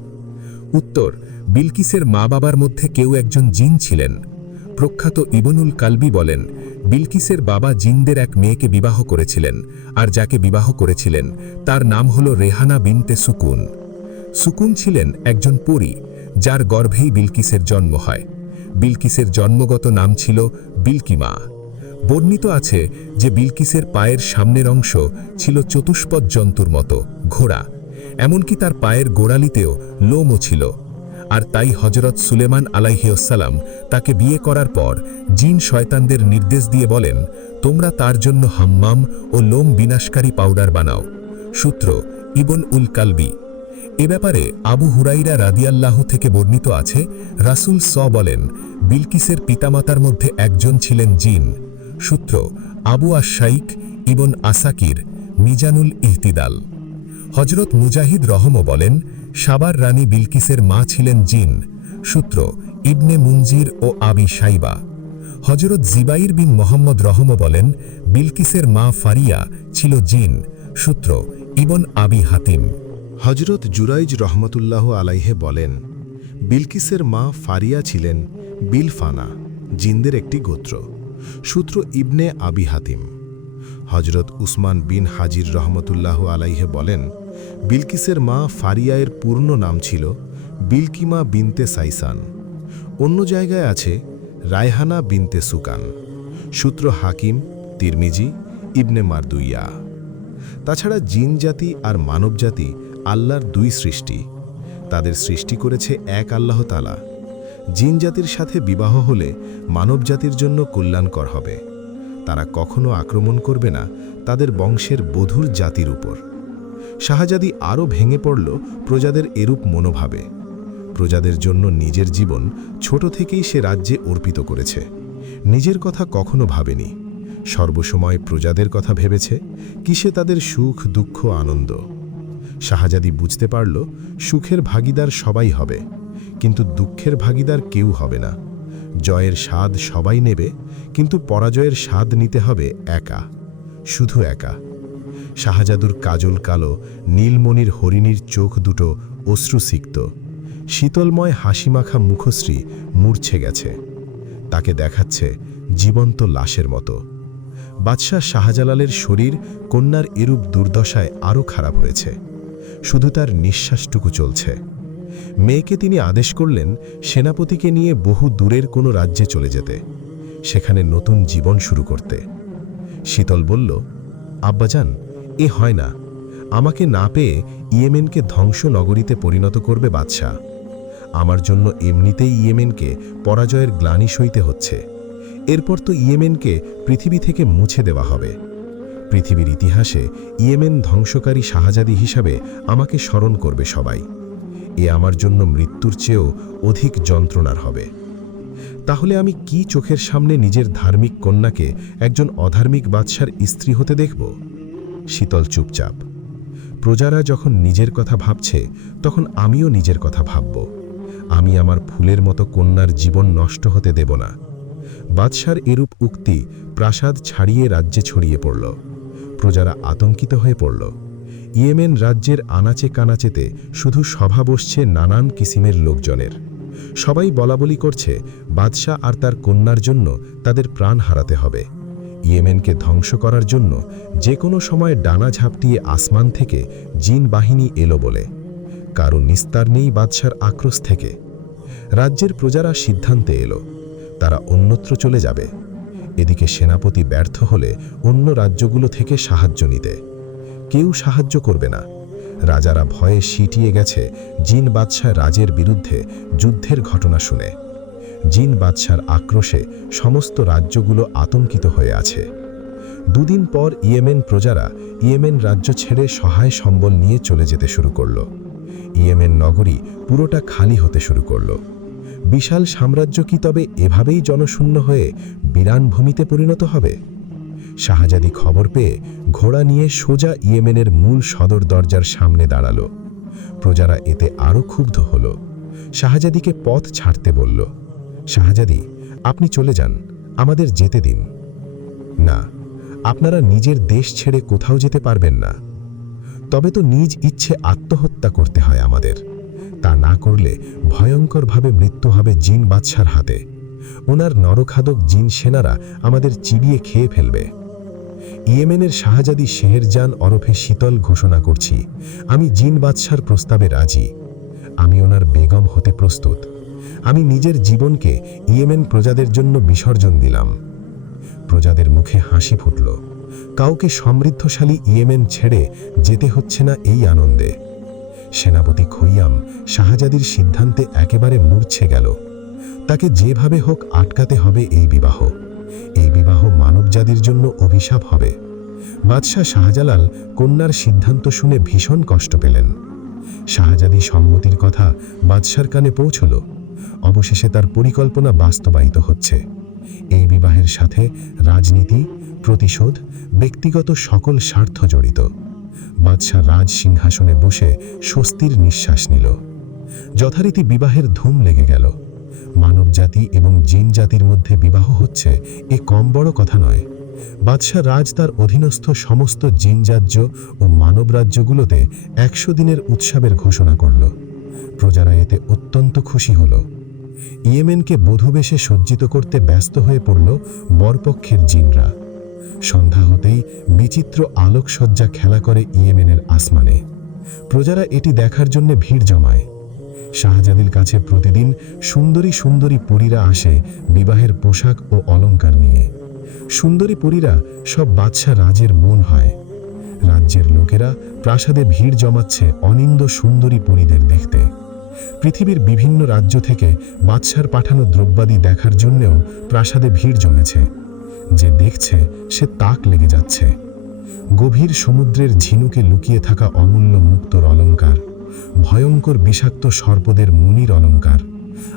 উত্তর, বিলকিসের মা বাবার মধ্যে কেউ একজন জিন ছিলেন। প্রখ্যাত ইবনুল কালবি বলেন, বিলকিসের বাবা জিনদের এক মেয়েকে বিবাহ করেছিলেন, আর যাকে বিবাহ করেছিলেন তার নাম হল রেহানা বিনতে সুকুন। সুকুন ছিলেন একজন পরী, যার গর্ভেই বিলকিসের জন্ম হয়। বিলকিসের জন্মগত নাম ছিল বিলকিমা। বর্ণিত আছে যে বিলকিসের পায়ের সামনের অংশ ছিল চতুষ্পদ জন্তুর মতো, ঘোড়া। এমনকি তার পায়ের গোড়ালিতেও লোমও ছিল। আর তাই হজরত সুলেমান আলাইহিসসালাম তাকে বিয়ে করার পর জিন শয়তানদের নির্দেশ দিয়ে বলেন, তোমরা তার জন্য হাম্মাম ও লোম বিনাশকারী পাউডার বানাও। সূত্র ইবন উল কালবি। এ ব্যাপারে আবু হুরাইরা রাদিয়াল্লাহু থেকে বর্ণিত আছে, রাসূল বলেন, বিলকিসের পিতামাতার মধ্যে একজন ছিলেন জিন। সূত্র আবু আশ-শাইখ ইবন আসাকির, মিজানুল ইহতিদাল। হজরত মুজাহিদ রহমও বলেন, সাবার রানী বিলকিসের মা ছিলেন জিন। সূত্র ইবনে মুনজির ও আবি শাইবা। হজরত জিবাইর বিন মোহাম্মদ রহমও বলেন, বিলকিসের মা ফারিয়া ছিল জিন। সূত্র ইবন আবি হাতিম। হজরত জুরাইজ রহমতুল্লাহ আলাইহে বলেন, বিলকিসের মা ফারিয়া ছিলেন বিলফানা, জিনদের একটি গোত্র। সূত্র ইবনে আবি হাতিম। হজরত উসমান বিন হাজির রহমতুল্লাহ আলাইহে বলেন, বিলকিসের মা ফারিয়ায়ের পূর্ণ নাম ছিল বিলকিমা বিনতে সাইসান। অন্য জায়গায় আছে রায়হানা বিনতে সুকান। সূত্র হাকিম, তিরমিজি, ইবনে মারদুইয়া। তাছাড়া জিন জাতি আর মানব জাতি আল্লাহর দুই সৃষ্টি। তাদের সৃষ্টি করেছে এক আল্লাহ তাআলা। জিন জাতির সাথে বিবাহ হলে মানব জাতির জন্য কল্যাণকর হবে। তারা কখনো আক্রমণ করবে না তাদের বংশের বধূর জাতির উপর। শাহজাদি আরও ভেঙে পড়ল প্রজাদের এরূপ মনোভাবে। প্রজাদের জন্য নিজের জীবন ছোট থেকেই সে রাজ্যে অর্পিত করেছে। নিজের কথা কখনো ভাবেনি, সর্বসময় প্রজাদের কথা ভেবেছে, কিসে তাদের সুখ, দুঃখ, আনন্দ। শাহজাদি বুঝতে পারল, সুখের ভাগিদার সবাই হবে, কিন্তু দুঃখের ভাগিদার কেউ হবে না। জয়ের স্বাদ সবাই নেবে, কিন্তু পরাজয়ের স্বাদ নিতে হবে একা, শুধু একা। শাহজাদুর কাজল কালো, নীলমণির হরিণীর চোখ দুটো অশ্রুসিক্ত, শীতলময় হাসিমাখা মুখশ্রী মূর্ছে গেছে। তাকে দেখাচ্ছে জীবন্ত লাশের মতো। বাদশাহ শাহজালালের শরীর কন্যার এরূপ দুর্দশায় আরও খারাপ হয়েছে। শুধু তার নিঃশ্বাসটুকু চলছে। মেয়েকে তিনি আদেশ করলেন সেনাপতিকে নিয়ে বহু দূরের কোনো রাজ্যে চলে যেতে, সেখানে নতুন জীবন শুরু করতে। শীতল বলল, আব্বাজান, এ হয় না। আমাকে না পেয়ে ইয়েমেনকে ধ্বংস নগরীতে পরিণত করবে বাদশাহ। আমার জন্য এমনিতেই ইয়েমেনকে পরাজয়ের গ্লানি সইতে হচ্ছে। এরপর তো ইয়েমেনকে পৃথিবী থেকে মুছে দেওয়া হবে। পৃথিবীর ইতিহাসে ইয়েমেন ধ্বংসকারী শাহজাদি হিসাবে আমাকে স্মরণ করবে সবাই। এ আমার জন্য মৃত্যুর চেয়েও অধিক যন্ত্রণার হবে। তাহলে আমি কি চোখের সামনে নিজের ধার্মিক কন্যাকে একজন অধার্মিক বাদশার স্ত্রী হতে দেখব? শীতল চুপচাপ। প্রজারা যখন নিজের কথা ভাবছে, তখন আমিও নিজের কথা ভাবব। আমি আমার ফুলের মতো কন্যার জীবন নষ্ট হতে দেব না। বাদশার এরূপ উক্তি প্রাসাদ ছাড়িয়ে রাজ্যে ছড়িয়ে পড়ল। প্রজারা আতঙ্কিত হয়ে পড়ল। ইয়েমেন রাজ্যের আনাচে কানাচেতে শুধু সভা বসছে নানান কিসিমের লোকজনের। সবাই বলাবলি করছে বাদশাহ আর তার কন্যার জন্য তাদের প্রাণ হারাতে হবে। ইয়েমেনকে ধ্বংস করার জন্য যে কোনো সময় ডানা ঝাপটিয়ে আসমান থেকে জিন বাহিনী এলো বলে। কারো নিস্তার নেই বাদশার আক্রোশ থেকে। রাজ্যের প্রজারা সিদ্ধান্তে এলো, তারা অন্যত্র চলে যাবে। এদিকে সেনাপতি ব্যর্থ হলে অন্য রাজ্যগুলো থেকে সাহায্য নিতে। কেউ সাহায্য করবে না। রাজারা ভয়ে সিটিয়ে গেছে জিন বাদশাহ রাজের বিরুদ্ধে যুদ্ধের ঘটনা শুনে। জিন বাদশার আক্রোশে সমস্ত রাজ্যগুলো আতঙ্কিত হয়ে আছে। দুদিন পর ইয়েমেন প্রজারা ইয়েমেন রাজ্য ছেড়ে সহায় সম্বল নিয়ে চলে যেতে শুরু করল। ইয়েমেন নগরী পুরোটা খালি হতে শুরু করল। বিশাল সাম্রাজ্য কি তবে এভাবেই জনশূন্য হয়ে বিরান ভূমিতে পরিণত হবে? শাহজাদি খবর পেয়ে ঘোড়া নিয়ে সোজা ইয়েমেনের মূল সদর দরজার সামনে দাঁড়াল। প্রজারা এতে আরও ক্ষুব্ধ হল। শাহজাদিকে পথ ছাড়তে বলল। শাহজাদি, আপনি চলে যান, আমাদের যেতে দিন। না, আপনারা নিজের দেশ ছেড়ে কোথাও যেতে পারবেন না। তবে তো নিজ ইচ্ছে আত্মহত্যা করতে হয় আমাদের। তা না করলে ভয়ঙ্করভাবে মৃত্যু হবে জিন বাদশার হাতে। ওনার নরখাদক জিন সেনারা আমাদের চিবিয়ে খেয়ে ফেলবে। ইয়েমেনের শাহজাদি শেহরজান ওরফে শীতল ঘোষণা করছি, আমি জিন বাদশার প্রস্তাবে রাজি। আমি ওনার বেগম হতে প্রস্তুত। আমি নিজের জীবনকে ইয়েমেন প্রজাদের জন্য বিসর্জন দিলাম। প্রজাদের মুখে হাসি ফুটল। কাউকে সমৃদ্ধশালী ইয়েমেন ছেড়ে যেতে হচ্ছে না এই আনন্দে। সেনাপতি খৈয়াম শাহজাদির সিদ্ধান্তে একেবারে মূর্ছে গেল। তাকে যেভাবে হোক আটকাতে হবে এই বিবাহ। এই বিবাহ মানবজাতির জন্য অভিশাপ হবে। বাদশাহ শাহজালাল কন্যার সিদ্ধান্ত শুনে ভীষণ কষ্ট পেলেন। শাহজাদি সম্মতির কথা বাদশার কানে পৌঁছল। অবশেষে তার পরিকল্পনা বাস্তবায়িত হচ্ছে। এই বিবাহের সাথে রাজনীতি, প্রতিশোধ, ব্যক্তিগত সকল স্বার্থ জড়িত। বাদশাহ রাজ সিংহাসনে বসে স্বস্তির নিঃশ্বাস নিল। যথারীতি বিবাহের ধুম লেগে গেল। মানবজাতি এবং জিন জাতির মধ্যে বিবাহ হচ্ছে এ কম বড় কথা নয়। বাদশাহ রাজ তার অধীনস্থ সমস্ত জিন রাজ্য ও মানব রাজ্যগুলোতে 100 দিনের উৎসবের ঘোষণা করল। প্রজারা এতে অত্যন্ত খুশি হল। ইয়েমেনকে বধূবেশে সজ্জিত করতে ব্যস্ত হয়ে পড়ল বরপক্ষের জিনরা। সন্ধ্যা হতেই বিচিত্র আলোকসজ্জা খেলা করে ইয়েমেনের আসমানে। প্রজারা এটি দেখার জন্য ভিড় জমায়। শাহজাদির কাছে প্রতিদিন সুন্দরী সুন্দরী পরীরা আসে বিবাহের পোশাক ও অলংকার নিয়ে। সুন্দরী পরীরা সব বাদশাহ রাজের বোন হয়। রাজ্যের লোকেরা প্রাসাদে ভিড় জমাচ্ছে অনিন্দ সুন্দরী পরীদের দেখতে। পৃথিবীর বিভিন্ন রাজ্য থেকে বাদশার পাঠানো দ্রব্যাদি দেখার জন্যেও প্রাসাদে ভিড় জমেছে। যে দেখছে সে তাক লেগে যাচ্ছে। গভীর সমুদ্রের ঝিনুকে লুকিয়ে থাকা অমূল্য মুক্তোর অলংকার, ভয়ঙ্কর বিষাক্ত সর্পদের মুনির অলংকার,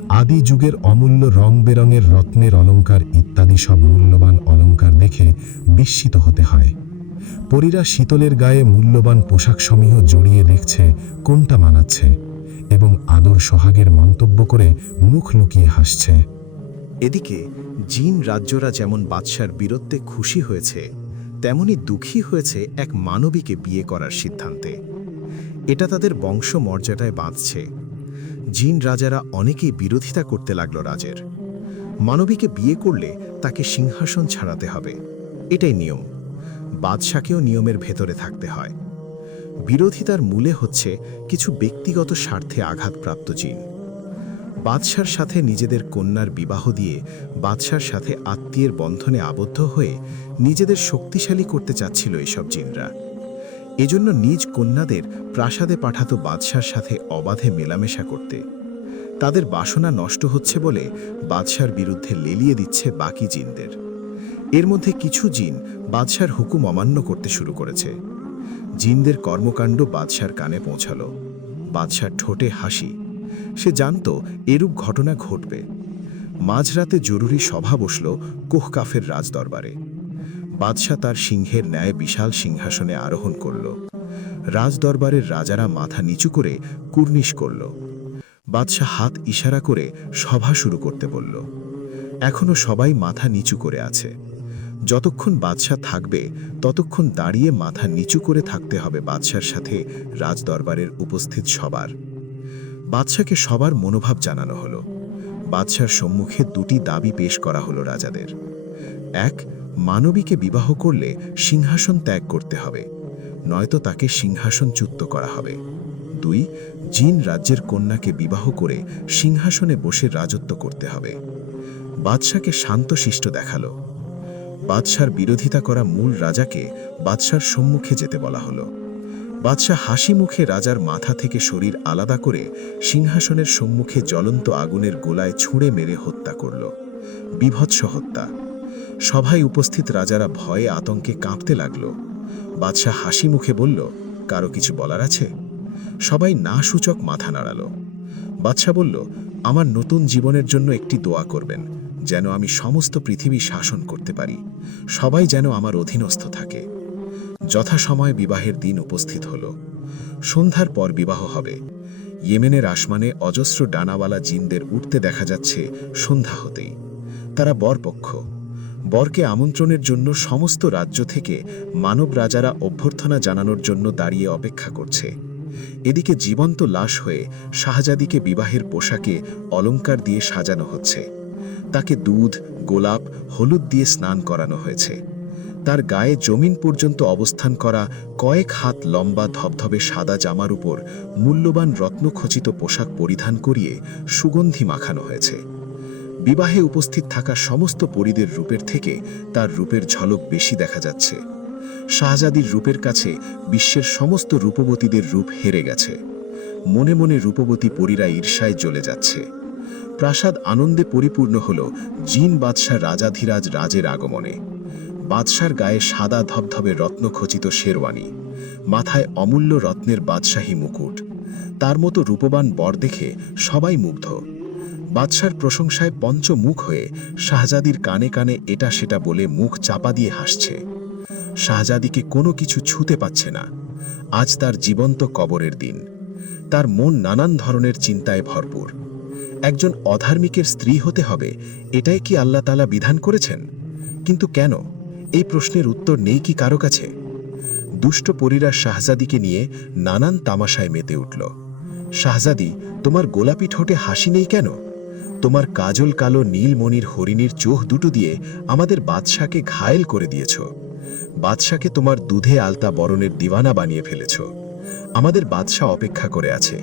আদি যুগের অমূল্য রং বেরঙের রত্নের অলংকার ইত্যাদি সব মূল্যবান অলংকার দেখে বিস্মিত হতে হয়। পরীরা শীতলের গায়ে মূল্যবান পোশাকসমূহ জড়িয়ে দেখছে কোনটা মানাচ্ছে এবং আদর সোহাগের মন্তব্য করে মুখ লুকিয়ে হাসছে। এদিকে জিন রাজ্যরা যেমন বাদশার বীরত্বে খুশি হয়েছে, তেমনি দুঃখী হয়েছে এক মানবীকে বিয়ে করার সিদ্ধান্তে। এটা তাদের বংশমর্যাদায় বাঁধছে। জিন রাজারা অনেকেই বিরোধিতা করতে লাগল রাজের। মানবীকে বিয়ে করলে তাকে সিংহাসন ছাড়াতে হবে, এটাই নিয়ম। বাদশাকেও নিয়মের ভেতরে থাকতে হয়। বিরোধিতার মূলে হচ্ছে কিছু ব্যক্তিগত স্বার্থে আঘাতপ্রাপ্ত জিন। বাদশার সাথে নিজেদের কন্যার বিবাহ দিয়ে বাদশার সাথে আত্মীয়ের বন্ধনে আবদ্ধ হয়ে নিজেদের শক্তিশালী করতে চাচ্ছিল এসব জিনরা। এজন্য নিজ কন্যাদের প্রাসাদে পাঠাতো বাদশার সাথে অবাধে মেলামেশা করতে। তাদের বাসনা নষ্ট হচ্ছে বলে বাদশার বিরুদ্ধে লেলিয়ে দিচ্ছে বাকি জিনদের। এর মধ্যে কিছু জিন বাদশার হুকুম অমান্য করতে শুরু করেছে। জিনদের কর্মকাণ্ড বাদশার কানে পৌঁছালো। বাদশার ঠোঁটে হাসি। সে জানত এরূপ ঘটনা ঘটবে। মাঝরাতে জরুরি সভা বসল কোহকাফের রাজদরবারে। বাদশাহ তার সিংহের ন্যায় বিশাল সিংহাসনে আরোহণ করল। রাজদরবারের রাজারা মাথা নিচু করে কুর্নিশ করল। বাদশাহ হাত ইশারা করে সভা শুরু করতে বলল। এখনো সবাই মাথা নিচু করে আছে। যতক্ষণ বাদশাহ থাকবে ততক্ষণ দাঁড়িয়ে মাথা নিচু করে থাকতে হবে বাদশার সাথে রাজদরবারের উপস্থিত সবার। বাদশাকে সবার মনোভাব জানানো হলো। বাদশার সম্মুখে দুটি দাবি পেশ করা হলো রাজাদের। 1, মানবীকে বিবাহ করলে সিংহাসন ত্যাগ করতে হবে, নয়তো তাকে সিংহাসনচ্যুত করা হবে। 2, জিন রাজ্যের কন্যাকে বিবাহ করে সিংহাসনে বসে রাজত্ব করতে হবে। বাদশাকে শান্তশিষ্ট দেখালো। বাদশার বিরোধিতা করা মূল রাজাকে বাদশার সম্মুখে যেতে বলা হলো। বাদশাহ হাসি মুখে রাজার মাথা থেকে শরীর আলাদা করে সিংহাসনের সম্মুখে জ্বলন্ত আগুনের গোলায় ছুঁড়ে মেরে হত্যা করল। বীভৎস হত্যা। সভায় উপস্থিত রাজারা ভয়ে আতঙ্কে কাঁপতে লাগল। বাদশাহ হাসি মুখে বলল, কারো কিছু বলার আছে? সবাই না সূচক মাথা নাড়াল। বাদশাহ বলল, আমার নতুন জীবনের জন্য একটি দোয়া করবেন, যেন আমি সমস্ত পৃথিবী শাসন করতে পারি, সবাই যেন আমার অধীনস্থ থাকে। যথাসময়ে বিবাহের দিন উপস্থিত হল। সন্ধ্যার পর বিবাহ হবে। ইয়েমেনের আসমানে অজস্র ডানাওয়ালা জিনদের উঠতে দেখা যাচ্ছে সন্ধ্যা হতেই। তারা বরপক্ষ। বরকে আমন্ত্রণের জন্য সমস্ত রাজ্য থেকে মানব রাজারা অভ্যর্থনা জানানোর জন্য দাঁড়িয়ে অপেক্ষা করছে। এদিকে জীবন্ত লাশ হয়ে শাহজাদিকে বিবাহের পোশাকে অলংকার দিয়ে সাজানো হচ্ছে। তাকে দুধ, গোলাপ, হলুদ দিয়ে স্নান করানো হয়েছে। তার গায়ে জমিন পর্যন্ত অবস্থান করা কয়েক হাত লম্বা ধবধবে সাদা জামার উপর মূল্যবান রত্নখচিত পোশাক পরিধান করিয়ে সুগন্ধি মাখানো হয়েছে। বিবাহে উপস্থিত থাকা সমস্ত পরীদের রূপের থেকে তার রূপের ঝলক বেশি দেখা যাচ্ছে। শাহজাদির রূপের কাছে বিশ্বের সমস্ত রূপবতীদের রূপ হেরে গেছে। মনে মনে রূপবতী পরীরা ঈর্ষায় জ্বলে যাচ্ছে। প্রাসাদ আনন্দে পরিপূর্ণ হল জিন বাদশাহ রাজাধিরাজ রাজের আগমনে। বাদশার গায়ে সাদা ধবধবে রত্নখচিত শেরওয়ানি, মাথায় অমূল্য রত্নের বাদশাহী মুকুট। তার মতো রূপবান বর দেখে সবাই মুগ্ধ। বাদশার প্রশংসায় পঞ্চমুখ হয়ে শাহজাদির কানে কানে এটা সেটা বলে মুখ চাপা দিয়ে হাসছে। শাহজাদিকে কোনো কিছু ছুঁতে পাচ্ছে না। আজ তার জীবন্ত কবরের দিন। তার মন নানান ধরনের চিন্তায় ভরপুর। একজন অধার্মিকের স্ত্রী হতে হবে, এটাই কি আল্লাহ তাআলা বিধান করেছেন? কিন্তু কেন? এই প্রশ্নের উত্তর নেই কি কারো কাছে? দুষ্ট পরীরা শাহজাদিকে নিয়ে নানান তামাশায় মেতে উঠল। শাহজাদি, তোমার গোলাপি ঠোঁটে হাসি নেই কেন? তোমার কাজল কালো নীলমণির হরিণীর চোখ দুটো দিয়ে আমাদের বাদশাকে ঘায়েল করে দিয়েছ। বাদশাকে তোমার দুধে আলতা বরণের দিওয়ানা বানিয়ে ফেলেছ। আমাদের বাদশা অপেক্ষা করে আছে।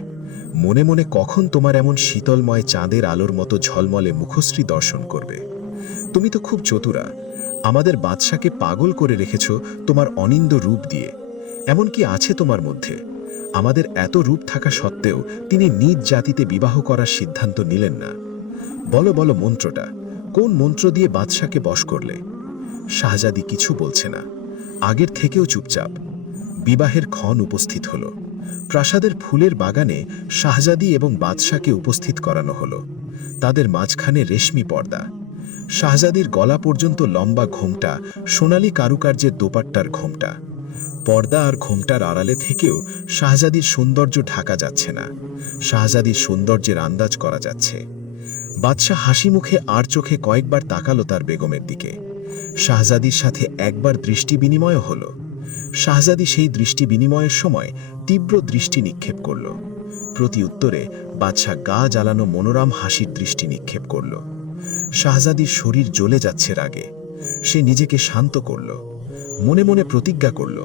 মনে মনে কখন তোমার এমন শীতলময় চাঁদের আলোর মতো ঝলমলে মুখশ্রী দর্শন করবে। তুমি তো খুব চতুরা। আমাদের বাদশাকে পাগল করে রেখেছ তোমার অনিন্দ রূপ দিয়ে। এমন কি আছে তোমার মধ্যে? আমাদের এত রূপ থাকা সত্ত্বেও তিনি নিজ জাতিতে বিবাহ করার সিদ্ধান্ত নিলেন না। বলো বলো মন্ত্রটা, কোন মন্ত্র দিয়ে বাদশাকে বশ করলে? শাহজাদি কিছু বলছে না, আগের থেকেও চুপচাপ। বিবাহের ক্ষণ উপস্থিত হল। প্রাসাদের ফুলের বাগানে শাহজাদি এবং বাদশাকে উপস্থিত করানো হলো। তাদের মাঝখানে রেশমি পর্দা। শাহজাদির গলা পর্যন্ত লম্বা ঘোমটা, সোনালি কারুকার্যের দোপাট্টার ঘোমটা। পর্দা আর ঘোমটার আড়ালে থেকেও শাহজাদির সৌন্দর্য ঢাকা যাচ্ছে না। শাহজাদির সৌন্দর্যের আন্দাজ করা যাচ্ছে। বাদশাহ হাসি মুখে আর চোখে কয়েকবার তাকালো তার বেগমের দিকে। শাহজাদির সাথে একবার দৃষ্টি বিনিময় হল। শাহজাদি সেই দৃষ্টি বিনিময়ের সময় তীব্র দৃষ্টি নিক্ষেপ করল। প্রতি উত্তরে বাদশাহ গা জ্বালানো মনোরম হাসির দৃষ্টি নিক্ষেপ করল। শাহজাদির শরীর জ্বলে যাচ্ছে রাগে। সে নিজেকে শান্ত করল। মনে মনে প্রতিজ্ঞা করল,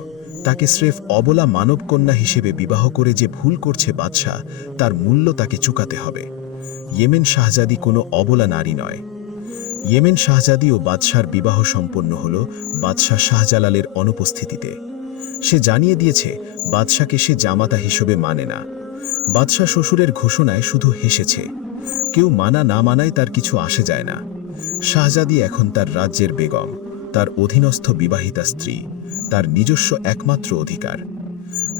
তাকে স্রেফ অবলা মানবকন্যা হিসেবে বিবাহ করে যে ভুল করছে বাদশাহ, তার মূল্য তাকে চুকাতে হবে। ইয়েমেন শাহজাদি কোনো অবলা নারী নয়। ইয়েমেন শাহজাদি ও বাদশার বিবাহ সম্পন্ন হল বাদশাহ শাহজালালের অনুপস্থিতিতে। সে জানিয়ে দিয়েছে বাদশাকে সে জামাতা হিসেবে মানে না। বাদশাহ শ্বশুরের ঘোষণায় শুধু হেসেছে। কেউ মানা না মানায় তার কিছু আসে যায় না। শাহজাদি এখন তার রাজ্যের বেগম, তার অধীনস্থ বিবাহিতা স্ত্রী, তার নিজস্ব একমাত্র অধিকার।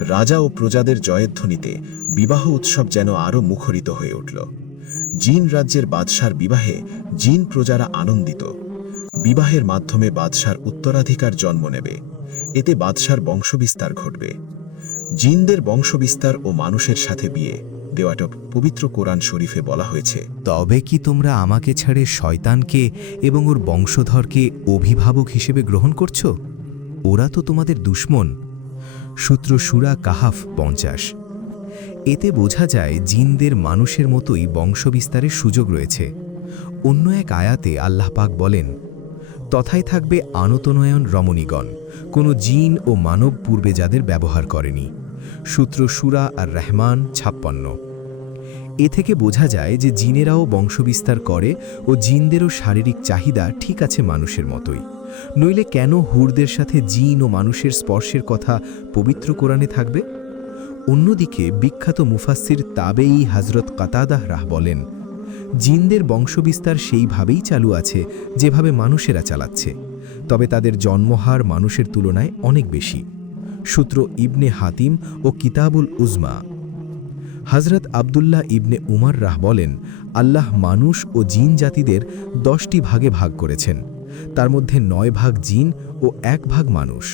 রাজা ও প্রজাদের জয়ধ্বনিতে বিবাহ উৎসব যেন আরও মুখরিত হয়ে উঠল। জিন রাজ্যের বাদশার বিবাহে জিন প্রজারা আনন্দিত। বিবাহের মাধ্যমে বাদশার উত্তরাধিকার জন্ম নেবে। এতে বাদশার বংশবিস্তার ঘটবে। জিনদের বংশবিস্তার ও মানুষের সাথে বিয়ে দেওয়াটা পবিত্র কোরআন শরীফে বলা হয়েছে। তবে কি তোমরা আমাকে ছেড়ে শয়তানকে এবং ওর বংশধরকে অভিভাবক হিসেবে গ্রহণ করছো? ওরা তো তোমাদের দুশমন। সূত্র সূরা কাহাফ 50। এতে বোঝা যায় জিনদের মানুষের মতোই বংশবিস্তারের সুযোগ রয়েছে। অন্য এক আয়াতে আল্লাহ পাক বলেন, তথায় থাকবে আনতনয়ন রমণীগণ, কোনো জিন ও মানব পূর্বে যাদের ব্যবহার করেনি। সূত্র সূরা আর রহমান 56। এ থেকে বোঝা যায় যে জিনেরাও বংশবিস্তার করে ও জিনদেরও শারীরিক চাহিদা ঠিক আছে মানুষের মতোই। নইলে কেন হুরদের সাথে জিন ও মানুষের স্পর্শের কথা পবিত্র কোরআনে থাকবে? অন্যদিকে বিখ্যাত মুফাসসির তাবেঈ হযরত কাতাদাহ রাহ বলেন, জিনদের বংশবিস্তার সেইভাবেই চালু আছে যেভাবে মানুষেরা চালাচ্ছে, তবে তাদের জন্মহার মানুষের তুলনায় অনেক বেশি। সূত্র ইবনে হাতিম ও কিতাবুল উজমা হজরত আবদুল্লাহ ইবনে উমর রাহ বলেন, আল্লাহ মানুষ ও জিন জাতিদের 10টি ভাগে ভাগ করেছেন, তার মধ্যে 9 ভাগ জিন ও 1 ভাগ মানুষ,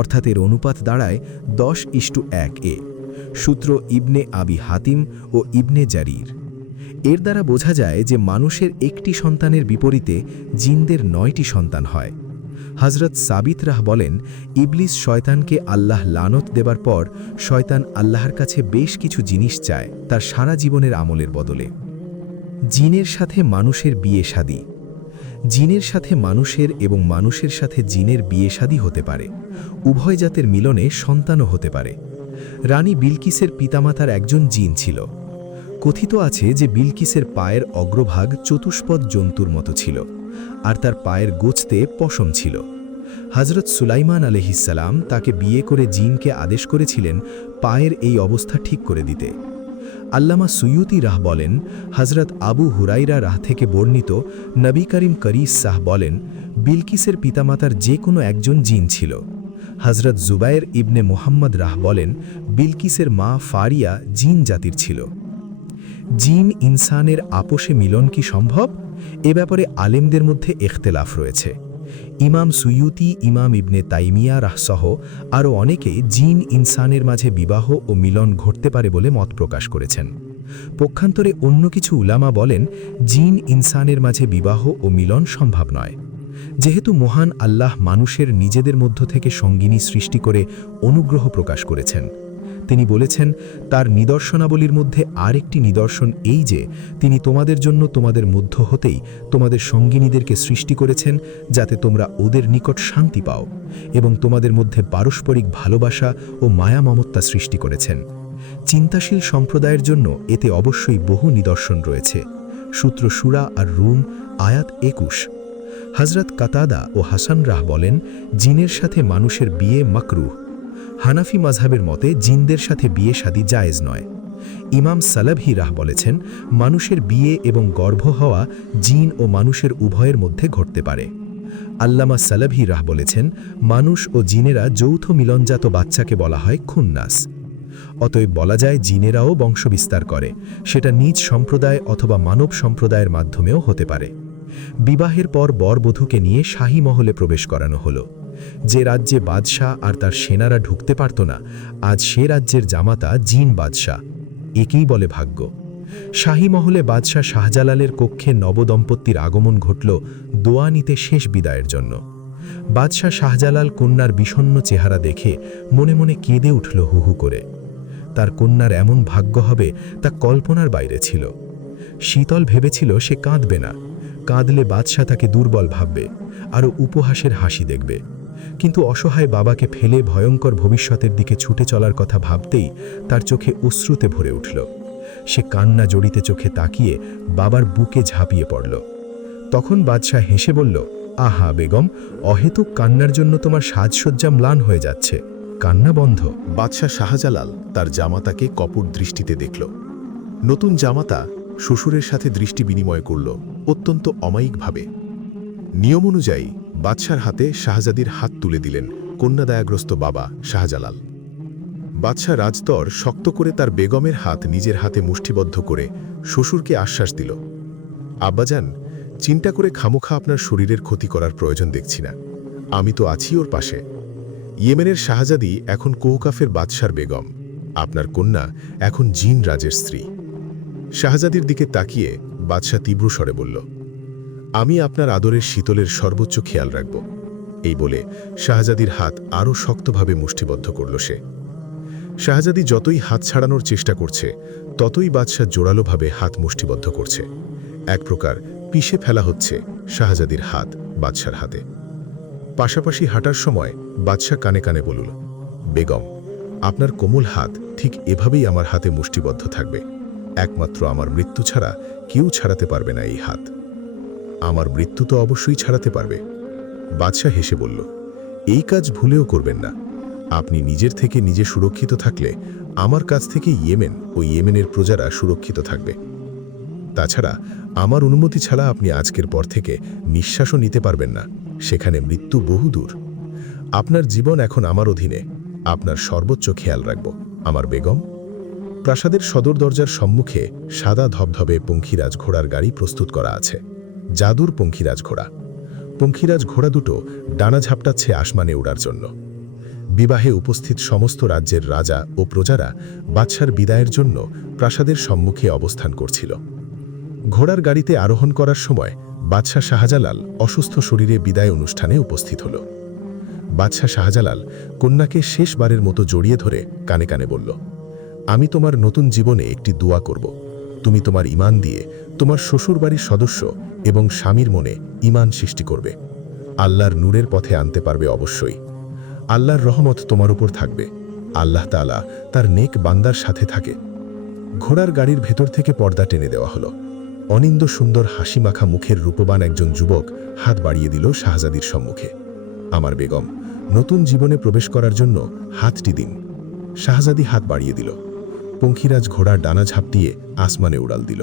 অর্থাৎ এর অনুপাত দাঁড়ায় 10:1 সূত্র ইবনে আবি হাতিম ও ইবনে জারির। এর দ্বারা বোঝা যায় যে মানুষের একটি সন্তানের বিপরীতে জিনদের 9টি সন্তান হয়। হজরত সাবিত রাহ বলেন, ইবলিস শয়তানকে আল্লাহ লানত দেবার পর শয়তান আল্লাহর কাছে বেশ কিছু জিনিস চায় তার সারা জীবনের আমলের বদলে। জিনের সাথে মানুষের বিয়ে শাদী। জিনের সাথে মানুষের এবং মানুষের সাথে জিনের বিয়ে শাদী হতে পারে। উভয় জাতের মিলনে সন্তানও হতে পারে। রানী বিলকিসের পিতামাতার একজন জিন ছিল। কথিত আছে যে বিলকিসের পায়ের অগ্রভাগ চতুষ্পদ জন্তুর মতো ছিল, আর তার পায়ের গোছতে পশম ছিল। হজরত সুলাইমান আলাইহিসসালাম তাকে বিয়ে করে জিনকে আদেশ করেছিলেন পায়ের এই অবস্থা ঠিক করে দিতে। আল্লামা সুয়ুতি রাহ বলেন, হজরত আবু হুরাইরা রাহ থেকে বর্ণিত নবী করিম করিস সাহ বলেন, বিলকিসের পিতামাতার যে কোনো একজন জিন ছিল। হজরত জুবায়ের ইবনে মুহাম্মদ রাহ বলেন, বিলকিসের মা ফারিয়া জিন জাতির ছিল। জিন ইনসানের আপোষে মিলন কি সম্ভব? এ ব্যাপারে আলেমদের মধ্যে ইখতিলাফ রয়েছে। ইমাম সুয়ুতি, ইমাম ইবনে তাইমিয়া রাহসহ আরও অনেকে জিন ইনসানের মাঝে বিবাহ ও মিলন ঘটতে পারে বলে মত প্রকাশ করেছেন। পক্ষান্তরে অন্য কিছু উলামা বলেন, জিন ইনসানের মাঝে বিবাহ ও মিলন সম্ভব নয়। যেহেতু মহান আল্লাহ মানুষের নিজেদের মধ্য থেকে সঙ্গিনী সৃষ্টি করে অনুগ্রহ প্রকাশ করেছেন, তিনি বলেছেন তার নিদর্শনাবলীর মধ্যে আরেকটি নিদর্শন এই যে তিনি তোমাদের জন্য তোমাদের মধ্য হতেই তোমাদের সঙ্গিনীদেরকে সৃষ্টি করেছেন, যাতে তোমরা ওদের নিকট শান্তি পাও, এবং তোমাদের মধ্যে পারস্পরিক ভালোবাসা ও মায়া মমত্তা সৃষ্টি করেছেন। চিন্তাশীল সম্প্রদায়ের জন্য এতে অবশ্যই বহু নিদর্শন রয়েছে। সূত্র সূরা আর রুম, আয়াত 21। হজরত কাতাদা ও হাসান রাহ বলেন, জিনের সাথে মানুষের বিয়ে মাকরুহ। হানাফি মাযহাবের মতে জিনদের সাথে বিয়ে শাদী জায়েজ নয়। ইমাম সালাভি রাহ বলেছেন, মানুষের বিয়ে এবং গর্ভ হওয়া জিন ও মানুষের উভয়ের মধ্যে ঘটতে পারে। আল্লামা সালাভি রাহ বলেছেন, মানুষ ও জিনেরা যৌথ মিলনজাত বাচ্চাকে বলা হয় খুন্নাস। অতএব বলা যায় জিনেরাও বংশবিস্তার করে, সেটা নিজ সম্প্রদায় অথবা মানব সম্প্রদায়ের মাধ্যমেও হতে পারে। বিবাহের পর বরবধূকে নিয়ে শাহী মহলে প্রবেশ করানো হলো। যে রাজ্যে বাদশাহ আর তার সেনারা ঢুকতে পারত না, আজ সে রাজ্যের জামাতা জিন বাদশাহ। একেই বলে ভাগ্য। শাহী মহলে বাদশাহ শাহজালালের কক্ষে নবদম্পতির আগমন ঘটল দোয়া নিতে শেষ বিদায়ের জন্য। বাদশাহ শাহজালাল কন্যার বিষণ্ণ চেহারা দেখে মনে মনে কেঁদে উঠল হু হু করে। তার কন্যার এমন ভাগ্য হবে তা কল্পনার বাইরে ছিল। শীতল ভেবেছিল সে কাঁদবে না, কাঁদলে বাদশাহ তাকে দুর্বল ভাববে, আরও উপহাসের হাসি দেখবে। কিন্তু অসহায় বাবাকে ফেলে ভয়ঙ্কর ভবিষ্যতের দিকে ছুটে চলার কথা ভাবতেই তার চোখে অশ্রুতে ভরে উঠল। সে কান্না জড়িতে চোখে তাকিয়ে বাবার বুকে ঝাঁপিয়ে পড়ল। তখন বাদশাহ হেসে বলল, আহা বেগম, অহেতুক কান্নার জন্য তোমার সাজসজ্জা ম্লান হয়ে যাচ্ছে, কান্না বন্ধ। বাদশাহ শাহজালাল তার জামাতাকে কপট দৃষ্টিতে দেখল। নতুন জামাতা শ্বশুরের সাথে দৃষ্টি বিনিময় করল অত্যন্ত অমায়িকভাবে। নিয়ম অনুযায়ী বাদশার হাতে শাহজাদির হাত তুলে দিলেন কন্যাদায়াগ্রস্ত বাবা শাহজালাল। বাদশাহ রাজদর শক্ত করে তার বেগমের হাত নিজের হাতে মুষ্টিবদ্ধ করে শ্বশুরকে আশ্বাস দিল, আব্বাজান, চিন্তা করে খামোখা আপনার শরীরের ক্ষতি করার প্রয়োজন দেখছি না, আমি তো আছি ওর পাশে। ইয়েমেনের শাহজাদি এখন কৌকাফের বাদশার বেগম, আপনার কন্যা এখন জিন রাজের স্ত্রী। শাহজাদির দিকে তাকিয়ে বাদশাহ তীব্র স্বরে বলল, আমি আপনার আদরের শীতলের সর্বোচ্চ খেয়াল রাখব। এই বলে শাহজাদির হাত আরও শক্তভাবে মুষ্টিবদ্ধ করল সে। শাহজাদি যতই হাত ছাড়ানোর চেষ্টা করছে, ততই বাদশাহ জোরালোভাবে হাত মুষ্টিবদ্ধ করছে। এক প্রকার পিষে ফেলা হচ্ছে শাহজাদির হাত বাদশার হাতে। পাশাপাশি হাঁটার সময় বাদশাহ কানে কানে বলল, বেগম, আপনার কোমল হাত ঠিক এভাবেই আমার হাতে মুষ্টিবদ্ধ থাকবে। একমাত্র আমার মৃত্যু ছাড়া কেউ ছাড়াতে পারবে না এই হাত। আমার মৃত্যু তো অবশ্যই ছাড়াতে পারবে। বাদশাহ হেসে বলল, এই কাজ ভুলেও করবেন না। আপনি নিজের থেকে নিজে সুরক্ষিত থাকলে আমার কাছ থেকে ইয়েমেন ও ইয়েমেনের প্রজারা সুরক্ষিত থাকবে। তাছাড়া আমার অনুমতি ছাড়া আপনি আজকের পর থেকে নিঃশ্বাসও নিতে পারবেন না, সেখানে মৃত্যু বহুদূর। আপনার জীবন এখন আমার অধীনে, আপনার সর্বোচ্চ খেয়াল রাখব আমার বেগম। প্রাসাদের সদর দরজার সম্মুখে সাদা ধবধবে পঙ্খিরাজ ঘোড়ার গাড়ি প্রস্তুত করা আছে। জাদুর পঙ্খিরাজ ঘোড়া। পঙ্খিরাজ ঘোড়া দুটো ডানা ঝাপটাচ্ছে আসমানে ওড়ার জন্য। বিবাহে উপস্থিত সমস্ত রাজ্যের রাজা ও প্রজারা বাদশার বিদায়ের জন্য প্রাসাদের সম্মুখে অবস্থান করছিল। ঘোড়ার গাড়িতে আরোহণ করার সময় বাদশাহ শাহজালাল অসুস্থ শরীরে বিদায় অনুষ্ঠানে উপস্থিত হল। বাদশাহ শাহজালাল কন্যাকে শেষবারের মতো জড়িয়ে ধরে কানে কানে বলল, আমি তোমার নতুন জীবনে একটি দোয়া করব। তুমি তোমার ঈমান দিয়ে তোমার শ্বশুরবাড়ির সদস্য এবং স্বামীর মনে ঈমান সৃষ্টি করবে। আল্লাহর নূরের পথে আনতে পারবে অবশ্যই। আল্লাহর রহমত তোমার উপর থাকবে। আল্লাহ তাআলা তার নেক বান্দার সাথে থাকে। ঘোড়ার গাড়ির ভেতর থেকে পর্দা টেনে দেওয়া হলো। অনিন্দ সুন্দর হাসিমাখা মুখের রূপবান একজন যুবক হাত বাড়িয়ে দিল শাহজাদির সম্মুখে। আমার বেগম, নতুন জীবনে প্রবেশ করার জন্য হাতটি দিন। শাহজাদি হাত বাড়িয়ে দিল। পঙ্খিরাজ ঘোড়ার ডানা ঝাপটিয়ে আসমানে উড়াল দিল।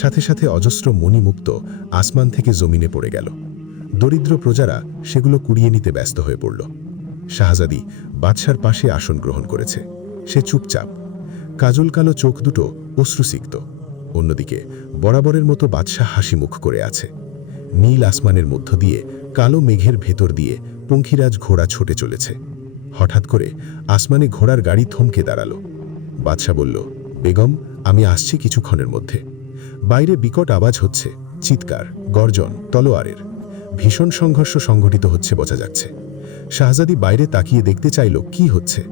সাথে সাথে অজস্র মণিমুক্ত আসমান থেকে জমিনে পড়ে গেল। দরিদ্র প্রজারা সেগুলো কুড়িয়ে নিতে ব্যস্ত হয়ে পড়ল। শাহজাদি বাদশার পাশে আসন গ্রহণ করেছে। সে চুপচাপ, কাজল কালো চোখ দুটো অশ্রুসিক্ত। অন্যদিকে বরাবরের মতো বাদশাহ হাসি মুখ করে আছে। নীল আসমানের মধ্য দিয়ে কালো মেঘের ভেতর দিয়ে পঙ্খিরাজ ঘোড়া ছুটে চলেছে। হঠাৎ করে আসমানে ঘোড়ার গাড়ি থমকে দাঁড়ালো। বাদশাহ বলল, বেগম, আমি আসছি কিছুক্ষণের মধ্যে। বাইরে বিকট আওয়াজ হচ্ছে, চিৎকার, গর্জন, তলোয়ারের। ভীষণ সংঘর্ষ সংঘটিত হচ্ছে বোঝা যাচ্ছে। শাহজাদি বাইরে তাকিয়ে দেখতে চাইল কি হচ্ছে।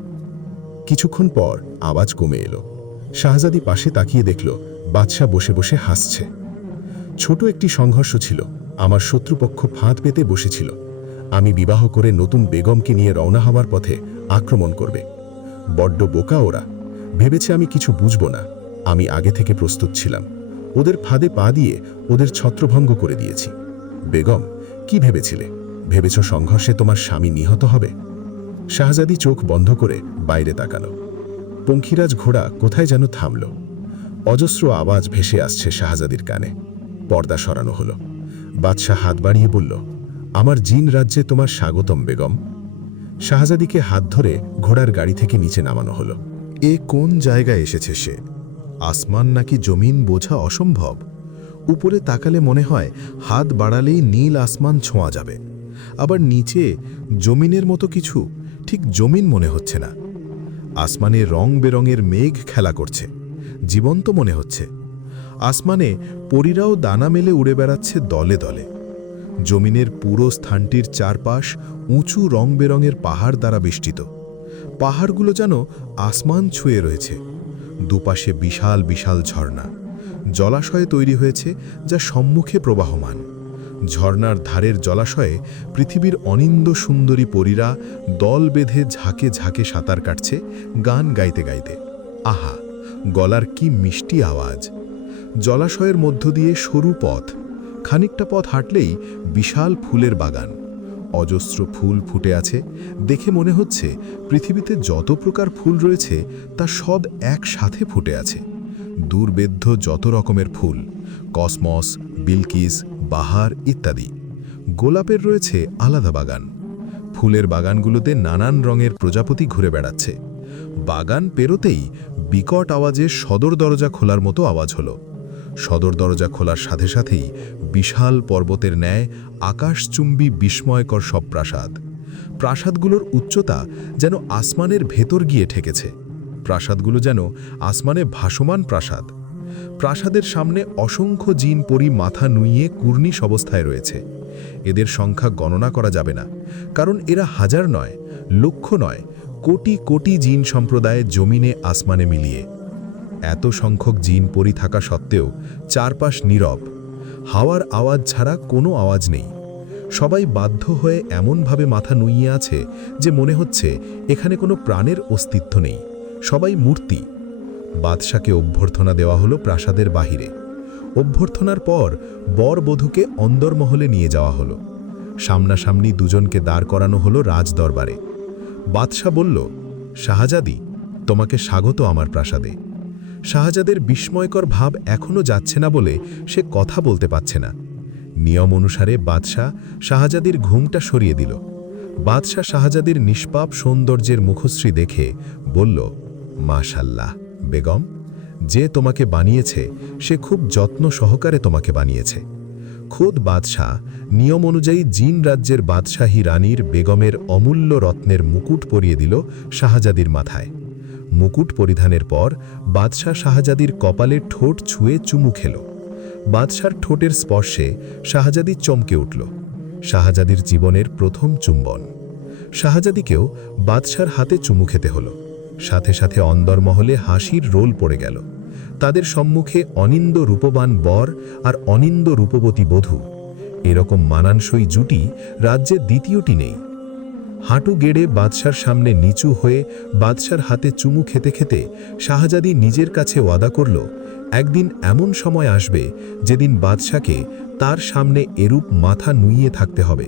কিছুক্ষণ পর আওয়াজ কমে এলো। শাহজাদি পাশে তাকিয়ে দেখল বাদশাহ বসে বসে হাসছে। ছোট একটি সংঘর্ষ ছিল। আমার শত্রুপক্ষ ফাঁদ পেতে বসেছিল। আমি বিবাহ করে নতুন বেগমকে নিয়ে রওনা হওয়ার পথে আক্রমণ করবে। বড্ড বোকা ওরা। ভেবেছে আমি কিছু বুঝব না। আমি আগে থেকে প্রস্তুত ছিলাম। ওদের ফাঁদে পা দিয়ে ওদের ছত্রভঙ্গ করে দিয়েছি। বেগম, কি ভেবেছিলে? ভেবেছ সংঘর্ষে তোমার স্বামী নিহত হবে? শাহজাদি চোখ বন্ধ করে বাইরে তাকালো। পঙ্খিরাজ ঘোড়া কোথায় যেন থামল। অজস্র আওয়াজ ভেসে আসছে শাহজাদির কানে। পর্দা সরানো হলো। বাদশাহ হাত বাড়িয়ে বলল, আমার জিন রাজ্যে তোমার স্বাগতম বেগম। শাহজাদিকে হাত ধরে ঘোড়ার গাড়ি থেকে নিচে নামানো হলো। এ কোন জায়গায় এসেছে সে? আসমান নাকি জমিন বোঝা অসম্ভব। উপরে তাকালে মনে হয় হাত বাড়ালেই নীল আসমান ছোঁয়া যাবে। আবার নিচে জমিনের মতো কিছু, ঠিক জমিন মনে হচ্ছে না। আসমানে রং বেরঙের মেঘ খেলা করছে, জীবন্ত মনে হচ্ছে। আসমানে পরীরাও দানা মেলে উড়ে বেড়াচ্ছে দলে দলে। জমিনের পুরো স্থানটির চারপাশ উঁচু রং বেরঙের পাহাড় দ্বারা বেষ্টিত। পাহাড়গুলো যেন আসমান ছুঁয়ে রয়েছে। দুপাশে বিশাল বিশাল ঝর্ণা, জলাশয় তৈরি হয়েছে যা সম্মুখে প্রবাহমান। ঝর্ণার ধারের জলাশয়ে পৃথিবীর অনিন্দ সুন্দরী পরীরা দল বেঁধে ঝাঁকে ঝাঁকে সাঁতার কাটছে গান গাইতে গাইতে। আহা, গলার কি মিষ্টি আওয়াজ! জলাশয়ের মধ্য দিয়ে সরু পথ। খানিকটা পথ হাঁটলেই বিশাল ফুলের বাগান। অজস্র ফুল ফুটে আছে। দেখে মনে হচ্ছে পৃথিবীতে যত প্রকার ফুল রয়েছে তা সব একসাথে ফুটে আছে। দূরবেদ্ধ যত রকমের ফুল, কসমস, বিলকিস, বাহার ইত্যাদি। গোলাপের রয়েছে আলাদা বাগান। ফুলের বাগানগুলোতে নানান রঙের প্রজাপতি ঘুরে বেড়াচ্ছে। বাগান পেরোতেই বিকট আওয়াজে সদর দরজা খোলার মতো আওয়াজ হলো। সদর দরজা খোলার সাথে সাথেই বিশাল পর্বতের ন্যায় আকাশচুম্বী বিস্ময়কর সব প্রাসাদ। প্রাসাদগুলোর উচ্চতা যেন আসমানের ভেতর গিয়ে ঠেকেছে। প্রাসাদগুলো যেন আসমানে ভাসমান প্রাসাদ। প্রাসাদের সামনে অসংখ্য জিন পরি মাথা নুইয়ে কুর্নিশ অবস্থায় রয়েছে। এদের সংখ্যা গণনা করা যাবে না, কারণ এরা হাজার নয়, লক্ষ নয়, কোটি কোটি জিন সম্প্রদায় জমিনে আসমানে মিলিয়ে। এত সংখ্যক জিন পরি থাকা সত্ত্বেও চারপাশ নীরব। হাওয়ার আওয়াজ ছাড়া কোনো আওয়াজ নেই। সবাই বাধ্য হয়ে এমনভাবে মাথা নুইয়ে আছে যে মনে হচ্ছে এখানে কোনো প্রাণের অস্তিত্ব নেই। সবাই মূর্তি। বাদশাকে অভ্যর্থনা দেওয়া হলো প্রাসাদের বাহিরে। অভ্যর্থনার পর বর বধূকে অন্দরমহলে নিয়ে যাওয়া হলো। সামনাসামনি দুজনকে দাঁড় করানো হলো রাজদরবারে। বাদশা বলল, শাহজাদি, তোমাকে স্বাগত আমার প্রাসাদে। শাহজাদের বিস্ময়কর ভাব এখনও যাচ্ছে না বলে সে কথা বলতে পারছে না। নিয়ম অনুসারে বাদশাহ শাহজাদির ঘুমটা সরিয়ে দিল। বাদশাহ শাহজাদির নিষ্পাপ সৌন্দর্যের মুখশ্রী দেখে বলল, মাশাল্লাহ, বেগম, যে তোমাকে বানিয়েছে সে খুব যত্ন সহকারে তোমাকে বানিয়েছে। খোদ বাদশাহ নিয়ম অনুযায়ী জিন রাজ্যের বাদশাহী রানীর বেগমের অমূল্য রত্নের মুকুট পরিয়ে দিল শাহজাদির মাথায়। মুকুট পরিধানের পর বাদশাহ শাহজাদির কপালে ঠোঁট ছুঁয়ে চুমু খেল। বাদশার ঠোঁটের স্পর্শে শাহজাদি চমকে উঠল। শাহজাদির জীবনের প্রথম চুম্বন। শাহজাদিকেও বাদশার হাতে চুমু খেতে হল। সাথে সাথে অন্দরমহলে হাসির রোল পড়ে গেল। তাদের সম্মুখে অনিন্দ রূপবান বর আর অনিন্দ রূপবতী বধূ। এরকম মানানসই জুটি রাজ্যে দ্বিতীয়টি নেই। হাঁটু গেড়ে বাদশার সামনে নিচু হয়ে বাদশার হাতে চুমু খেতে খেতে শাহজাদি নিজের কাছে ওয়াদা করল, একদিন এমন সময় আসবে যেদিন বাদশাকে তার সামনে এরূপ মাথা নুইয়ে থাকতে হবে।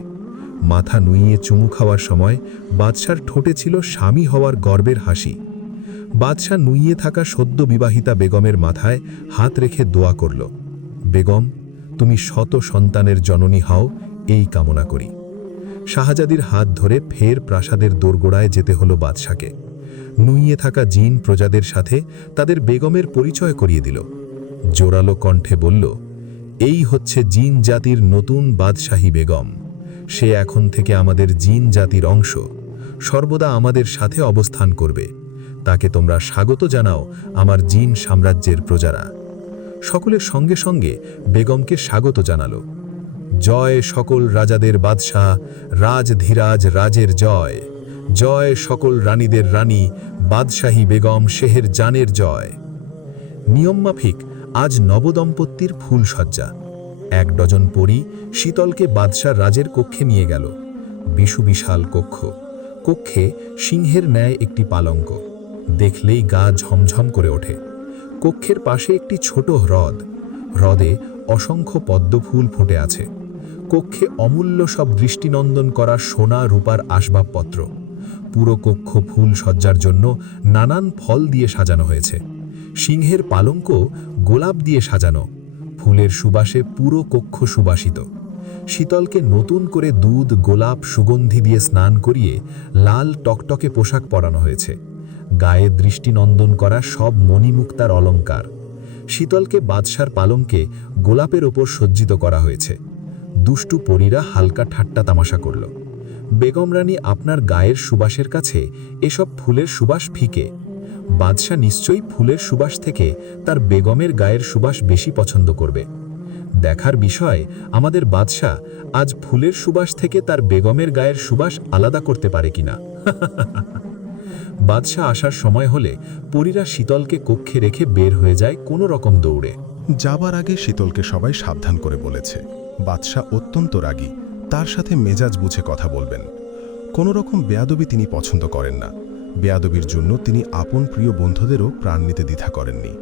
মাথা নুইয়ে চুমু খাওয়ার সময় বাদশার ঠোঁটে ছিল স্বামী হওয়ার গর্বের হাসি। বাদশাহ নুইয়ে থাকা সদ্য বিবাহিতা বেগমের মাথায় হাত রেখে দোয়া করল, বেগম, তুমি শত সন্তানের জননী হও, এই কামনা করি। শাহজাদির হাত ধরে ফের প্রাসাদের দোরগোড়ায় যেতে হলো বাদশাকে। নুইয়ে থাকা জিন প্রজাদের সাথে তাদের বেগমের পরিচয় করিয়ে দিল। জোরালো কণ্ঠে বলল, এই হচ্ছে জিন জাতির নতুন বাদশাহী বেগম। সে এখন থেকে আমাদের জিন জাতির অংশ, সর্বদা আমাদের সাথে অবস্থান করবে। তাকে তোমরা স্বাগত জানাও আমার জিন সাম্রাজ্যের প্রজারা। সকলের সঙ্গে সঙ্গে বেগমকে স্বাগত জানালো। জয় সকল রাজাদের বাদশাহ, রাজধীরাজ রাজের জয়। জয় সকল রানীদের রানী, বাদশাহী বেগম শেহের জানের জয়। নিয়মমাফিক আজ নবদম্পতির ফুলসজ্জা। 1 ডজন পরী শীতলকে বাদশাহ রাজের কক্ষে নিয়ে গেল। বিশাল কক্ষ। কক্ষে সিংহের ন্যায় একটি পালঙ্ক। দেখলেই গা ঝমঝম করে ওঠে। কক্ষের পাশে একটি ছোট হ্রদ। হ্রদে অসংখ্য পদ্মফুল ফুটে আছে। কক্ষে অমূল্য সব দৃষ্টিনন্দন করা সোনা রূপার আসবাবপত্র। পুরো কক্ষ ফুল সজ্জার জন্য নানান ফল দিয়ে সাজানো হয়েছে। সিংহের পালঙ্ক গোলাপ দিয়ে সাজানো। ফুলের সুবাসে পুরো কক্ষ সুবাসিত। শীতলকে নতুন করে দুধ, গোলাপ, সুগন্ধি দিয়ে স্নান করিয়ে লাল টকটকে পোশাক পরানো হয়েছে। গায়ে দৃষ্টিনন্দন করা সব মণিমুক্তার অলঙ্কার। শীতলকে বাদশার পালঙ্কে গোলাপের ওপর সজ্জিত করা হয়েছে। দুষ্টু পরীরা হালকা ঠাট্টা তামাশা করল। বেগম রানী, আপনার গায়ের সুবাসের কাছে এসব ফুলের সুবাস ফিকে। বাদশাহ নিশ্চয়ই ফুলের সুবাস থেকে তার বেগমের গায়ের সুবাস বেশি পছন্দ করবে। দেখার বিষয় আমাদের বাদশাহ আজ ফুলের সুবাস থেকে তার বেগমের গায়ের সুবাস আলাদা করতে পারে কিনা। বাদশাহ আসার সময় হলে পরীরা শীতলকে কক্ষে রেখে বের হয়ে যায় কোনো রকম দৌড়ে। যাবার আগে শীতলকে সবাই সাবধান করে বলেছে, বাদশাহ অত্যন্ত রাগী, তার সাথে মেজাজ বুঝে কথা বলবেন। কোনো রকম বেয়াদবি তিনি পছন্দ করেন না। বেয়াদবির জন্য তিনি আপন প্রিয় বন্ধুদেরও প্রাণ নিতে দ্বিধা করেননি।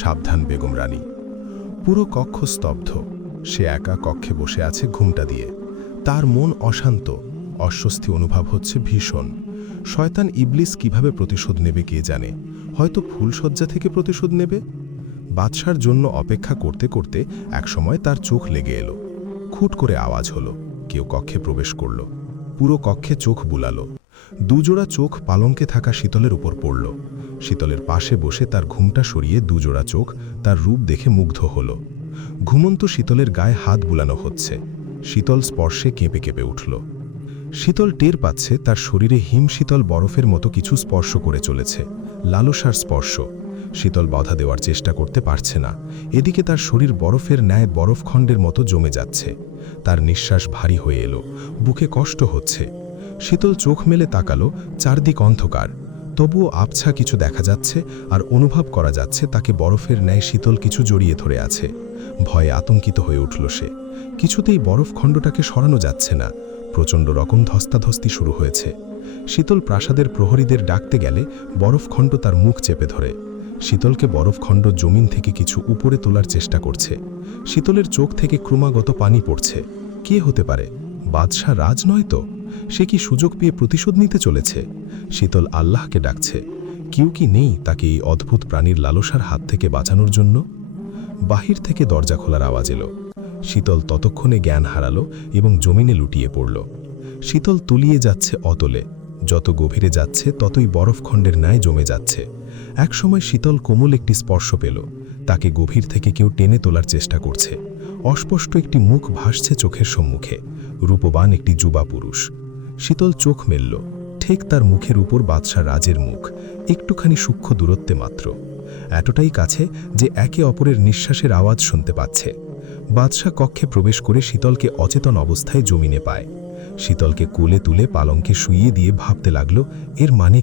সাবধান বেগম রানী। পুরো কক্ষ স্তব্ধ। সে একা কক্ষে বসে আছে ঘুমটা দিয়ে। তার মন অশান্ত, অস্বস্তি অনুভব হচ্ছে ভীষণ। শয়তান ইবলিস কিভাবে প্রতিশোধ নেবে কে জানে। হয়তো ফুলসজ্জা থেকে প্রতিশোধ নেবে। বাদশার জন্য অপেক্ষা করতে করতে একসময় তার চোখ লেগে এলো। খুট করে আওয়াজ হলো। কেউ কক্ষে প্রবেশ করল। পুরো কক্ষে চোখ বুলালো। দুজোড়া চোখ পালঙ্কে থাকা শীতলের উপর পড়ল। শীতলের পাশে বসে তার ঘুমটা সরিয়ে দুজোড়া চোখ তার রূপ দেখে মুগ্ধ হল। ঘুমন্ত শীতলের গায়ে হাত বুলানো হচ্ছে। শীতল স্পর্শে কেঁপে কেঁপে উঠল। শীতল টের পাচ্ছে তার শরীরে হিমশীতল বরফের মতো কিছু স্পর্শ করে চলেছে। লালসার স্পর্শ। শীতল বাধা দেওয়ার চেষ্টা করতে পারছে না। এদিকে তার শরীর বরফের ন্যায় বরফখণ্ডের মতো জমে যাচ্ছে। তার নিঃশ্বাস ভারী হয়ে এলো। বুকে কষ্ট হচ্ছে। শীতল চোখ মেলে তাকালো। চারদিক অন্ধকার। তবুও আবছা কিছু দেখা যাচ্ছে আর অনুভব করা যাচ্ছে তাকে বরফের ন্যায় শীতল কিছু জড়িয়ে ধরে আছে। ভয়ে আতঙ্কিত হয়ে উঠল সে। কিছুতেই বরফখণ্ডটাকে সরানো যাচ্ছে না। প্রচণ্ড রকম ধস্তাধস্তি শুরু হয়েছে। শীতল প্রাসাদের প্রহরীদের ডাকতে গেলে বরফখণ্ড তার মুখ চেপে ধরে। শীতলকে বরফখণ্ড জমিন থেকে কিছু উপরে তোলার চেষ্টা করছে। শীতলের চোখ থেকে ক্রমাগত পানি পড়ছে। কে হতে পারে? বাদশাহ রাজ নয় তো? সে কি সুযোগ পেয়ে প্রতিশোধ নিতে চলেছে? শীতল আল্লাহকে ডাকছে। কেউ কি নেই তাকে এই অদ্ভুত প্রাণীর লালসার হাত থেকে বাঁচানোর জন্য? বাহির থেকে দরজা খোলার আওয়াজ এলো। শীতল ততক্ষণে জ্ঞান হারালো এবং জমিনে লুটিয়ে পড়ল। শীতল তলিয়ে যাচ্ছে অতলে। যত গভীরে যাচ্ছে ততই বরফখণ্ডের ন্যায় জমে যাচ্ছে। একসময় শীতল কোমল একটি স্পর্শ পেল। তাকে গভীর থেকে কেউ টেনে তোলার চেষ্টা করছে। অস্পষ্ট একটি মুখ ভাসছে চোখের সম্মুখে, রূপবান একটি যুবা পুরুষ। শীতল চোখ মেলল। ঠিক তার মুখের উপর বাদশাহ রাজের মুখ, একটুখানি সূক্ষ্ম দূরত্বে মাত্র, এতটাই কাছে যে একে অপরের নিঃশ্বাসের আওয়াজ শুনতে পাচ্ছে। বাদশাহ কক্ষে প্রবেশ করে শীতলকে অচেতন অবস্থায় জমিনে পায়। শীতলকে কোলে তুলে পালঙ্কে শুইয়ে দিয়ে ভাবতে লাগল, এর মানে